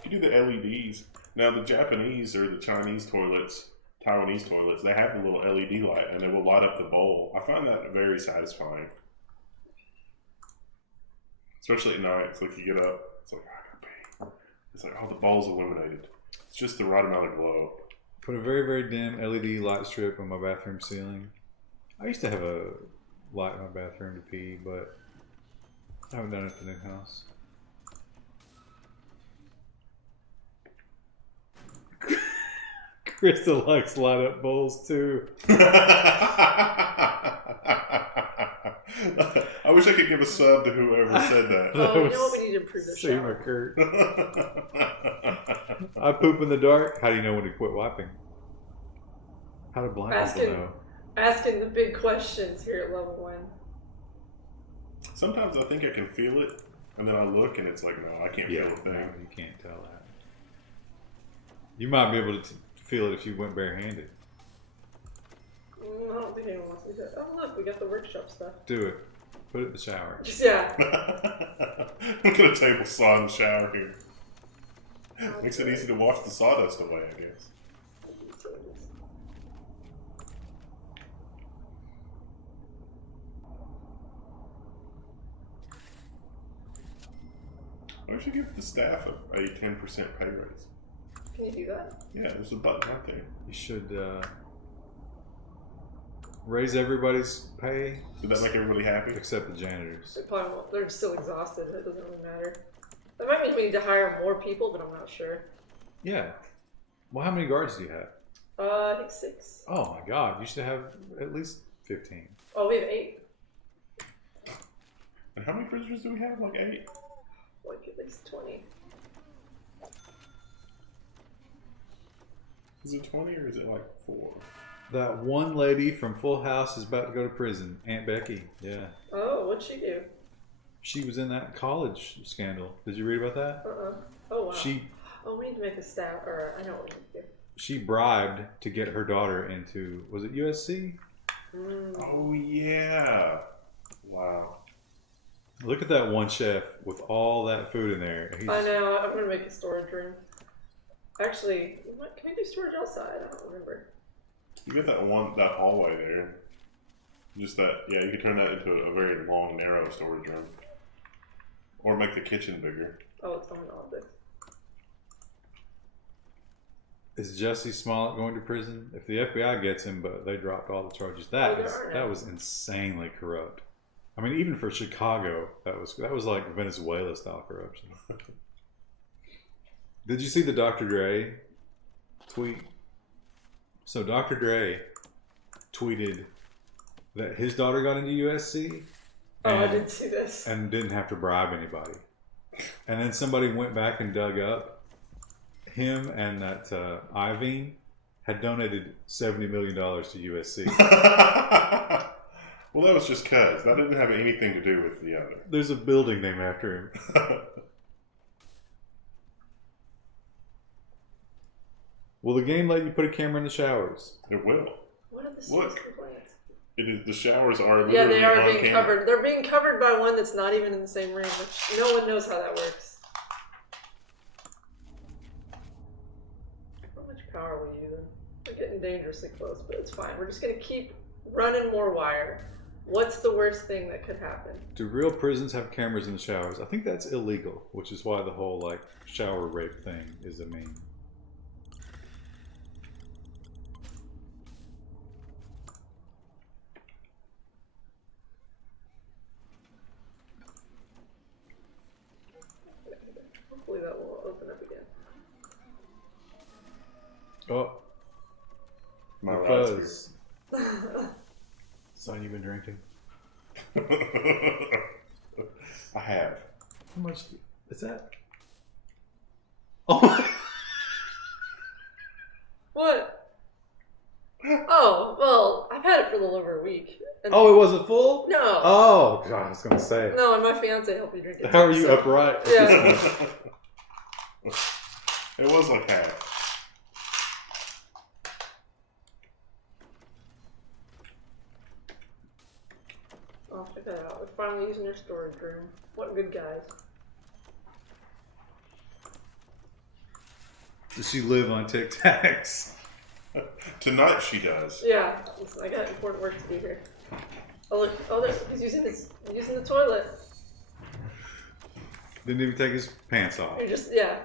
You do the LEDs. Now, the Japanese or the Chinese toilets, Taiwanese toilets, they have the little LED light and it will light up the bowl. I find that very satisfying. Especially at night. It's like you get up, it's like, I gotta pee. It's like, oh, the bowl's illuminated. It's just the right amount of glow. Put a very, very dim LED light strip on my bathroom ceiling. I used to have a light in my bathroom to pee, but I haven't done it at the new house. Krista likes light up bowls too. I wish I could give a sub to whoever said that. Oh, you know what? We need to improve this Same shower. occurred. I poop in the dark. How do you know when to quit wiping? How do blind people know? Asking the big questions here at level 1. Sometimes I think I can feel it, and then I look and it's like, no, I can't feel a thing. No, you can't tell that. You might be able to feel it if you went barehanded. I don't think anyone wants to do that. Oh, look, we got the workshop stuff. Do it. Put it in the shower. Yeah. I'm gonna table saw in the shower here. Makes it easy to wash the sawdust away, I guess. We should give the staff a 10% pay raise. Can you do that? Yeah, there's a button right there. You should raise everybody's pay Did that make everybody happy? except the janitors. They probably won't. They're still exhausted. It doesn't really matter. That might mean we need to hire more people, but I'm not sure. Yeah. Well, how many guards do you have? I think 6. Oh my God! You should have at least 15. Oh, we have 8. And how many prisoners do we have? Like 8? Like at least 20. Is it 20 or is it like 4? That one lady from Full House is about to go to prison. Aunt Becky. Yeah. Oh, what'd she do? She was in that college scandal. Did you read about that? Oh, wow. She we need to make a staff, or I know what we need to do. she bribed to get her daughter into, was it USC? Oh, yeah. Wow. Look at that one chef with all that food in there. I know. I'm gonna make a storage room. Actually, can we do storage outside? I don't remember. You got that hallway there. Just that, yeah, you could turn that into a very long, narrow storage room. Or make the kitchen bigger. Oh, it's on the object. Is Jesse Smollett going to prison? If the FBI gets him, but they dropped all the charges, that was insanely corrupt. I mean, even for Chicago, that was like Venezuela style corruption. Did you see the Dr. Dre tweet? So Dr. Dre tweeted that his daughter got into USC. I didn't see this. And didn't have to bribe anybody. And then somebody went back and dug up him and that Iveen had donated $70 million to USC. Well, that was just cuz. That didn't have anything to do with the other. There's a building named after him. Will the game let you put a camera in the showers? It will. What are the Look. complaints? It is, the showers are literally Yeah, they are on being camera. covered. They're being covered by one that's not even in the same room, which no one knows how that works. How much power are we using? We're getting dangerously close, but it's fine. We're just going to keep running more wire. What's the worst thing that could happen? Do real prisons have cameras in the showers? I think that's illegal, which is why the whole like shower rape thing is a meme. Hopefully that will open up again. Oh, My the rights fuzz. Son, you been drinking? I have. How much is that? Oh my. What? Oh, well, I've had it for a little over a week. And Oh, it wasn't full? no. Oh, God, I was going to say. No, and my fiance helped me drink it. How are you so- upright? Yeah. It was like half. Oh, check that out. We're finally using their storage room. What good guys. Does she live on Tic Tacs? Tonight she does. Yeah, listen, I got important work to do here. Oh look! Oh, he's using the toilet. Didn't even take his pants off. You're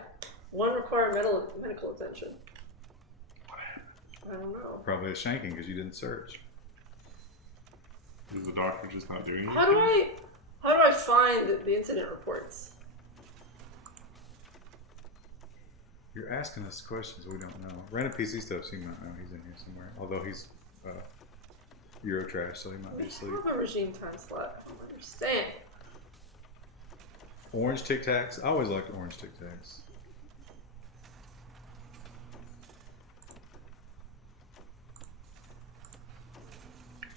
one required medical attention. I don't know. Probably a shanking because you didn't search. Is the doctor just not doing anything? How do I find the incident reports? You're asking us questions we don't know. Random PC stuff, so you might know he's in here somewhere. Although he's Eurotrash, so he might be We asleep. have a regime time slot. I don't understand. Orange Tic Tacs. I always liked orange Tic Tacs.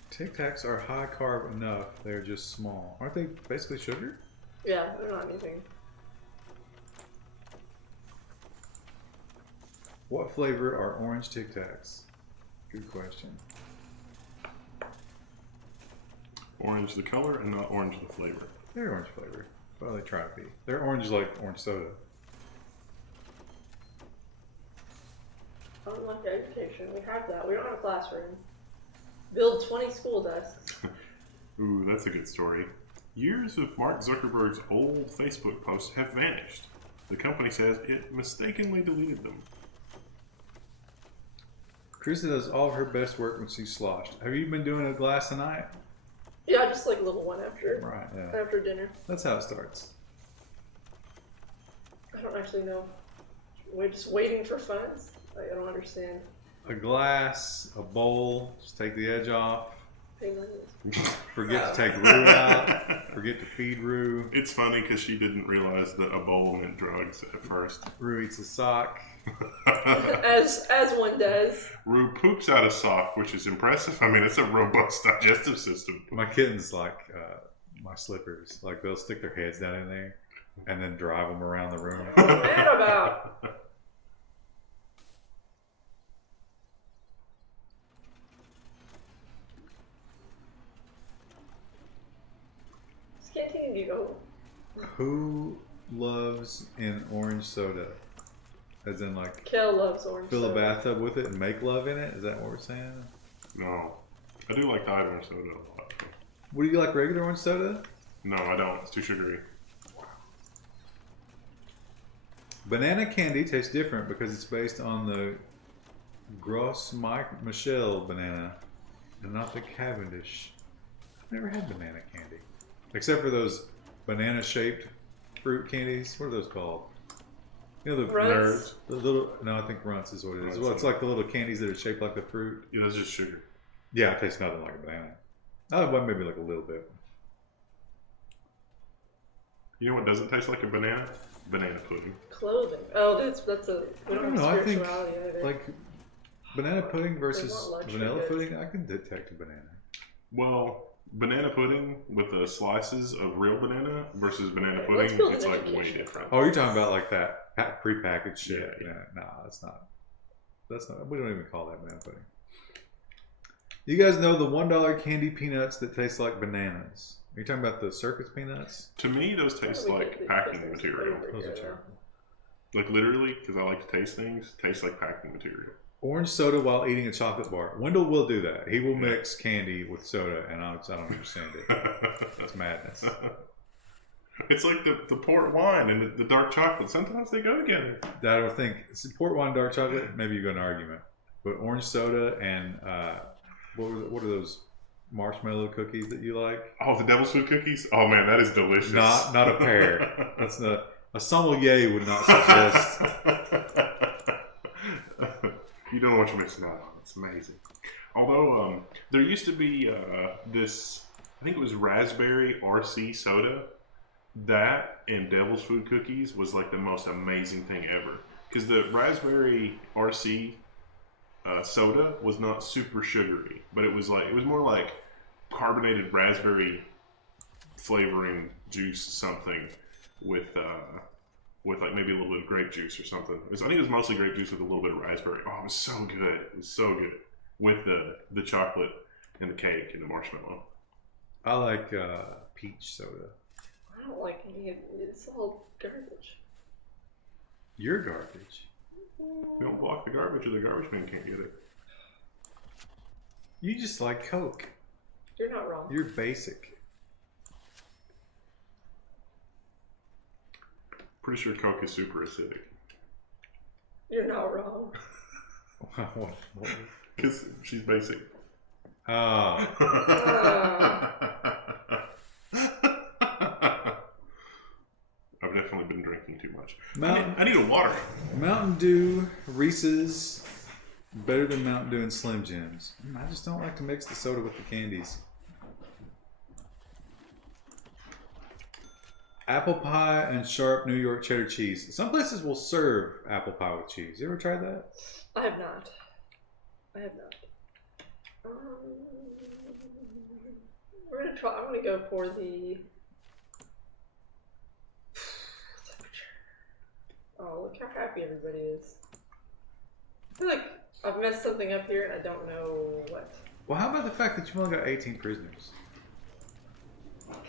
Tic Tacs are high carb enough. They're just small. Aren't they basically sugar? Yeah, they're not anything. What flavor are orange Tic Tacs? Good question. Orange the color and not orange the flavor. They're orange flavor. Well, they try to be. They're orange like orange soda. Unlike education, we have that. We don't have a classroom. Build 20 school desks. Ooh, that's a good story. Years of Mark Zuckerberg's old Facebook posts have vanished. The company says it mistakenly deleted them. Krista does all of her best work when she's sloshed. Have you been doing a glass a night? Yeah, just like a little one after Right, yeah. after dinner. That's how it starts. I don't actually know. We're just waiting for funds. Like, I don't understand. A glass, a bowl, just take the edge off. Pay money. Forget to take Rue out. Forget to feed Rue. It's funny because she didn't realize that a bowl meant drugs at first. Rue eats a sock. as one does. Rue poops out a sock, which is impressive. I mean, it's a robust digestive system. My kittens like my slippers. Like they'll stick their heads down in there and then drive them around the room. What are you mad about? Just can't you go. Who loves an orange soda? As in like Kel loves orange fill a soda. bathtub with it and make love in it? Is that what we're saying? No. I do like Diet orange soda a lot. What do you like, regular orange soda? No, I don't. It's too sugary. Banana candy tastes different because it's based on the Gros Michel banana and not the Cavendish. I've never had banana candy. Except for those banana shaped fruit candies. What are those called? You know the Runts? The little no, I think Runts is what it is. Well, it's like the little candies that are shaped like the fruit. Yeah, that's just sugar. Yeah, it tastes nothing like a banana. Oh, well, maybe like a little bit. You know what doesn't taste like a banana? Banana pudding. Clothing. Oh, that's a. We I don't don't know. I have think spirituality either. like banana pudding versus want luxury vanilla goods. pudding, I can detect a banana. Well, banana pudding with the slices of real banana versus banana Okay, let's pudding, build it's an like way education. different. Oh, you're talking about like that prepackaged shit. Yeah. Yeah, no, that's not. That's not. We don't even call that banana pudding. You guys know the $1 candy peanuts that taste like bananas? Are you talking about the circus peanuts? To me, those taste like packing material. Those are terrible. Like literally, because I like to taste things, taste like packing material. Orange soda while eating a chocolate bar. Wendell will do that. He will mix candy with soda, and I don't understand it. That's madness. It's like the port wine and the dark chocolate. Sometimes they go together. I don't think port wine, dark chocolate. Maybe you got an argument, but orange soda and what are those marshmallow cookies that you like? Oh, the devil's food cookies. Oh man, that is delicious. Not a pair. That's not a sommelier would not suggest. You don't know what you're missing out on. It's amazing. Although there used to be this, I think it was raspberry RC soda. That and devil's food cookies was like the most amazing thing ever. Because the raspberry RC soda was not super sugary, but it was more like carbonated raspberry flavoring juice something with like maybe a little bit of grape juice or something. I think it was mostly grape juice with a little bit of raspberry. Oh, it was so good. It was so good with the chocolate and the cake and the marshmallow. I like peach soda. I don't like any of it. It's all garbage. You're garbage. You don't block the garbage or the garbage man can't get it. You just like Coke. You're not wrong. You're basic. Pretty sure Coke is super acidic. You're not wrong. What? Because she's basic. Ah. I've definitely been drinking too much. Mountain, I need a water. Mountain Dew, Reese's, better than Mountain Dew and Slim Jims. I just don't like to mix the soda with the candies. Apple pie and sharp New York cheddar cheese. Some places will serve apple pie with cheese. You ever tried that? I have not. We're gonna try. I'm gonna go for the. Oh, look how happy everybody is. I feel like I've messed something up here and I don't know what. Well, how about the fact that you only got 18 prisoners?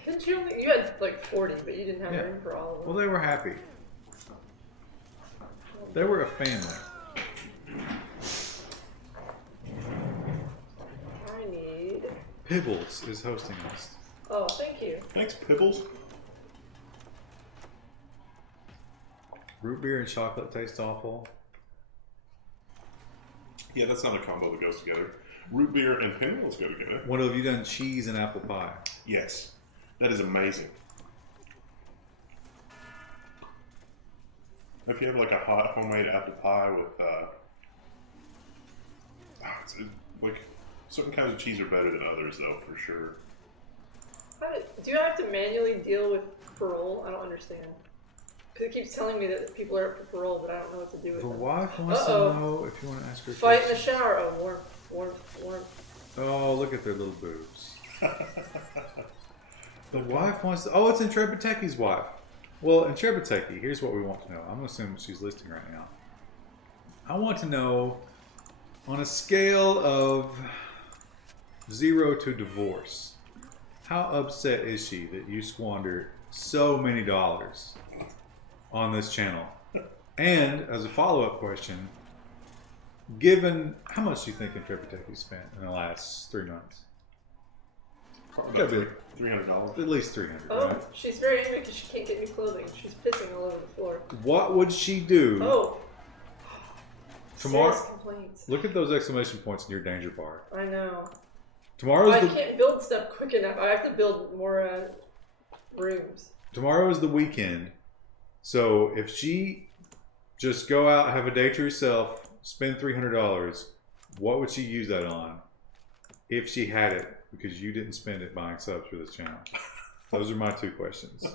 Didn't you only? You had like 40, but you didn't have Yeah. room for all of them. Well, they were happy. They were a family. Pibbles is hosting us. Oh, thank you. Thanks, Pibbles. Root beer and chocolate taste awful. Yeah, that's not a combo that goes together. Root beer and pinwheels go together. What have you done? Cheese and apple pie. Yes, that is amazing. If you have like a hot homemade apple pie with, like certain kinds of cheese are better than others, though, for sure. Do you have to manually deal with parole? I don't understand. Because it keeps telling me that people are up for parole, but I don't know what to do with The them. wife wants to know if you want to ask her. Fight in the shower. Oh, warm. Oh, look at their little boobs. The wife wants to. Oh, it's Intrepid Techie's wife. Well, Intrepid Techie, here's what we want to know. I'm going to assume she's listening right now. I want to know, on a scale of 0 to divorce, how upset is she that you squandered so many dollars on this channel? And as a follow-up question, given how much do you think Intrepid Techie spent in the last 3 months? Probably about $300. At least 300. Oh, Right? she's very angry because she can't get new clothing. She's pissing all over the floor. What would she do? Oh. Tomorrow. Serious complaints. Look at those exclamation points in your danger bar. I know. Tomorrow's I can't build stuff quick enough. I have to build more rooms. Tomorrow is the weekend, so if she just go out, have a day to herself, spend $300, what would she use that on? If she had it, because you didn't spend it buying subs for this channel. Those are my 2 questions.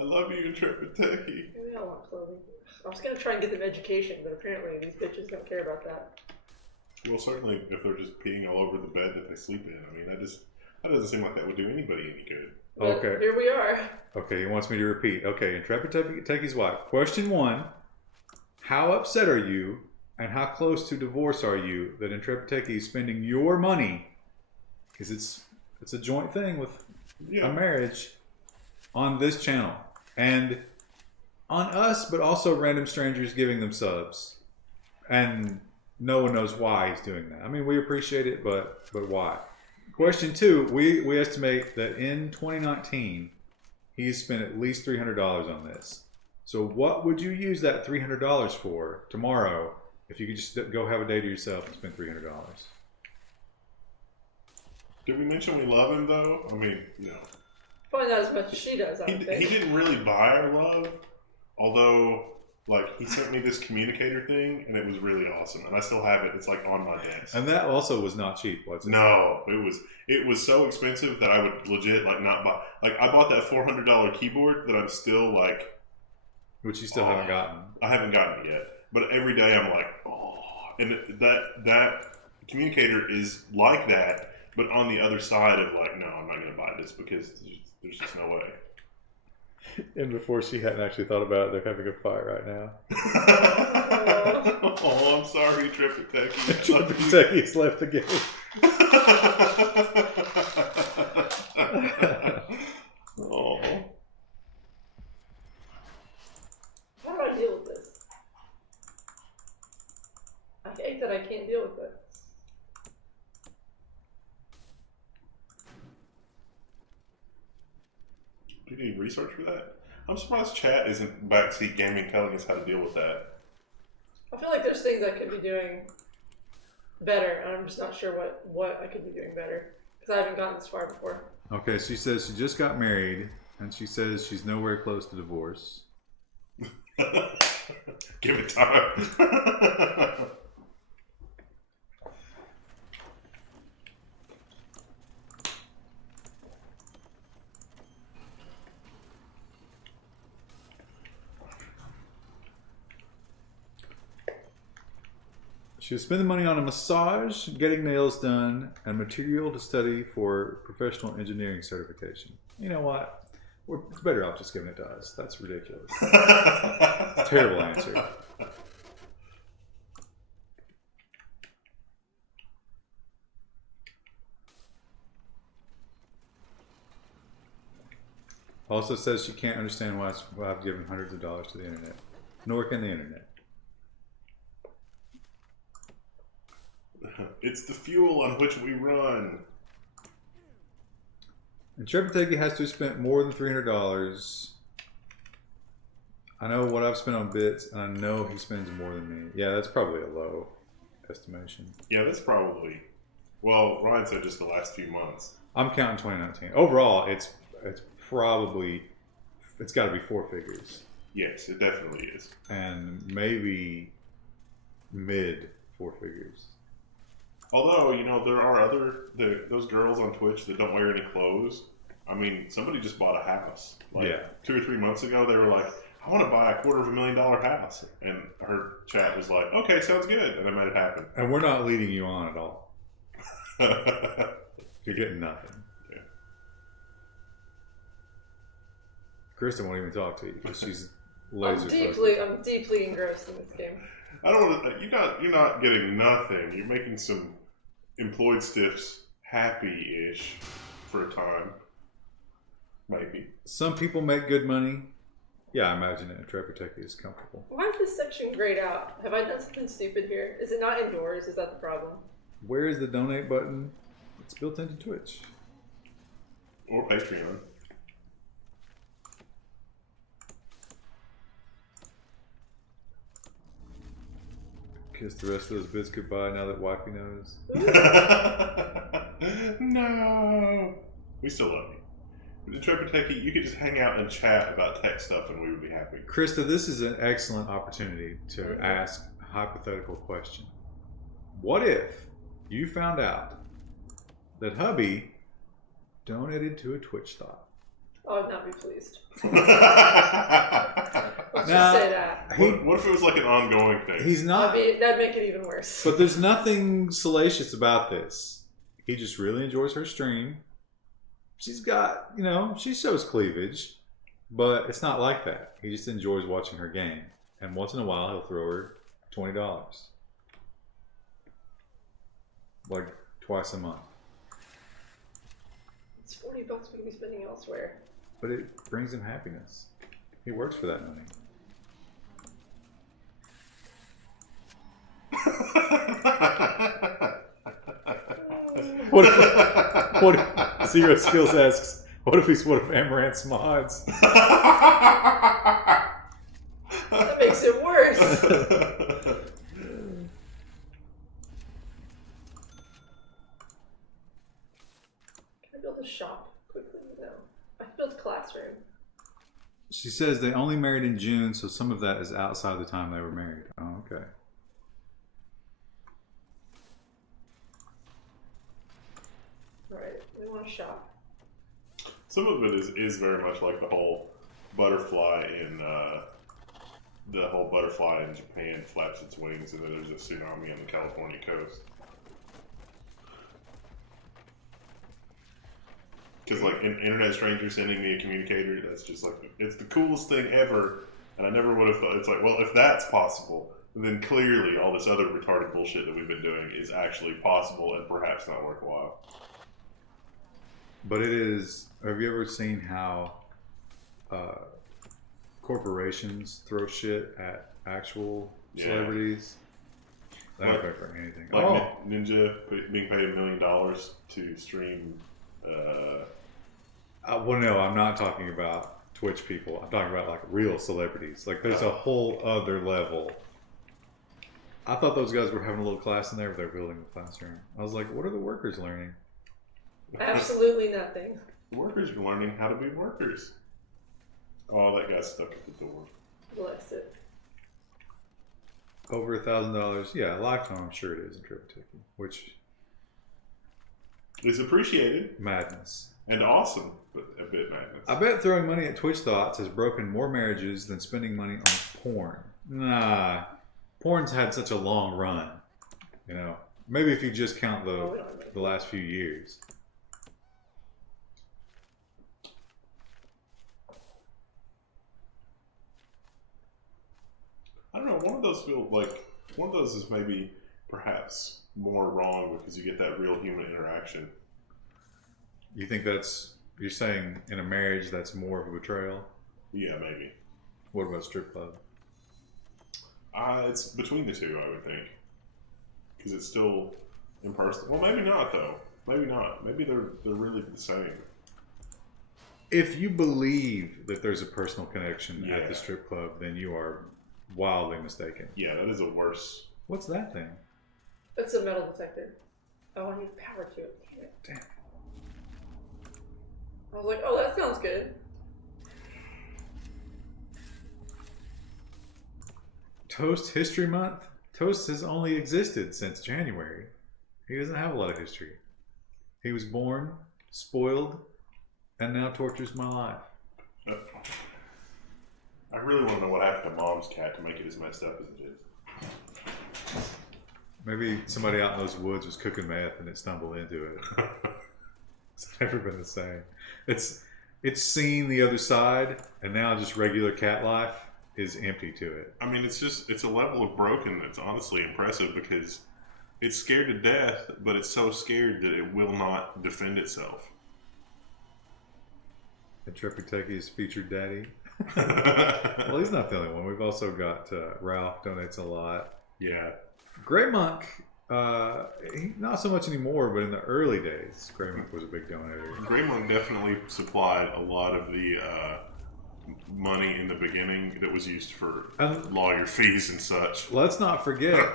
I love you, Intrepid Techie. Maybe I want clothing. I was gonna try and get them education, but apparently these bitches don't care about that. Well, certainly if they're just peeing all over the bed that they sleep in. I mean, that doesn't seem like that would do anybody any good. But Okay. here we are. Okay, he wants me to repeat. Okay, Intrepid Techie's wife. Question 1, how upset are you and how close to divorce are you that Intrepid Techie is spending your money, because it's a joint thing with a marriage, on this channel and on us, but also random strangers giving them subs, and no one knows why he's doing that. I mean, we appreciate it, but why? Question 2, we estimate that in 2019 he's spent at least $300 on this. So what would you use that $300 for tomorrow if you could just go have a day to yourself and spend $300? Did we mention we love him, though? I mean, Probably not as much as she does, I He don't think. didn't really buy our love, although, like, he sent me this communicator thing, and it was really awesome. And I still have it. It's, like, on my desk. And that also was not cheap, was it? No, it was so expensive that I would legit, like, not buy. Like, I bought that $400 keyboard that I'm still, like... Which you still haven't gotten. I haven't gotten it yet. But every day I'm like, oh. And that communicator is like that, but on the other side of, like, no, I'm not going to buy this because there's just no way. And before she hadn't actually thought about it, they're having a fight right now. Oh, I'm sorry, Intrepid Techie. Intrepid Techie's left the game. Oh. How do I deal with this? I hate that I can't deal with it. Do you need research for that? I'm surprised chat isn't backseat gaming telling us how to deal with that. I feel like there's things I could be doing better, and I'm just not sure what I could be doing better, because I haven't gotten this far before. Okay, she says she just got married, and she says she's nowhere close to divorce. Give it time. She was spending money on a massage, getting nails done, and material to study for professional engineering certification. You know what? It's better off just giving it to us. That's ridiculous. Terrible answer. Also says she can't understand why I've given hundreds of dollars to the internet. Nor can the internet. It's the fuel on which we run. Intrepid has to have spent more than $300. I know what I've spent on bits, and I know he spends more than me. Yeah, that's probably a low estimation. Yeah, that's probably. Well, Ryan said just the last few months. I'm counting 2019. Overall, it's probably it's got to be 4 figures. Yes, it definitely is. And maybe mid 4 figures. Although, you know, there are those girls on Twitch that don't wear any clothes. I mean, somebody just bought a house. Like, yeah. 2 or 3 months ago, they were like, I want to buy a $250,000 house. And her chat was like, okay, sounds good. And I made it happen. And we're not leading you on at all. You're getting nothing. Yeah. Kristen won't even talk to you because she's I'm laser deeply engrossed in this game. I don't want to. You're not getting nothing. You're making some employed stiffs happy-ish for a time. Maybe. Some people make good money. Yeah, I imagine that Intrepid is comfortable. Why is this section grayed out? Have I done something stupid here? Is it not indoors? Is that the problem? Where is the donate button? It's built into Twitch. Or Patreon. Kiss the rest of those bits goodbye now that wifey knows. No. We still love you. With Intrepid, you could just hang out and chat about tech stuff and we would be happy. Krista, this is an excellent opportunity to ask a hypothetical question. What if you found out that hubby donated to a Twitch thought? I would not be pleased. What Let's just say that. if it was like an ongoing thing? He's not. That'd make it even worse. But there's nothing salacious about this. He just really enjoys her stream. She's got, you know, she shows cleavage, but it's not like that. He just enjoys watching her game. And once in a while, he'll throw her $20. Like twice a month. It's $40 we could be spending elsewhere. But it brings him happiness. He works for that money. What if Zero Skills asks, what if he's one of Amaranth's mods? That makes it worse. Can I build a shop quickly? No. I can build a classroom. She says they only married in June, so some of that is outside the time they were married. Oh, okay. Alright, we want a shop. Some of it is very much like the whole butterfly in Japan flaps its wings and then there's a tsunami on the California coast. Because like internet stranger sending me a communicator, that's just like it's the coolest thing ever, and I never would have thought. It's like, well, if that's possible, then clearly all this other retarded bullshit that we've been doing is actually possible and perhaps not worthwhile. But it is. Have you ever seen how corporations throw shit at actual celebrities? They don't pay for anything. Like Ninja being paid $1 million to stream. Well, no, I'm not talking about Twitch people. I'm talking about like real celebrities. Like there's a whole other level. I thought those guys were having a little class in there, but they're building a classroom. I was like, what are the workers learning? Absolutely nothing. Workers are learning how to be workers. Oh, that got stuck at the door. Bless it. Over $1,000. Yeah, lifetime, I'm sure it is in Intrepid, which is appreciated. Madness. And awesome, but a bit madness. I bet throwing money at Twitch thoughts has broken more marriages than spending money on porn. Nah. Porn's had such a long run. You know, maybe if you just count the last few years. I don't know, one of those is maybe perhaps more wrong because you get that real human interaction. You think you're saying in a marriage that's more of a betrayal? Yeah, maybe. What about strip club? It's between the two, I would think. Because it's still impersonal. Well, maybe not, though. Maybe not. Maybe they're really the same. If you believe that there's a personal connection at Yeah. the strip club, then you are wildly mistaken. Yeah, that is a worse. What's that thing? It's a metal detector. Oh, I need power to it. Damn it. Damn. I was like, oh, that sounds good. Toast History Month? Toast has only existed since January. He doesn't have a lot of history. He was born, spoiled, and now tortures my life. I really want to know what happened to Mom's cat to make it as messed up as it is. Maybe somebody out in those woods was cooking meth and it stumbled into it. It's never been the same. It's seen the other side, and now just regular cat life is empty to it. I mean, it's a level of broken that's honestly impressive because it's scared to death, but it's so scared that it will not defend itself. Intrepid Techie's featured daddy. Well, he's not the only one. We've also got Ralph donates a lot. Yeah. Grey Monk, not so much anymore, but in the early days, Grey Monk was a big donator. Grey Monk definitely supplied a lot of the money in the beginning that was used for lawyer fees and such. Let's not forget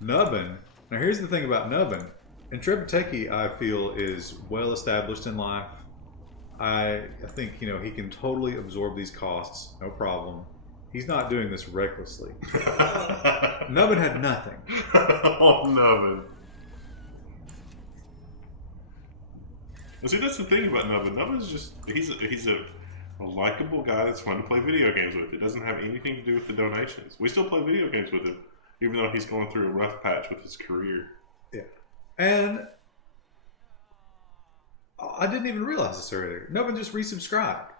Nubbin. Now, here's the thing about Nubbin. Intrepid Techie, I feel, is well established in life. I think, he can totally absorb these costs, no problem. He's not doing this recklessly. Nubbin had nothing. Oh, Nubbin. And see, that's the thing about Nubbin. Nubbin's just, he's a likable guy that's fun to play video games with. It doesn't have anything to do with the donations. We still play video games with him, even though he's going through a rough patch with his career. Yeah. And I didn't even realize this earlier. Nubbin just resubscribed.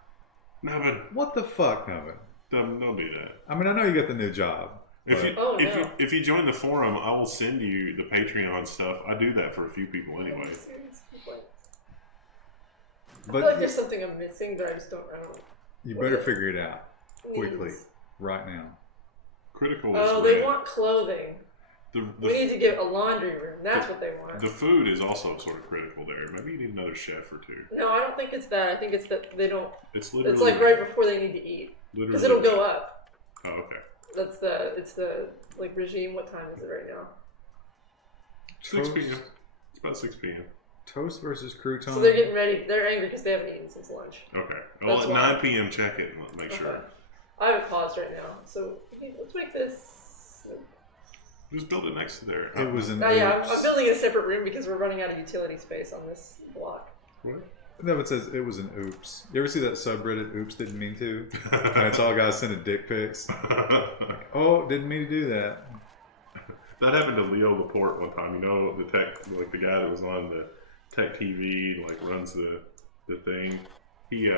Nubbin. What the fuck, Nubbin? Don't do that. I mean, I know you got the new job. If you join the forum, I will send you the Patreon stuff. I do that for a few people anyway. I feel like there's something I'm missing, but I just don't know. You better figure it out quickly, right now. Critical. Oh, they want clothing. We need to get a laundry room. That's what they want. The food is also sort of critical there. Maybe you need another chef or two. No, I don't think it's that. I think it's that they don't. It's literally. It's like right before they need to eat. Because it'll go up. Oh, okay. It's the regime. What time is it right now? 6 p.m. It's about 6 p.m. Toast versus crouton. So they're getting ready. They're angry because they haven't eaten since lunch. Okay. Well, at 9 p.m. check it and make sure. I have it paused right now. So let's make this. Just build it next to there. It was an. Yeah, I'm building a separate room because we're running out of utility space on this block. What? No, it says it was an oops. You ever see that subreddit, oops, didn't mean to? And it's all guys sending dick pics. Oh, didn't mean to do that. That happened to Leo Laporte one time. The the guy that was on the Tech TV, runs the thing. He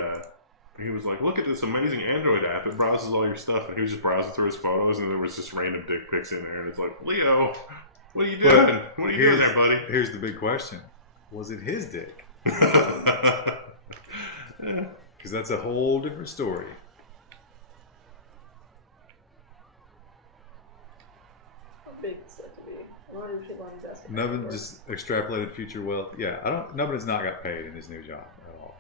was like, look at this amazing Android app. It browses all your stuff. And he was just browsing through his photos, and there was just random dick pics in there. And it's like, Leo, what are you doing? What are you doing there, buddy? Here's the big question. Was it his dick? Because that's a whole different story. How big is that to be? Nubbin just extrapolated future wealth. Yeah, Nubbin has not got paid in his new job at all.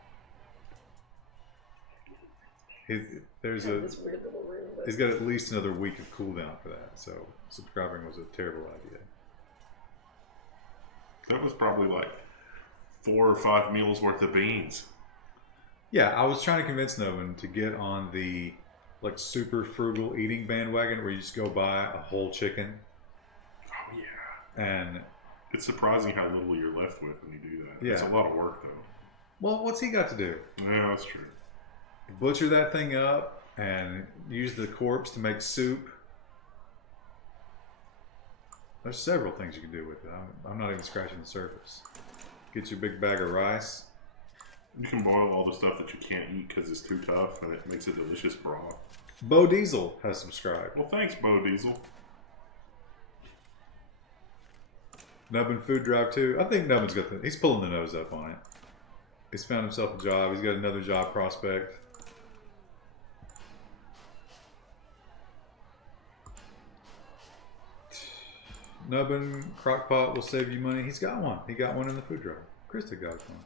This weird little room. He's got at least another week of cooldown for that. So subscribing was a terrible idea. That was probably 4 or 5 meals worth of beans. Yeah, I was trying to convince Nubbin to get on the super frugal eating bandwagon where you just go buy a whole chicken. Oh yeah. And it's surprising how little you're left with when you do that. Yeah. It's a lot of work though. Well, what's he got to do? Yeah, that's true. Butcher that thing up and use the corpse to make soup. There's several things you can do with it. I'm not even scratching the surface. Get you a big bag of rice. You can boil all the stuff that you can't eat because it's too tough, and it makes a delicious broth. Bo Diesel has subscribed. Well, thanks, Bo Diesel. Nubbin food drive too. I think Nubbin's he's pulling the nose up on it. He's found himself a job. He's got another job prospect. Nubbin crockpot will save you money. He's got one. He got one in the food drive. Krista got one.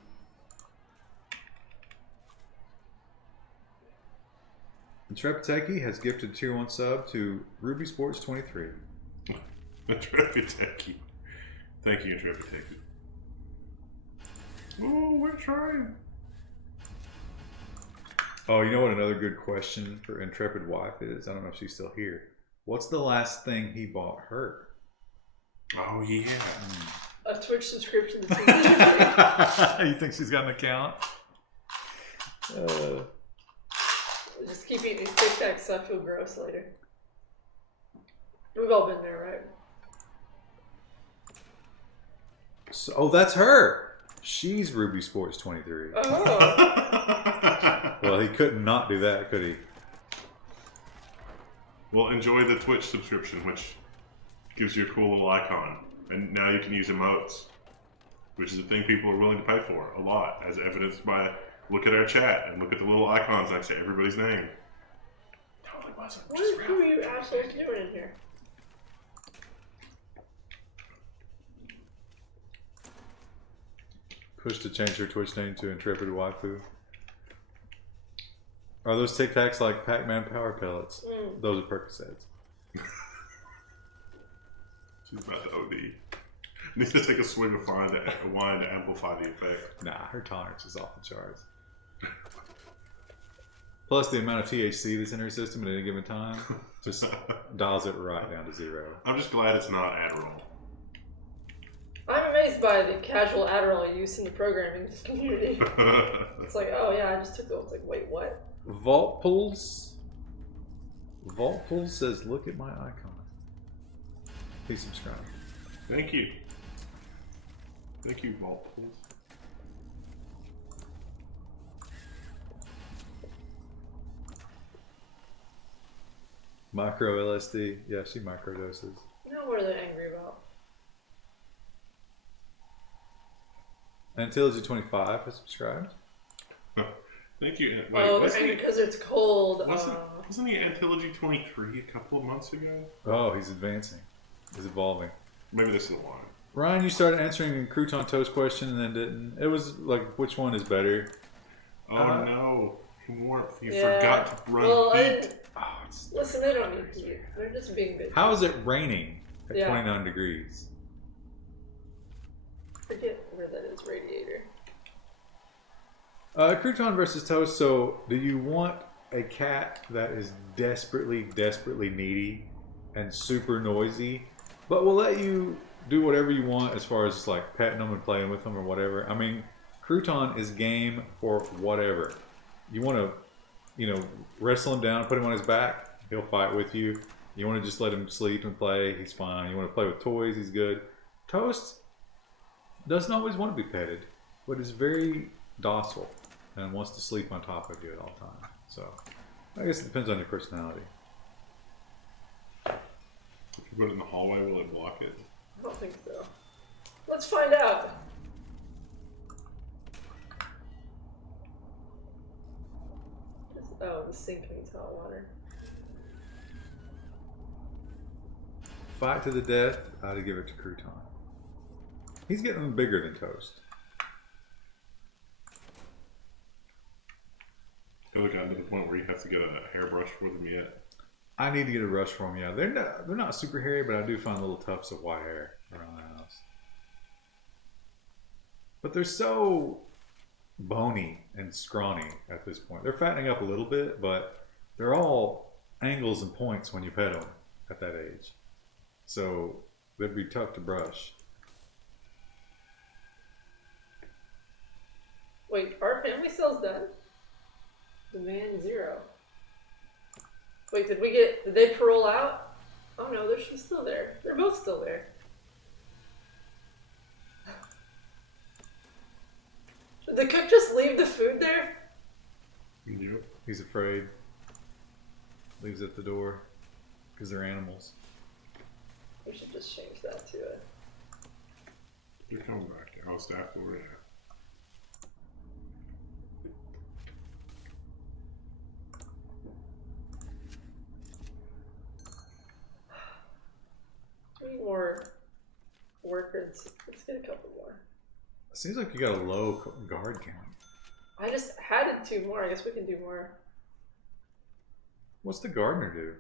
Intrepidtechie has gifted tier 1 sub to Ruby Sports 23. Intrepidtechie. Thank you, Intrepidtechie. Oh, we're trying. Oh, you know what another good question for Intrepid Wife is? I don't know if she's still here. What's the last thing he bought her? Oh, yeah. A Twitch subscription to PGP. You think she's got an account? Just keep eating these Tic Tacs so I feel gross later. We've all been there, right? So, oh, that's her. She's Ruby Sports 23. Oh. Well, he couldn't not do that, could he? Well, enjoy the Twitch subscription, which gives you a cool little icon. And now you can use emotes, which is a thing people are willing to pay for a lot, as evidenced by look at our chat and look at the little icons next to everybody's name. Totally wasn't. Who are you assholes doing in here? Push to change her Twitch name to Intrepid Waifu. Are those Tic Tacs like Pac-Man Power Pellets? Those are Percocets. She's about to OD. Needs to take a swig of wine to amplify the effect. Nah, her tolerance is off the charts. Plus, the amount of THC that's in her system at any given time just dials it right down to 0. I'm just glad it's not Adderall. I'm amazed by the casual Adderall use in the programming community. It's like, oh yeah, I just took those. It's like, wait, what? Vault Pulse says, look at my icon. Please subscribe. Thank you. Thank you, Vault Pools. Micro LSD. Yeah, she microdoses. Now what are they angry about? Antilogy25 has subscribed. Thank you. Wait, Oh, they're angry because it's cold. Wasn't he Antilogy 23 a couple of months ago? Oh, he's advancing. He's evolving. Maybe this is the one. Ryan, you started answering a crouton toast question and then didn't. It was like, which one is better? Oh no. Warmth. You forgot to run heat. Oh, listen, they don't need heat. They're just being bitchy. How is it raining at 29 degrees? Forget where that is, radiator. Crouton versus toast. So, do you want a cat that is desperately, desperately needy and super noisy, but will let you do whatever you want as far as like petting them and playing with them or whatever? I mean, Crouton is game for whatever. You want to, you know, wrestle him down, put him on his back, he'll fight with you. You want to just let him sleep and play, he's fine. You want to play with toys, he's good. Toast doesn't always want to be petted, but is very docile and wants to sleep on top of you at all times. So, I guess it depends on your personality. If you put it in the hallway, will it block it? I don't think so. Let's find out. Oh, the sink needs hot water. Fight to the death, I'd give it to Crouton. He's getting bigger than Toast. Have we gotten to the point where you have to get a hairbrush for them yet? I need to get a brush for them, yeah. They're not super hairy, but I do find little tufts of white hair around the house. But they're so bony and scrawny at this point. They're fattening up a little bit, but they're all angles and points when you pet them at that age. So they'd be tough to brush. Wait, our family cell's done? Demand 0. Wait, did they parole out? Oh no, she's still there. They're both still there. Did the cook just leave the food there? Yep. He's afraid. Leaves at the door. Because they're animals. We should just change that to it. You're coming back. I'll staff over there. We need more workers. Let's get a couple more. Seems like you got a low guard count. I just added 2 more. I guess we can do more. What's the gardener do?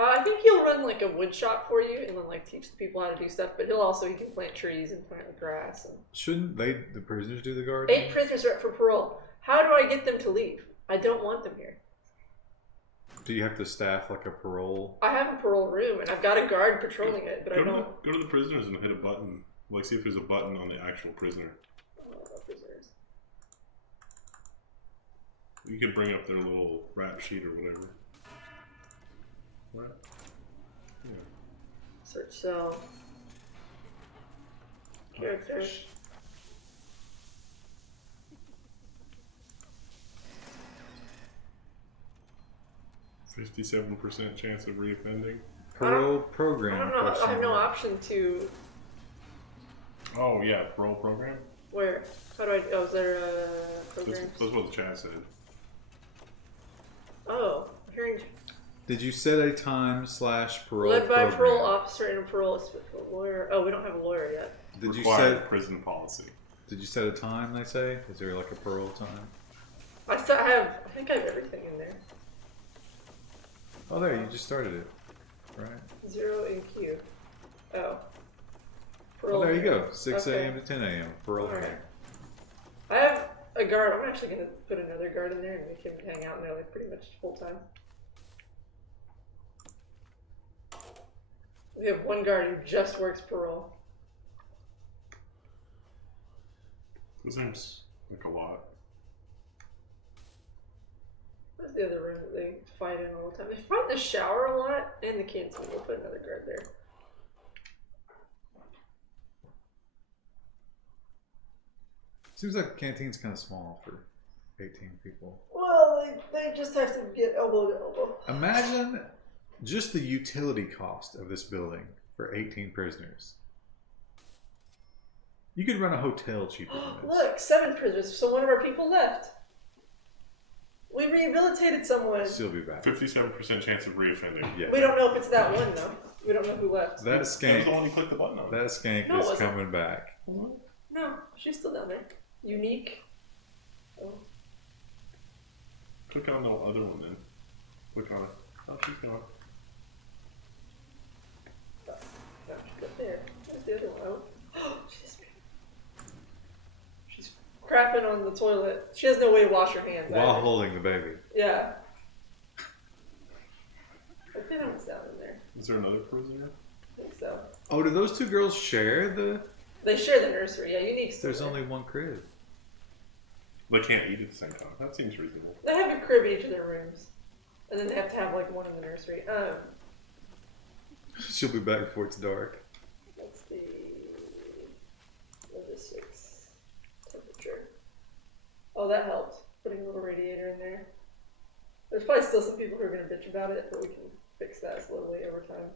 I think he'll run like a wood shop for you and then like teach the people how to do stuff. But he can plant trees and plant grass. And... Shouldn't the prisoners do the gardening? 8 prisoners are up for parole. How do I get them to leave? I don't want them here. Do you have to staff like a parole? I have a parole room and I've got a guard patrolling it, but I don't. Go to the prisoners and hit a button. Like, see if there's a button on the actual prisoner. Prisoners. You could bring up their little rap sheet or whatever. Right? Yeah. Search cell. Character. 57% chance of reoffending. Parole program. I don't know. I have no option to. Oh yeah, parole program. Where? How do I? Oh, is there a program? That's what the chat said. Oh, hearing. Did you set a time / parole Led by a program? parole officer and a parole lawyer. Oh, we don't have a lawyer yet. Did you Required set prison policy? Did you set a time? They say. Is there like a parole time? I think I have everything in there. Oh, there. You just started it, right? 0 in queue. Oh. Oh, there you go. 6 Okay. a.m. to 10 a.m. Parole. Alright. I have a guard. I'm actually going to put another guard in there and make him hang out in there like pretty much full time. We have one guard who just works parole. That seems like a lot. That's the other room that they fight in all the time. They fight in the shower a lot and the canteen. We'll put another guard there. Seems like the canteen's kind of small for 18 people. Well, they just have to get elbow to elbow. Imagine just the utility cost of this building for 18 prisoners. You could run a hotel cheaper than this. Look, 7 prisoners. So one of our people left. We rehabilitated someone. She'll be back. 57% chance of reoffending. Yeah. We don't know if it's that one though. We don't know who left. That That was the skank. one you clicked the button on. That skank No, it is wasn't. coming back. No, she's still down there. Unique. Oh. Click on the other one then. Click on it. Oh, she's gone. No, she's up there. Where's the other one? Oh, she's crapping on the toilet. She has no way to wash her hands. While either. holding the baby. Yeah. I think I was down in there. Is there another prisoner? I think so. Oh, do those two girls share the... They share the nursery. Yeah, Unique's There's there. only one crib. They can't eat at the same time. That seems reasonable. They have a crib in each of their rooms. And then they have to have like one in the nursery. She'll be back before it's dark. Let's see. Logistics. Temperature. Oh, that helped. Putting a little radiator in there. There's probably still some people who are going to bitch about it, but we can fix that slowly over time.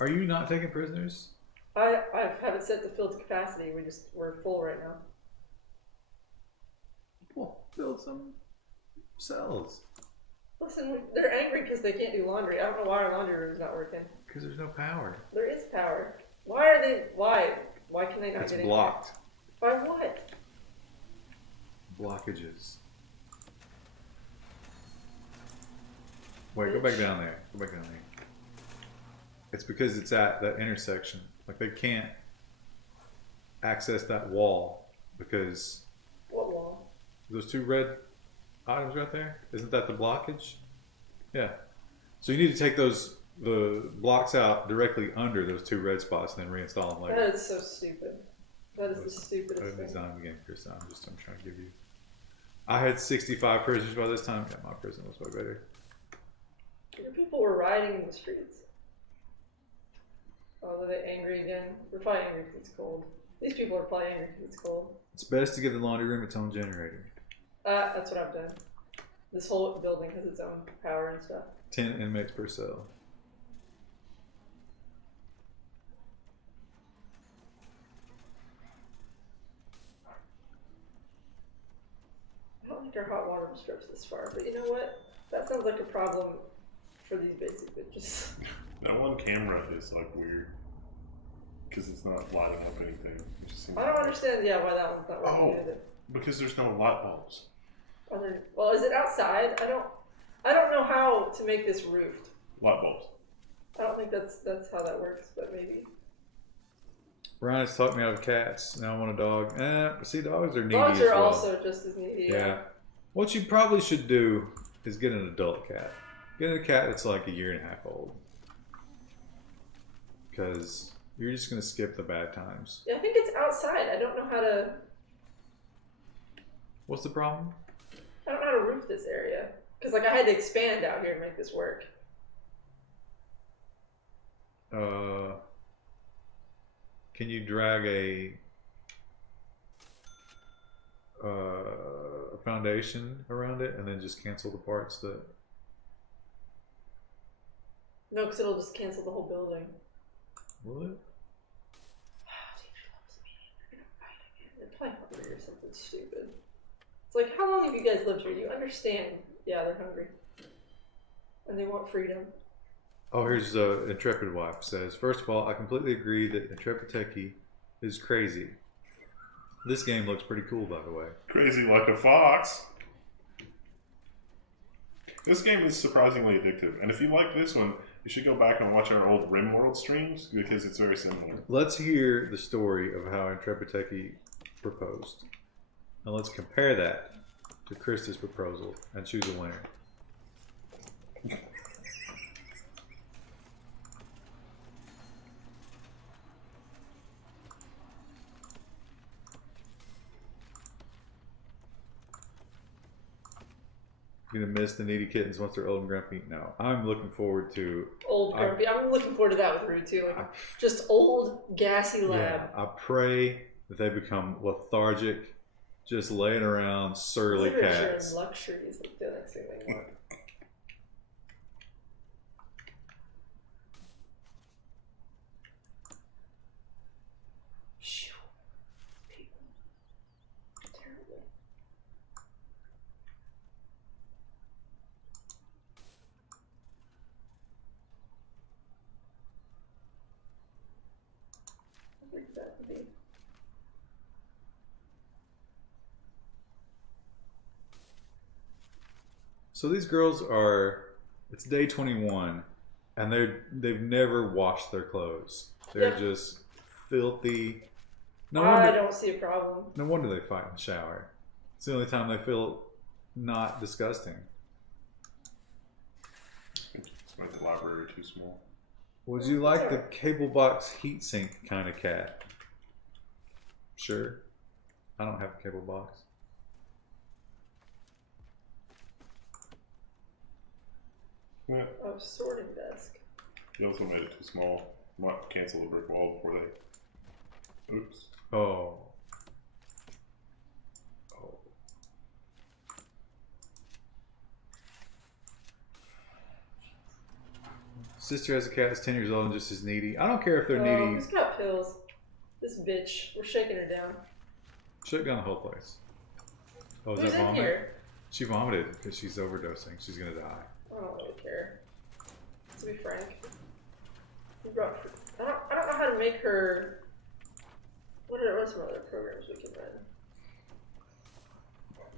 Are you not taking prisoners? I have it set to fill to capacity. We're full right now. Well, build some cells. Listen, they're angry because they can't do laundry. I don't know why our laundry room is not working. Because there's no power. There is power. Why are they? Why? Why can they not It's get in? blocked. By what? Blockages. Wait, go back down there. Go back down there. It's because it's at that intersection. Like they can't access that wall because What wall? those 2 red items right there. Isn't that the blockage? Yeah. So you need to take the blocks out directly under those 2 red spots and then reinstall them later. That is so stupid. That is the stupidest I didn't thing. design the game, Chris. I'm trying to give you. I had 65 prisoners by this time. Yeah, my prison was way better. Your people were rioting in the streets. Oh, are they angry again? We're probably angry because it's cold. These people are probably angry because it's cold. It's best to give the laundry room its own generator. That's what I've done. This whole building has its own power and stuff. 10 inmates per cell. I don't think our hot water stretches this far, but you know what? That sounds like a problem for these basic bitches. That one camera is like weird. Because it's not lighting up anything. It just seems I don't understand, why that one's not working either. Because there's no light bulbs. Well, is it outside? I don't know how to make this roofed. Light bulbs. I don't think that's how that works, but maybe. Ryan's talked me out of cats. Now I want a dog. See, dogs are needy Dogs as are well. also just as needy. Yeah. What you probably should do is get an adult cat. Get a cat that's like 1.5 years old. Because you're just going to skip the bad times. Yeah, I think it's outside. I don't know how to. What's the problem? I don't know how to roof this area. Because like I had to expand out here to make this work. Can you drag a foundation around it and then just cancel the parts that... No, because it'll just cancel the whole building. Will it? Teacher loves me. They're gonna fight again. They're probably hungry or something stupid. It's like, how long have you guys lived here? You understand? Yeah, they're hungry. And they want freedom. Oh, here's Intrepid Wife says, first of all, I completely agree that Intrepid Techie is crazy. This game looks pretty cool, by the way. Crazy like a fox. This game is surprisingly addictive, and if you like this one, you should go back and watch our old RimWorld streams because it's very similar. Let's hear the story of how Intrepid Techie proposed. And let's compare that to Krista's proposal and choose a winner. Gonna miss the needy kittens once they're old and grumpy? No. I'm looking forward to... Old grumpy. I'm looking forward to that with Rue too. Like, just old, gassy lab. Yeah, I pray that they become lethargic, just laying around surly Literature cats. and luxury is like the next thing they want. Shoo. People. Terrible. I think that would be. So these girls are, it's day 21, and they've never washed their clothes. They're Yeah. just filthy. No I wonder, don't see a problem. no wonder they fight in the shower. It's the only time they feel not disgusting. It's like the library too small. Would you like the cable box heatsink kind of cat? Sure. I don't have a cable box. Yeah, Oh, sorting desk. you also made it too small. Might cancel the brick wall before they... Oops. Oh. Oh. Sister has a cat that's 10 years old and just as needy. I don't care if they're Oh, needy. who's got pills? This bitch. We're shaking her down. Shut down the whole place. Oh, is Who's that in vomit? here? She vomited because she's overdosing. She's gonna die. I don't really care. To be frank. We brought, I don't know how to make her... What are some other programs we can run?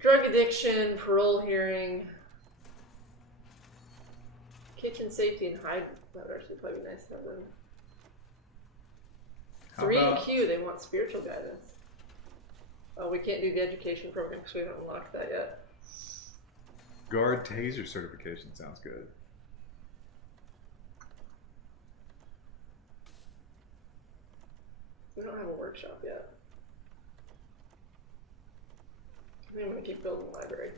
Drug addiction, parole hearing, kitchen safety and hygiene. That would actually probably be nice to have them. How 3 about- Q, they want spiritual guidance. Oh, we can't do the education program because we haven't unlocked that yet. Guard taser certification sounds good. We don't have a workshop yet. I think I'm gonna keep building the library.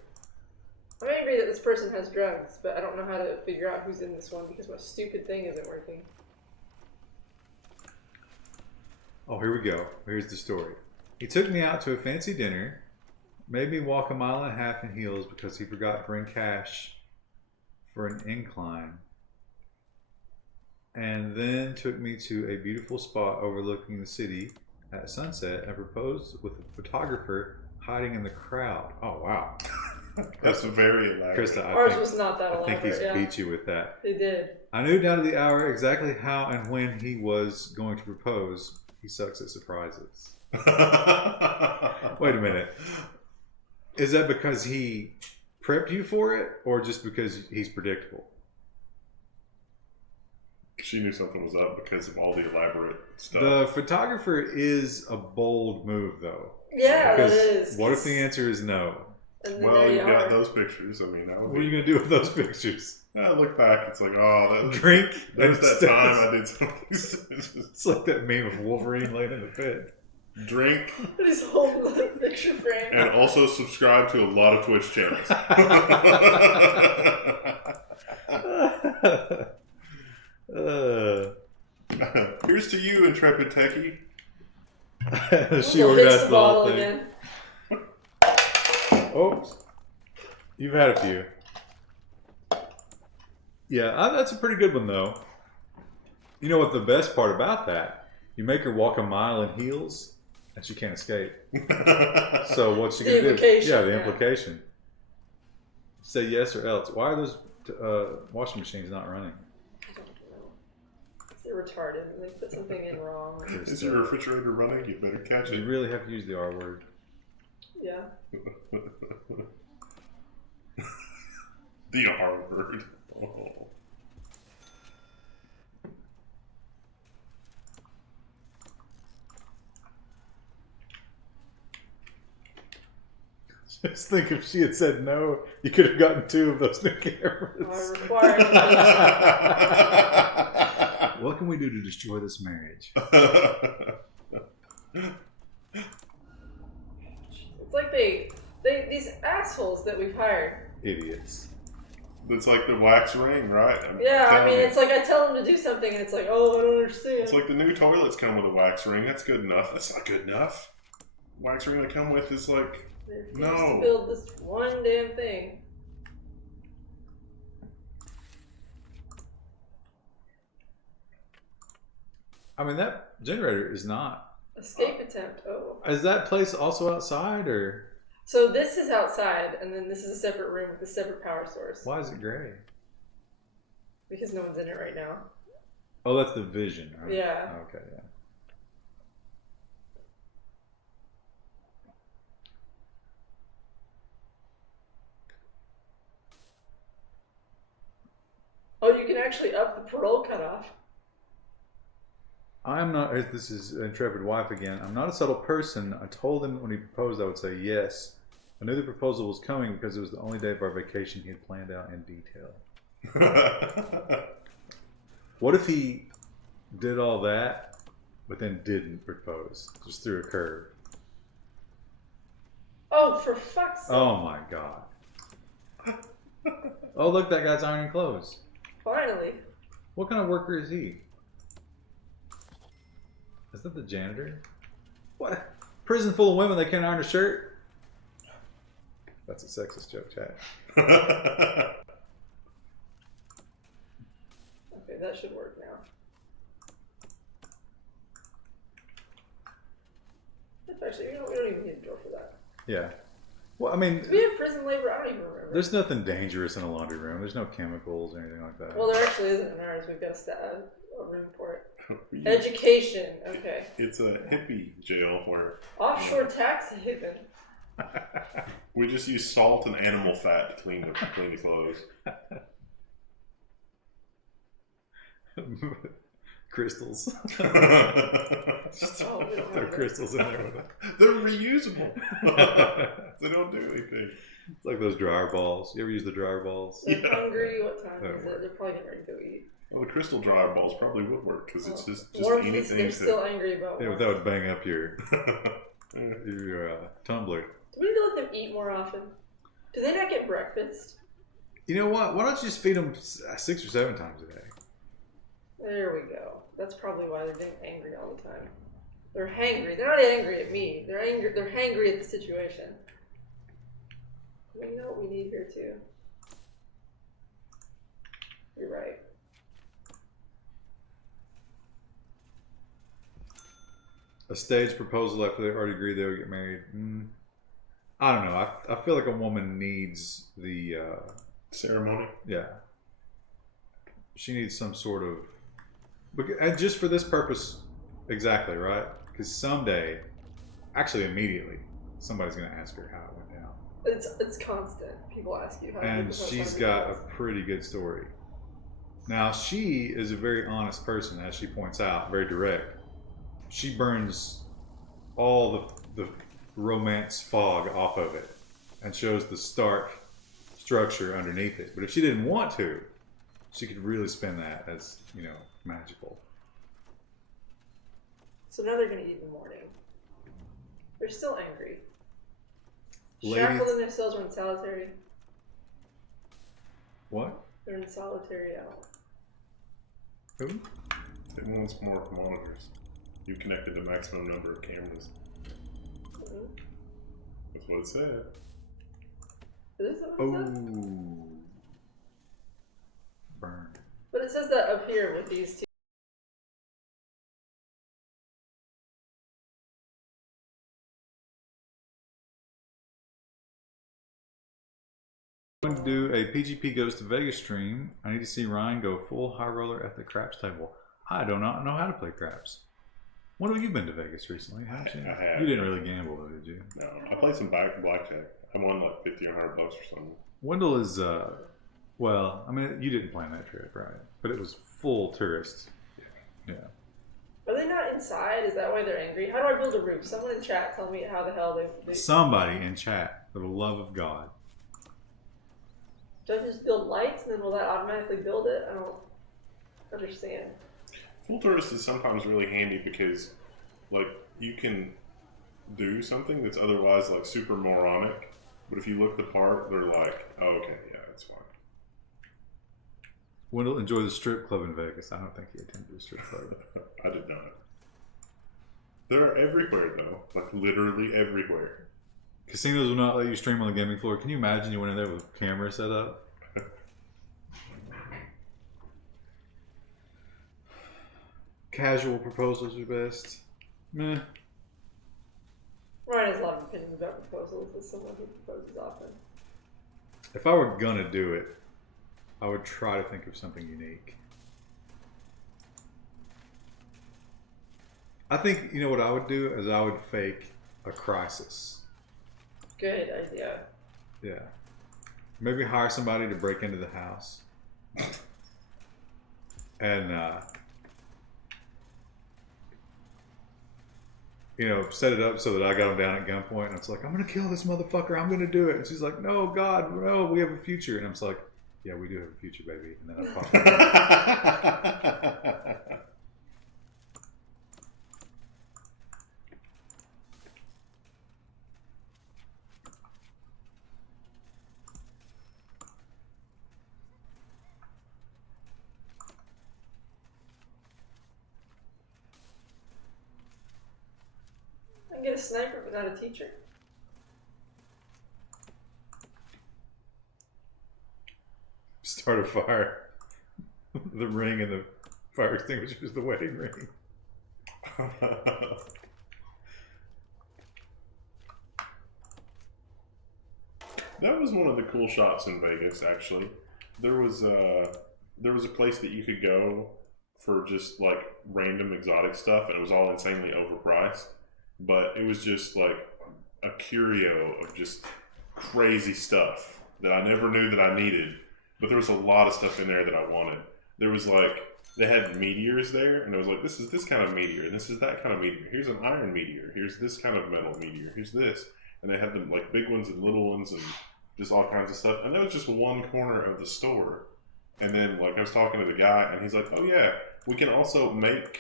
I'm angry that this person has drugs, but I don't know how to figure out who's in this one because my stupid thing isn't working. Oh, here we go. Here's the story. He took me out to a fancy dinner, made me walk 1.5 miles in heels because he forgot to bring cash for an incline, and then took me to a beautiful spot overlooking the city at sunset and proposed with a photographer hiding in the crowd. Oh, wow. That's very elaborate. Krista, Ours was not that I think elaborate. he's Yeah, beat you with that. they did. I knew down to the hour exactly how and when he was going to propose. He sucks at surprises. Wait a minute. Is that because he prepped you for it, or just because he's predictable? She knew something was up because of all the elaborate stuff. The photographer is a bold move, though. Yeah, that Because is. what if the answer is no? And then Well, there you you got are. those pictures. I mean, that would What are you be. going to do with those pictures? I look back, it's like, oh, Drink? that was that and time I did something. It's like that meme of Wolverine laying in the pit. Drink, He's holding the picture frame. and also subscribe to a lot of Twitch channels. Here's to you, intrepid techie. She He'll organized fix the whole bottle thing. again. Oops. You've had a few. Yeah, that's a pretty good one, though. You know what the best part about that? You make her walk a mile in heels, and she can't escape. So what's she The going to do? implication, Yeah, the yeah. implication. Say yes or else. Why are those washing machines not running? I don't know. They're retarded. They put something in wrong. Is your refrigerator running? You better catch You it. really have to use the R word. Yeah. The R word. Oh. Just think if she had said no, you could have gotten 2 of those new I cameras. require What can we do to destroy this marriage? It's like these assholes that we've hired. Idiots. It's like the wax ring, right? Yeah, I telling mean, you. it's like I tell them to do something, and it's like, oh, I don't understand. It's like the new toilets come with a wax ring. That's good enough. That's not good enough. Wax ring they come with is like, They refuse no. to build this one damn thing. I mean, that generator is not. Escape attempt. Oh. Is that place also outside, or So this is outside, and then this is a separate room with a separate power source. why is it gray? Because no one's in it right now. Oh, that's the vision, right? Yeah. Okay, yeah. Oh, you can actually up the parole cutoff. I'm not. This is intrepid wife again. I'm not a subtle person. I told him when he proposed I would say yes. I knew the proposal was coming because it was the only day of our vacation he had planned out in detail. What if he did all that, but then didn't propose? Just threw a curve. Oh, for fuck's sake. Oh my god. Oh, look, that guy's ironing clothes. Finally. What kind of worker is he? Is that the janitor? What? Prison full of women, they can't iron a shirt? That's a sexist joke, chat. Okay, that should work now. Actually, we don't even need a door for that. Yeah. Well, I mean, Do we have prison labor? I don't even remember. there's nothing dangerous in a laundry room. There's no chemicals or anything like that. Well, there actually isn't in ours. We've got a room for it. We- Education. Okay. It's a hippie jail where Offshore tax haven. we just use salt and animal fat to clean the clothes. Crystals. Oh, we don't There are have crystals in there with it. They're reusable. They don't do anything. It's like those dryer balls. You ever use the dryer balls? They're Yeah. hungry. What time That'll is work. it? They're probably getting ready to go eat. Well, the crystal dryer balls probably would work because it's just Warmth is, anything. they're still angry about Yeah, warmth. that would bang up your tumbler. Do we need to let them eat more often? Do they not get breakfast? You know what? Why don't you just feed them 6 or 7 times a day? There we go. That's probably why they're getting angry all the time. They're hangry. They're not angry at me. They're angry. They're hangry at the situation. You know what we need here too. You're right. A stage proposal after they already agreed they would get married. I don't know. I feel like a woman needs the Ceremony. yeah. She needs some sort of, and just for this purpose, exactly right. Because someday, actually immediately, somebody's going to ask her how it went down. It's constant. People ask you how. And she's got a pretty good story. Now, she is a very honest person, as she points out, very direct. She burns all the romance fog off of it and shows the stark structure underneath it. But if she didn't want to, she could really spin that as, magical. So now they're going to eat in the morning. They're still angry. Ladies... Shackled in their cells or in solitary. What? They're in solitary out. Who? It wants more monitors. You've connected the maximum number of cameras. Mm-hmm. That's what it said. Is that what it said? Burned. But it says that up here with these two. I'm going to do a PGP Goes to Vegas stream. I need to see Ryan go full high roller at the craps table. I do not know how to play craps. When have you been to Vegas recently? Haven't you? I have. You didn't really gamble, though, did you? No, I played some blackjack. I won like $50 or $100 or something. Wendell is, well, I mean, you didn't plan that trip, right? But it was full tourists. Yeah. Are they not inside? Is that why they're angry? How do I build a roof? Someone in chat tell me how the hell they... Somebody in chat, for the love of God. Do I just build lights and then will that automatically build it? I don't understand. Full tourist is sometimes really handy because, like, you can do something that's otherwise, like, super moronic, but if you look the part, they're like, oh, okay, yeah, that's fine. Wendell enjoy the strip club in Vegas. I don't think he attended the strip club. I did not. They're everywhere, though. Like, literally everywhere. Casinos will not let you stream on the gaming floor. Can you imagine you went in there with a camera set up? Casual proposals are best. Meh. Ryan has a lot of opinions about proposals as someone who proposes often. If I were gonna do it, I would try to think of something unique. I think, you know what I would do is I would fake a crisis. Good idea. Yeah. Maybe hire somebody to break into the house. And, set it up so that I got him down at gunpoint. And it's like, I'm going to kill this motherfucker. I'm going to do it. And she's like, no, God, no, we have a future. And I'm just like, yeah, we do have a future, baby. And then I pop it. I can get a sniper but not a teacher. Start a fire. The ring and the fire extinguisher is the wedding ring. That was one of the cool shops in Vegas, actually. There was a place that you could go for just like random exotic stuff, and it was all insanely overpriced. But it was just like a curio of just crazy stuff that I never knew that I needed. But there was a lot of stuff in there that I wanted. There was like, they had meteors there, and it was like, this is this kind of meteor, and this is that kind of meteor. Here's an iron meteor. Here's this kind of metal meteor. Here's this. And they had them like big ones and little ones and just all kinds of stuff. And that was just one corner of the store. And then like I was talking to the guy, and he's like, oh yeah, we can also make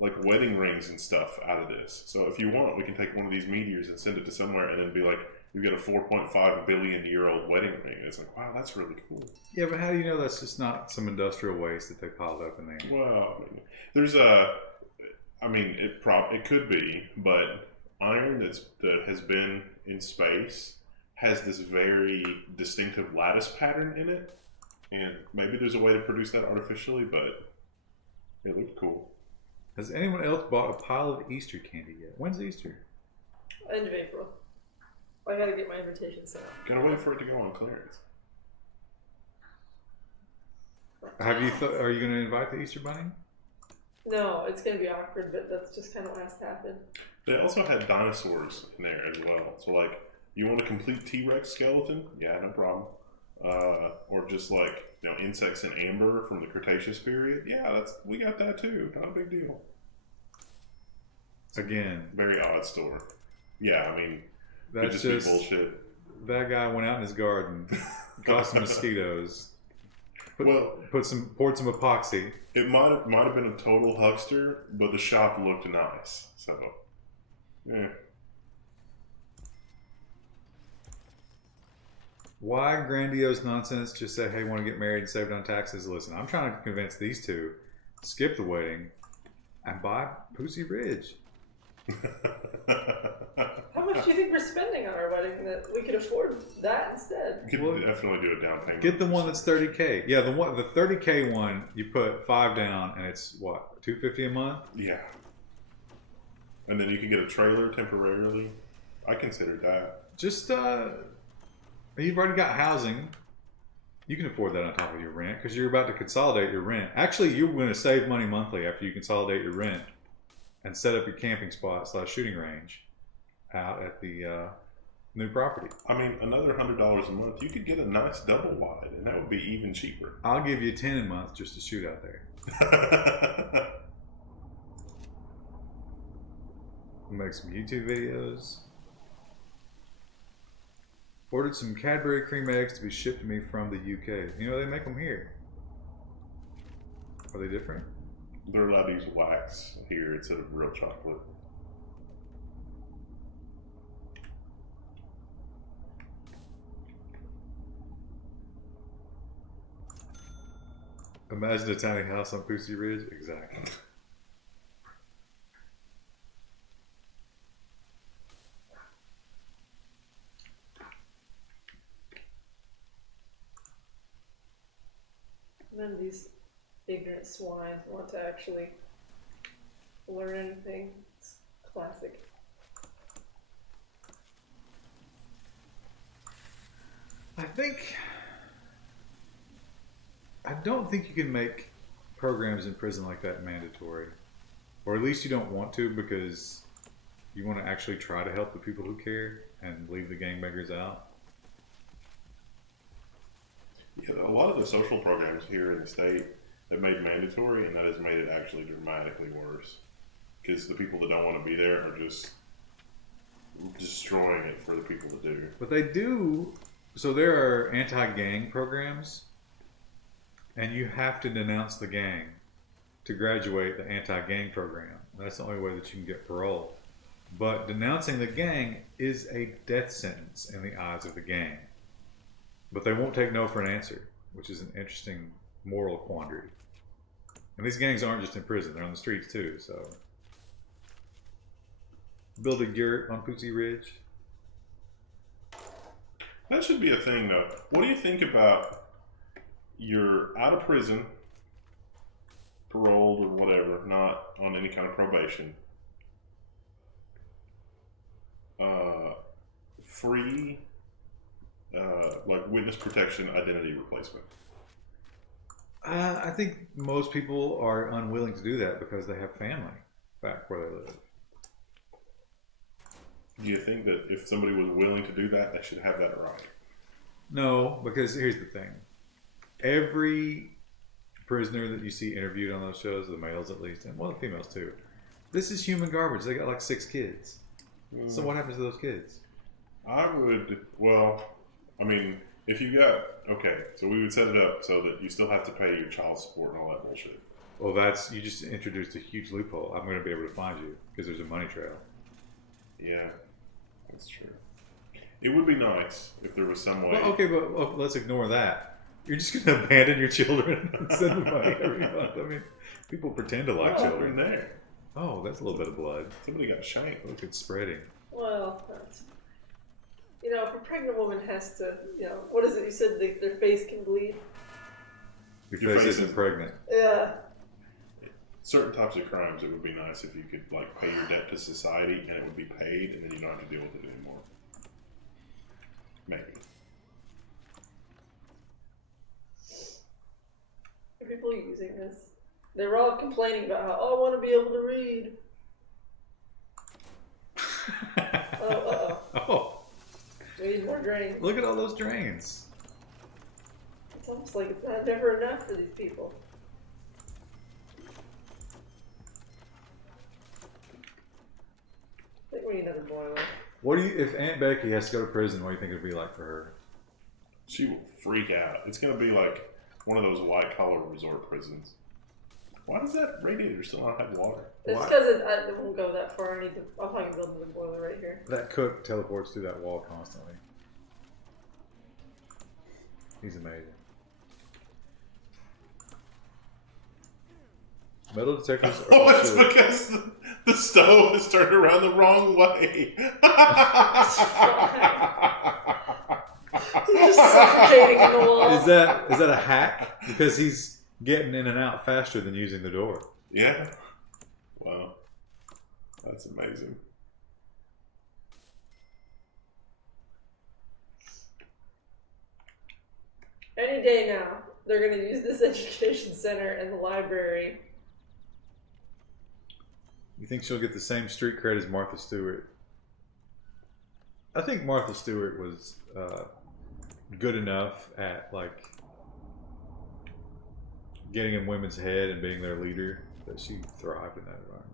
like wedding rings and stuff out of this. So if you want, we can take one of these meteors and send it to somewhere and then be like, you get a 4.5 billion year old wedding ring. And it's like, wow, that's really cool. Yeah, but how do you know that's just not some industrial waste that they piled up in there? Well, I mean, there's it could be, but iron that has been in space has this very distinctive lattice pattern in it. And maybe there's a way to produce that artificially, but it looked cool. Has anyone else bought a pile of Easter candy yet? When's Easter? End of April. I gotta get my invitation sent out. Gotta wait for it to go on clearance. Have you are you going to invite the Easter Bunny? No, it's gonna be awkward, but that's just kind of what has to happen. They also had dinosaurs in there as well. So like You want a complete T-Rex skeleton? Yeah, no problem. Or just like, you know, insects in amber from the Cretaceous period? Yeah, we got that too. Not a big deal. Again, very odd store. Yeah, I mean, that's just be bullshit. That guy went out in his garden, caught some mosquitoes, poured some epoxy. It might have been a total huckster, but the shop looked nice. So, yeah. Why grandiose nonsense? Just say, hey, want to get married and save on taxes? Listen, I'm trying to convince these two, skip the wedding, and buy Pussy Ridge. How much do you think we're spending on our wedding that we could afford that instead? You could definitely do a down payment. Get the one that's $30K. Yeah, the $30K one, you put $5 down, and it's what, $250 a month? Yeah. And then you can get a trailer temporarily. I considered that. Just you've already got housing. You can afford that on top of your rent because you're about to consolidate your rent. Actually, you're going to save money monthly after you consolidate your rent and set up your camping spot / shooting range out at the new property. I mean, another $100 a month, you could get a nice double wide, and that would be even cheaper. I'll give you $10 a month just to shoot out there. We'll make some YouTube videos. Ordered some Cadbury cream eggs to be shipped to me from the UK. You know, they make them here. Are they different? They're allowed to use wax here instead of real chocolate. Imagine a tiny house on Pussy Ridge. Exactly. None of these ignorant swine want to actually learn anything. It's classic. I don't think you can make programs in prison like that mandatory. Or at least you don't want to, because you want to actually try to help the people who care and leave the gangbangers out. Yeah, a lot of the social programs here in the state have made mandatory, and that has made it actually dramatically worse. Because the people that don't want to be there are just destroying it for the people to do. But they do. So there are anti-gang programs, and you have to denounce the gang to graduate the anti-gang program. That's the only way that you can get parole. But denouncing the gang is a death sentence in the eyes of the gang. But they won't take no for an answer, which is an interesting moral quandary. And these gangs aren't just in prison, they're on the streets too, so. Build a yurt on Pussy Ridge. That should be a thing, though. What do you think about you're out of prison, paroled or whatever, not on any kind of probation, free, like witness protection, identity replacement? I think most people are unwilling to do that because they have family back where they live. Do you think that if somebody was willing to do that, they should have that right? No, because here's the thing. Every prisoner that you see interviewed on those shows, the males at least, and well, the females too, this is human garbage. They got like 6 kids. So what happens to those kids? I mean, if you got, okay, so we would set it up so that you still have to pay your child support and all that bullshit. Well, you just introduced a huge loophole. I'm going to be able to find you because there's a money trail. Yeah, that's true. It would be nice if there was some way. Well, okay, but let's ignore that. You're just going to abandon your children and send them money every month. I mean, people pretend to like children. There. Oh, that's a little bit of blood. Somebody got shanked. Look, it's spreading. Well, that's, if a pregnant woman has to, what is it? You said their face can bleed? Your face isn't pregnant. Yeah. Certain types of crimes, it would be nice if you could pay your debt to society and it would be paid, and then you don't have to deal with it anymore. Maybe. Are people using this? They're all complaining about how, I want to be able to read. Oh. We need more drains. Look at all those drains. It's almost like it's not never enough for these people. I think we need another boiler. What do you, if Aunt Becky has to go to prison, what do you think it'd be like for her? She will freak out. It's gonna be like one of those white collar resort prisons. Why does that radiator still not have water? It's Why? because it won't go that far. I need to. I'll probably build the boiler right here. That cook teleports through that wall constantly. He's amazing. Metal detectors are Oh, it's shit. because the stove is turned around the wrong way. He's just suffocating in the wall. Is that a hack? Because he's getting in and out faster than using the door. Yeah. Wow. That's amazing. Any day now, they're going to use this education center and the library. You think she'll get the same street cred as Martha Stewart? I think Martha Stewart was good enough at like getting in women's head and being their leader that she thrived in that environment.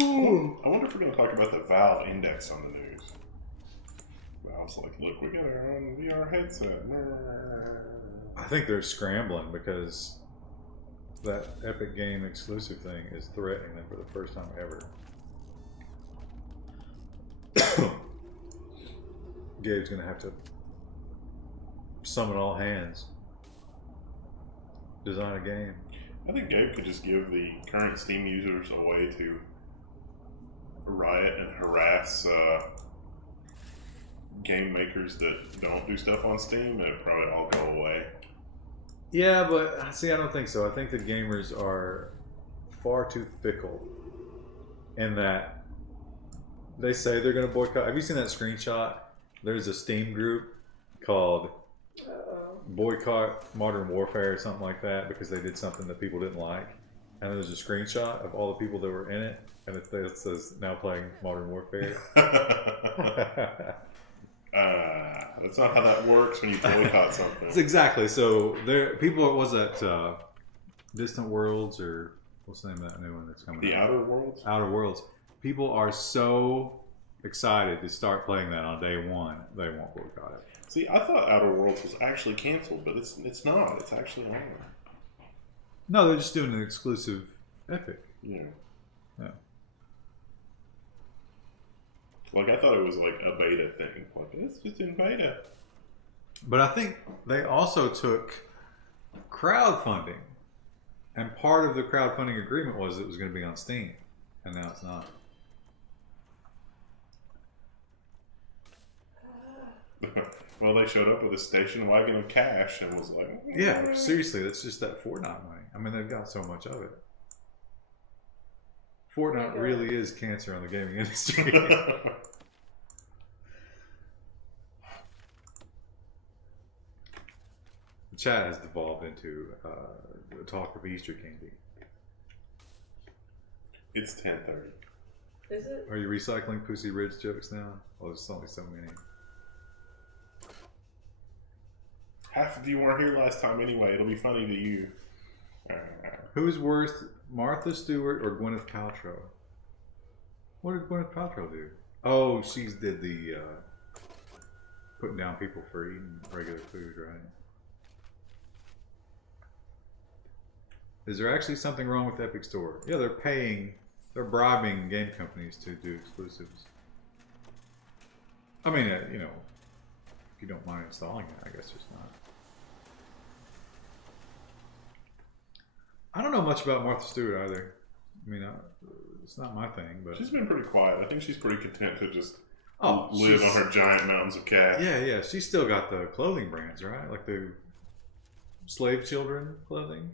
I wonder if we're going to talk about the Valve Index on the news. Valve's like, look, we got our own VR headset. I think they're scrambling because that Epic Game exclusive thing is threatening them for the first time ever. Gabe's gonna have to summon all hands, design a game. I think Gabe could just give the current Steam users a way to riot and harass game makers that don't do stuff on Steam, and it'd probably all go away. Yeah, but see, I don't think so. I think the gamers are far too fickle in that they say they're going to boycott. Have you seen that screenshot? There's a Steam group called Boycott Modern Warfare or something like that because they did something that people didn't like. And there's a screenshot of all the people that were in it, and it says now playing Modern Warfare. That's not how that works when you boycott something. It's exactly. So there, people. What was that? Distant Worlds, or what's the name of that new one that's coming? The out? Outer Worlds? Outer Worlds. People are so excited to start playing that on day one. They won't boycott it. See, I thought Outer Worlds was actually canceled, but it's not. It's actually on there. No, they're just doing an exclusive Epic. Yeah. Yeah. Like, I thought it was like a beta thing. Like, it's just in beta. But I think they also took crowdfunding, and part of the crowdfunding agreement was it was going to be on Steam, and now it's not. Well, they showed up with a station wagon of cash and was like, Yeah, seriously, that's just that Fortnite money. I mean, they've got so much of it. Fortnite really is cancer on the gaming industry. The chat has devolved into the talk of Easter candy. It's 10:30. Is it? Are you recycling Pussy Ridge jokes now? Oh, there's only so many. Half of you weren't here last time anyway. It'll be funny to you. Who's worse, Martha Stewart or Gwyneth Paltrow? What did Gwyneth Paltrow do? Oh, she did the putting down people for eating regular food, right? Is there actually something wrong with Epic Store? Yeah, they're bribing game companies to do exclusives. I mean, you know, if you don't mind installing it, I guess there's not. I don't know much about Martha Stewart either. I mean, it's not my thing, but She's been pretty quiet. I think she's pretty content to just oh, live on her giant mountains of cash. Yeah. She's still got the clothing brands, right? Like the slave children clothing.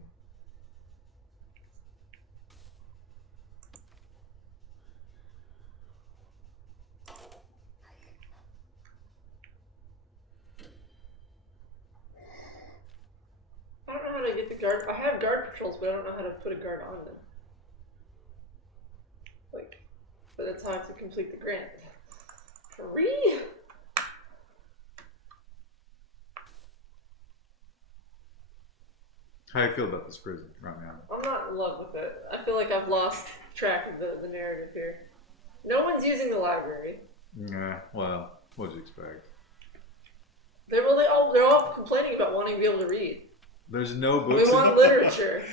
the guard. I have guard patrols, but I don't know how to put a guard on them. Like, but that's how I have to complete the grant. Free? How do you feel about this prison right now? I'm not in love with it. I feel like I've lost track of the narrative here. No one's using the library. Yeah, well, what'd you expect? They're all complaining about wanting to be able to read. There's no books. We want literature.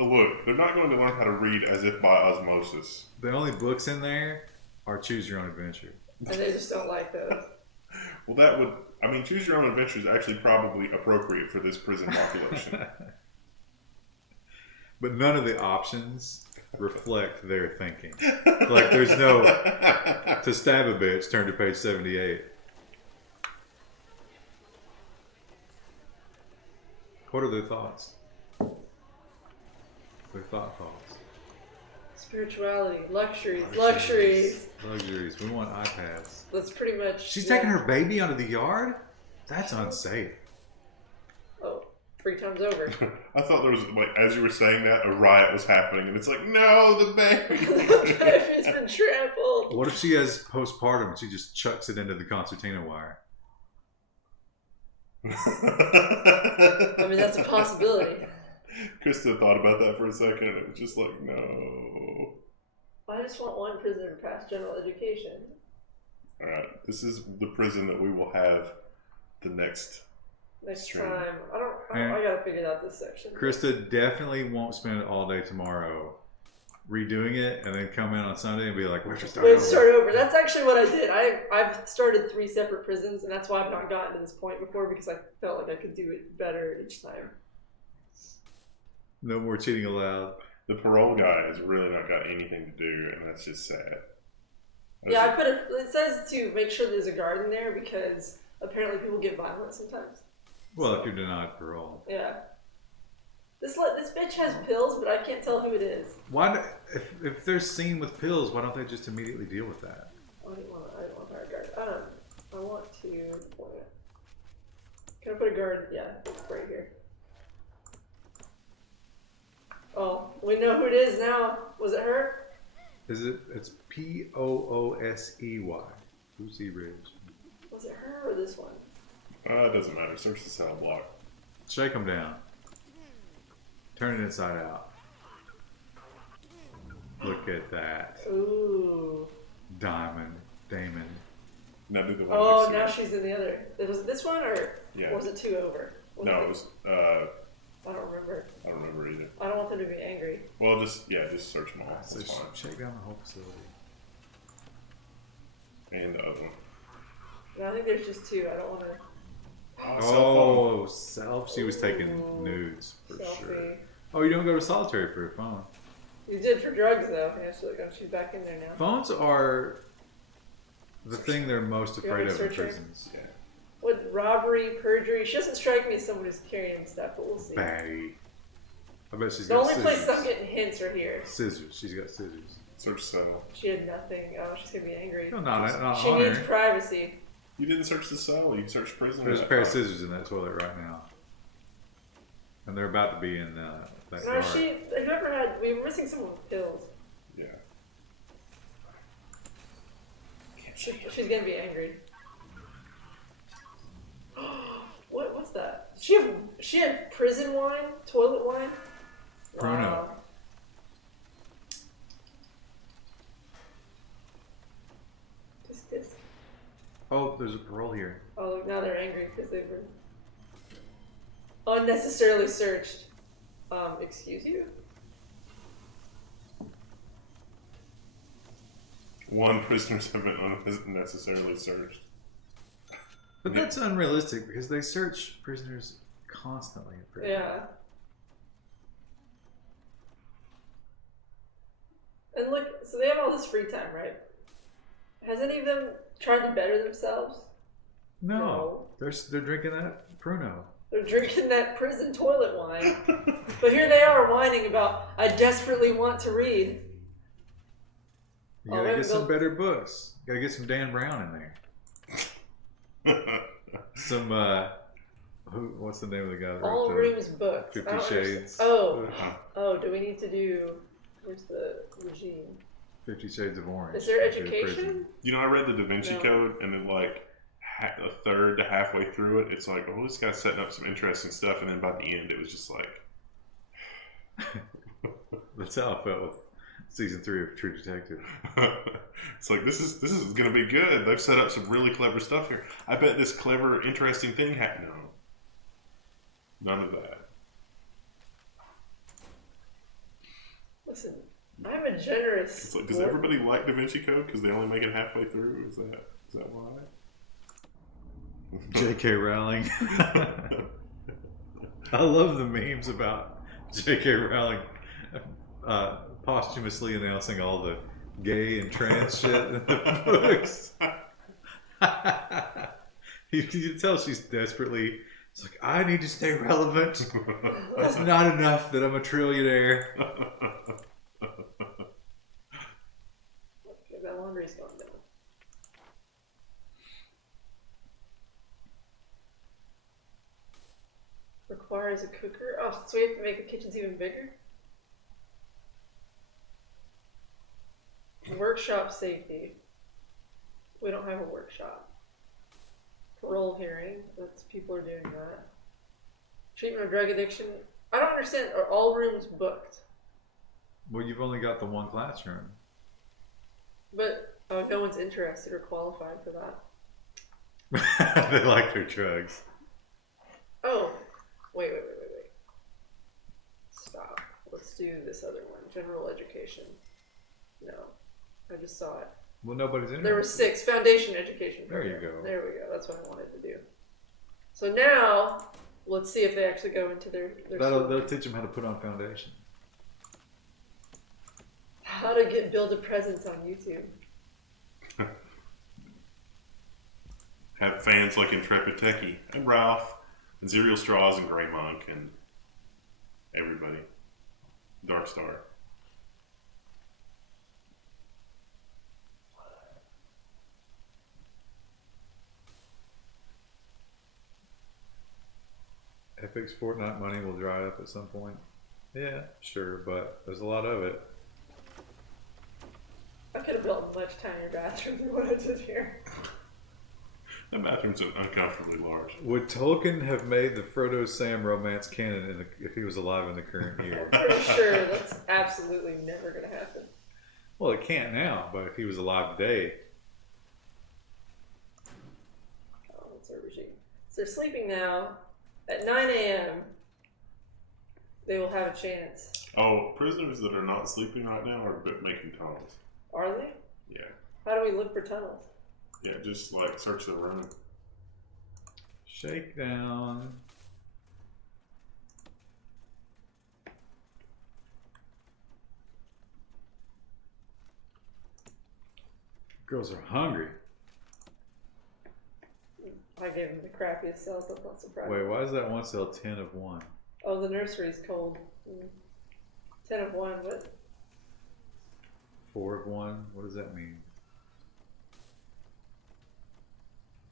Look, they're not going to learn how to read as if by osmosis. The only books in there are Choose Your Own Adventure. And they just don't like those. Well, that would... I mean, Choose Your Own Adventure is actually probably appropriate for this prison population. But none of the options reflect their thinking. Like, there's no... To stab a bitch, turn to page 78. What are their thoughts? Their thoughts. Spirituality, luxuries. Luxuries. We want iPads. That's pretty much... She's taking her baby out of the yard? That's unsafe. Oh, 3 times over. I thought there was, like, as you were saying that, a riot was happening, and it's like, no, the baby! The baby's been trampled. What if she has postpartum and she just chucks it into the concertina wire? I mean, that's a possibility. Krista thought about that for a second, and it was just like, no. I just want one prisoner to pass general education. Alright, this is the prison that we will have the next stream. Time. I gotta figure out this section. Krista definitely won't spend all day tomorrow redoing it and then come in on Sunday and be like, we should start over. That's actually what I did. I've started 3 separate prisons, and that's why I've not gotten to this point before, because I felt like I could do it better each time. No more cheating allowed. The parole guy has really not got anything to do, and that's just sad. Yeah, it says to make sure there's a guard in there, because apparently people get violent sometimes. Well, if you're denied parole. Yeah. This bitch has pills, but I can't tell who it is. Why? If they're seen with pills, why don't they just immediately deal with that? I don't want a guard. I want to. Can I put a guard? Yeah, it's right here. Oh, we know who it is now. Was it her? Is it? It's Poosey. Poosey Ridge. Was it her or this one? It doesn't matter. Search the cell block. Shake them down. Turn it inside out. Look at that. Ooh. Damon. Now do the one Oh, next to now it. she's in the other. Was it this one or was it 2 over? No, it was. I don't remember. I don't remember either. I don't want them to be angry. Well, just search them all. So That's fine. shake down the whole facility. And the other one. No, I think there's just 2. I don't want to. Oh, self. She was taking nudes for Selfie. sure. Oh, you don't go to solitary for your phone. You did for drugs though. Yeah, she's back in there now. Phones are the thing they're most You want afraid me of to in search her? prisons. Yeah. What, robbery, perjury? She doesn't strike me as someone who's carrying stuff, but we'll see. Baddie. I bet she's The got only scissors. place I'm getting hints are here. Scissors. She's got scissors. Search cell. She had nothing. Oh, she's gonna be angry. No, not She on needs her. privacy. You didn't search the cell. You searched prison. There's a pair of scissors in that toilet right now. And they're about to be in that No, guard. whoever had, we were missing someone with pills. Yeah. She's gonna be angry. What's that? She had prison wine, toilet wine. Pruno. Wow. Just. Oh, there's a parole here. Oh, now they're angry because they were unnecessarily searched. Excuse you? One prisoners have been unnecessarily searched. But that's unrealistic because they search prisoners constantly in prison. Yeah. And look, so they have all this free time, right? Has any of them tried to better themselves? No. They're drinking that Pruno. They're drinking that prison toilet wine. But here they are whining about, I desperately want to read. You gotta get some better books. You gotta get some Dan Brown in there. Some What's the name of the guy that All wrote rooms booked. 50 I don't understand. Shades? Oh, do we need to do, where's the regime? 50 Shades of Orange. Is there Go to education? prison. You know, I read the Da Vinci No. Code, and then like a third to halfway through it, it's like, oh, this guy's setting up some interesting stuff, and then by the end, it was just like, That's how I felt with season 3 of True Detective. it's like this is gonna be good. They've set up some really clever stuff here. I bet this clever, interesting thing happened. No, none of that. Listen, I'm a generous. It's like, does everybody like Da Vinci Code because they only make it halfway through? Is that why? J.K. Rowling. I love the memes about J.K. Rowling posthumously announcing all the gay and trans shit in the books. You can tell she's desperately. It's like, I need to stay relevant. It's not enough that I'm a trillionaire. Okay, that laundry's going down. Requires a cooker. Oh, so we have to make the kitchens even bigger? Workshop safety. We don't have a workshop. Parole hearing. That's people are doing that. Treatment of drug addiction. I don't understand. Are all rooms booked? Well, you've only got the one classroom. But no one's interested or qualified for that. They like their drugs. Oh, wait. Stop. Let's do this other one. General education. No, I just saw it. Well, nobody's interested. There were 6. Foundation education There you program. go. There we go. That's what I wanted to do. So now, let's see if they actually go into their They'll teach them how to put on foundation. how to build a presence on YouTube. Have fans like Intrepid Techie and Ralph and Zerial Straws and Grey Monk and everybody. Dark Star. Epic's Fortnite money will dry up at some point. Yeah, sure, but there's a lot of it. I could have built a much tinier bathroom than what I did here. That bathroom's uncomfortably large. Would Tolkien have made the Frodo Sam romance canon if he was alive in the current year? I'm pretty sure that's absolutely never going to happen. Well, it can't now, but if he was alive today. Oh, what's our regime? So they're sleeping now. At 9 a.m., they will have a chance. Oh, prisoners that are not sleeping right now are making tunnels. Are they? Yeah. How do we look for tunnels? Yeah, just like search the room. Shakedown. Girls are hungry. I gave them the crappiest cells. I'm not surprised. Wait, why is that one cell 10 of 1? Oh, the nursery's cold. 10 of 1. What? 4 of 1? What does that mean?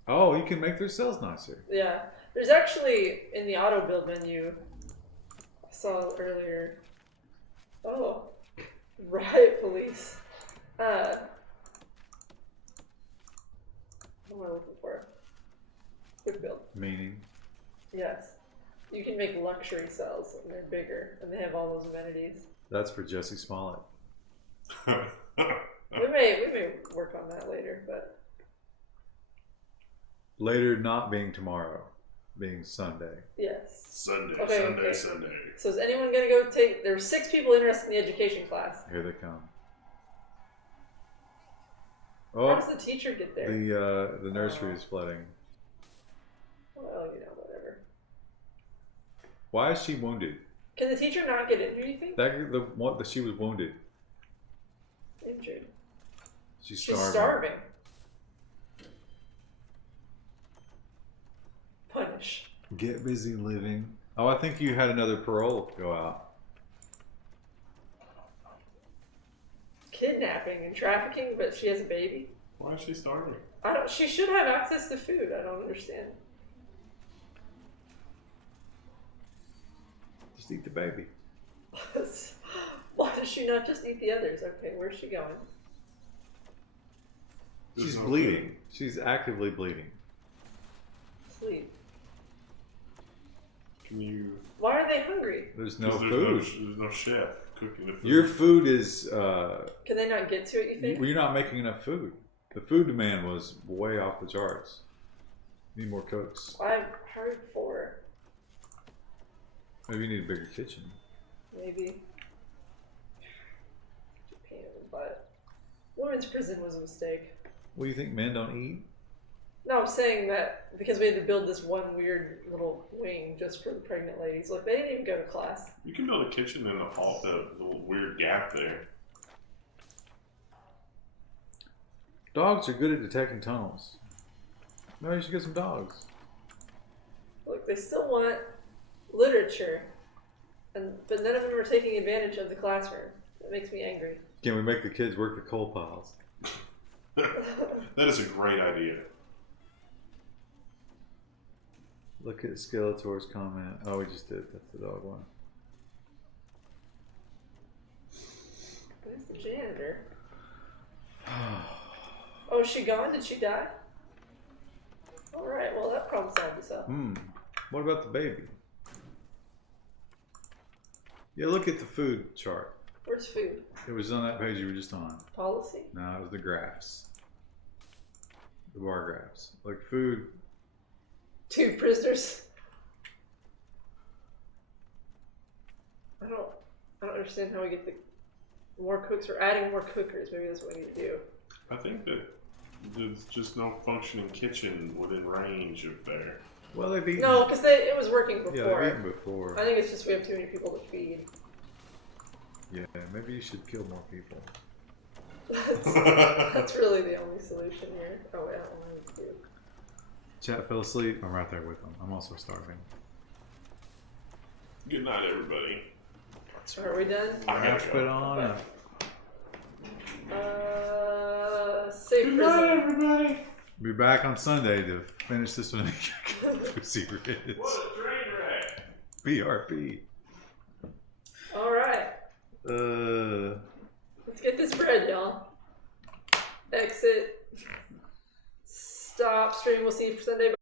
Oh, you can make their cells nicer. Yeah. There's actually, in the auto build menu, I saw earlier. Oh, riot police. What am I looking for? Quick build. Meaning? Yes. You can make luxury cells, and they're bigger, and they have all those amenities. That's for Jesse Smollett. We may work on that later, but Later not being tomorrow, being Sunday. yes. Sunday. So is anyone gonna go take? There were 6 people interested in the education class. Here they come. How Oh, does the teacher get there? the nursery is flooding. Well, whatever. Why is she wounded? Can the teacher not get in? Do you think? She was wounded. Injured. She's She's starving. starving. Punish. Get busy living. Oh, I think you had another parole go out. Kidnapping and trafficking, but she has a baby. Why is she starving? She should have access to food. I don't understand. Just eat the baby. Why does she not just eat the others? Okay, where's she going? She's no bleeding. food. She's actively bleeding. Sleep. Can you? Why are they hungry? There's no 'cause food. There's no chef cooking the food. Your food is. Can they not get to it, you think? You're not making enough food. The food demand was way off the charts. Need more cooks. I've heard 4. Maybe you need a bigger kitchen. Maybe. Japan, but women's prison was a mistake. What do you think? Men don't eat? No, I'm saying that because we had to build this one weird little wing just for the pregnant ladies. Look, they didn't even go to class. You can build a kitchen in the little weird gap there. Dogs are good at detecting tunnels. No, you should get some dogs. Look, they still want literature, but none of them are taking advantage of the classroom. That makes me angry. Can we make the kids work the coal piles? That is a great idea. Look at Skeletor's comment. Oh, we just did. That's the dog one. Where's the janitor? Oh, is she gone? Did she die? Alright, well that problem solved itself. What about the baby? Yeah, look at the food chart. Where's food? It was on that page you were just on. Policy? No, it was the graphs. The bar graphs. Like food. 2 prisoners. I don't understand how we get the more cooks. Or adding more cookers. Maybe that's what we need to do. I think that there's just no functioning kitchen within range of there. Well, they've eaten. No, because it was working before. Yeah, they've eaten before. I think it's just we have too many people to feed. Yeah, maybe you should kill more people. That's really the only solution here. Oh, wait, I don't want to do. Chat fell asleep. I'm right there with them. I'm also starving. Good night, everybody. Are we done? I gotta Wrap go. it on up. Safe Good night, prison. everybody. Be back on Sunday to finish this one. Pussy Ridge. What a train wreck. BRP. Alright. Let's get this bread, y'all. Exit. Stop stream. We'll see you Sunday.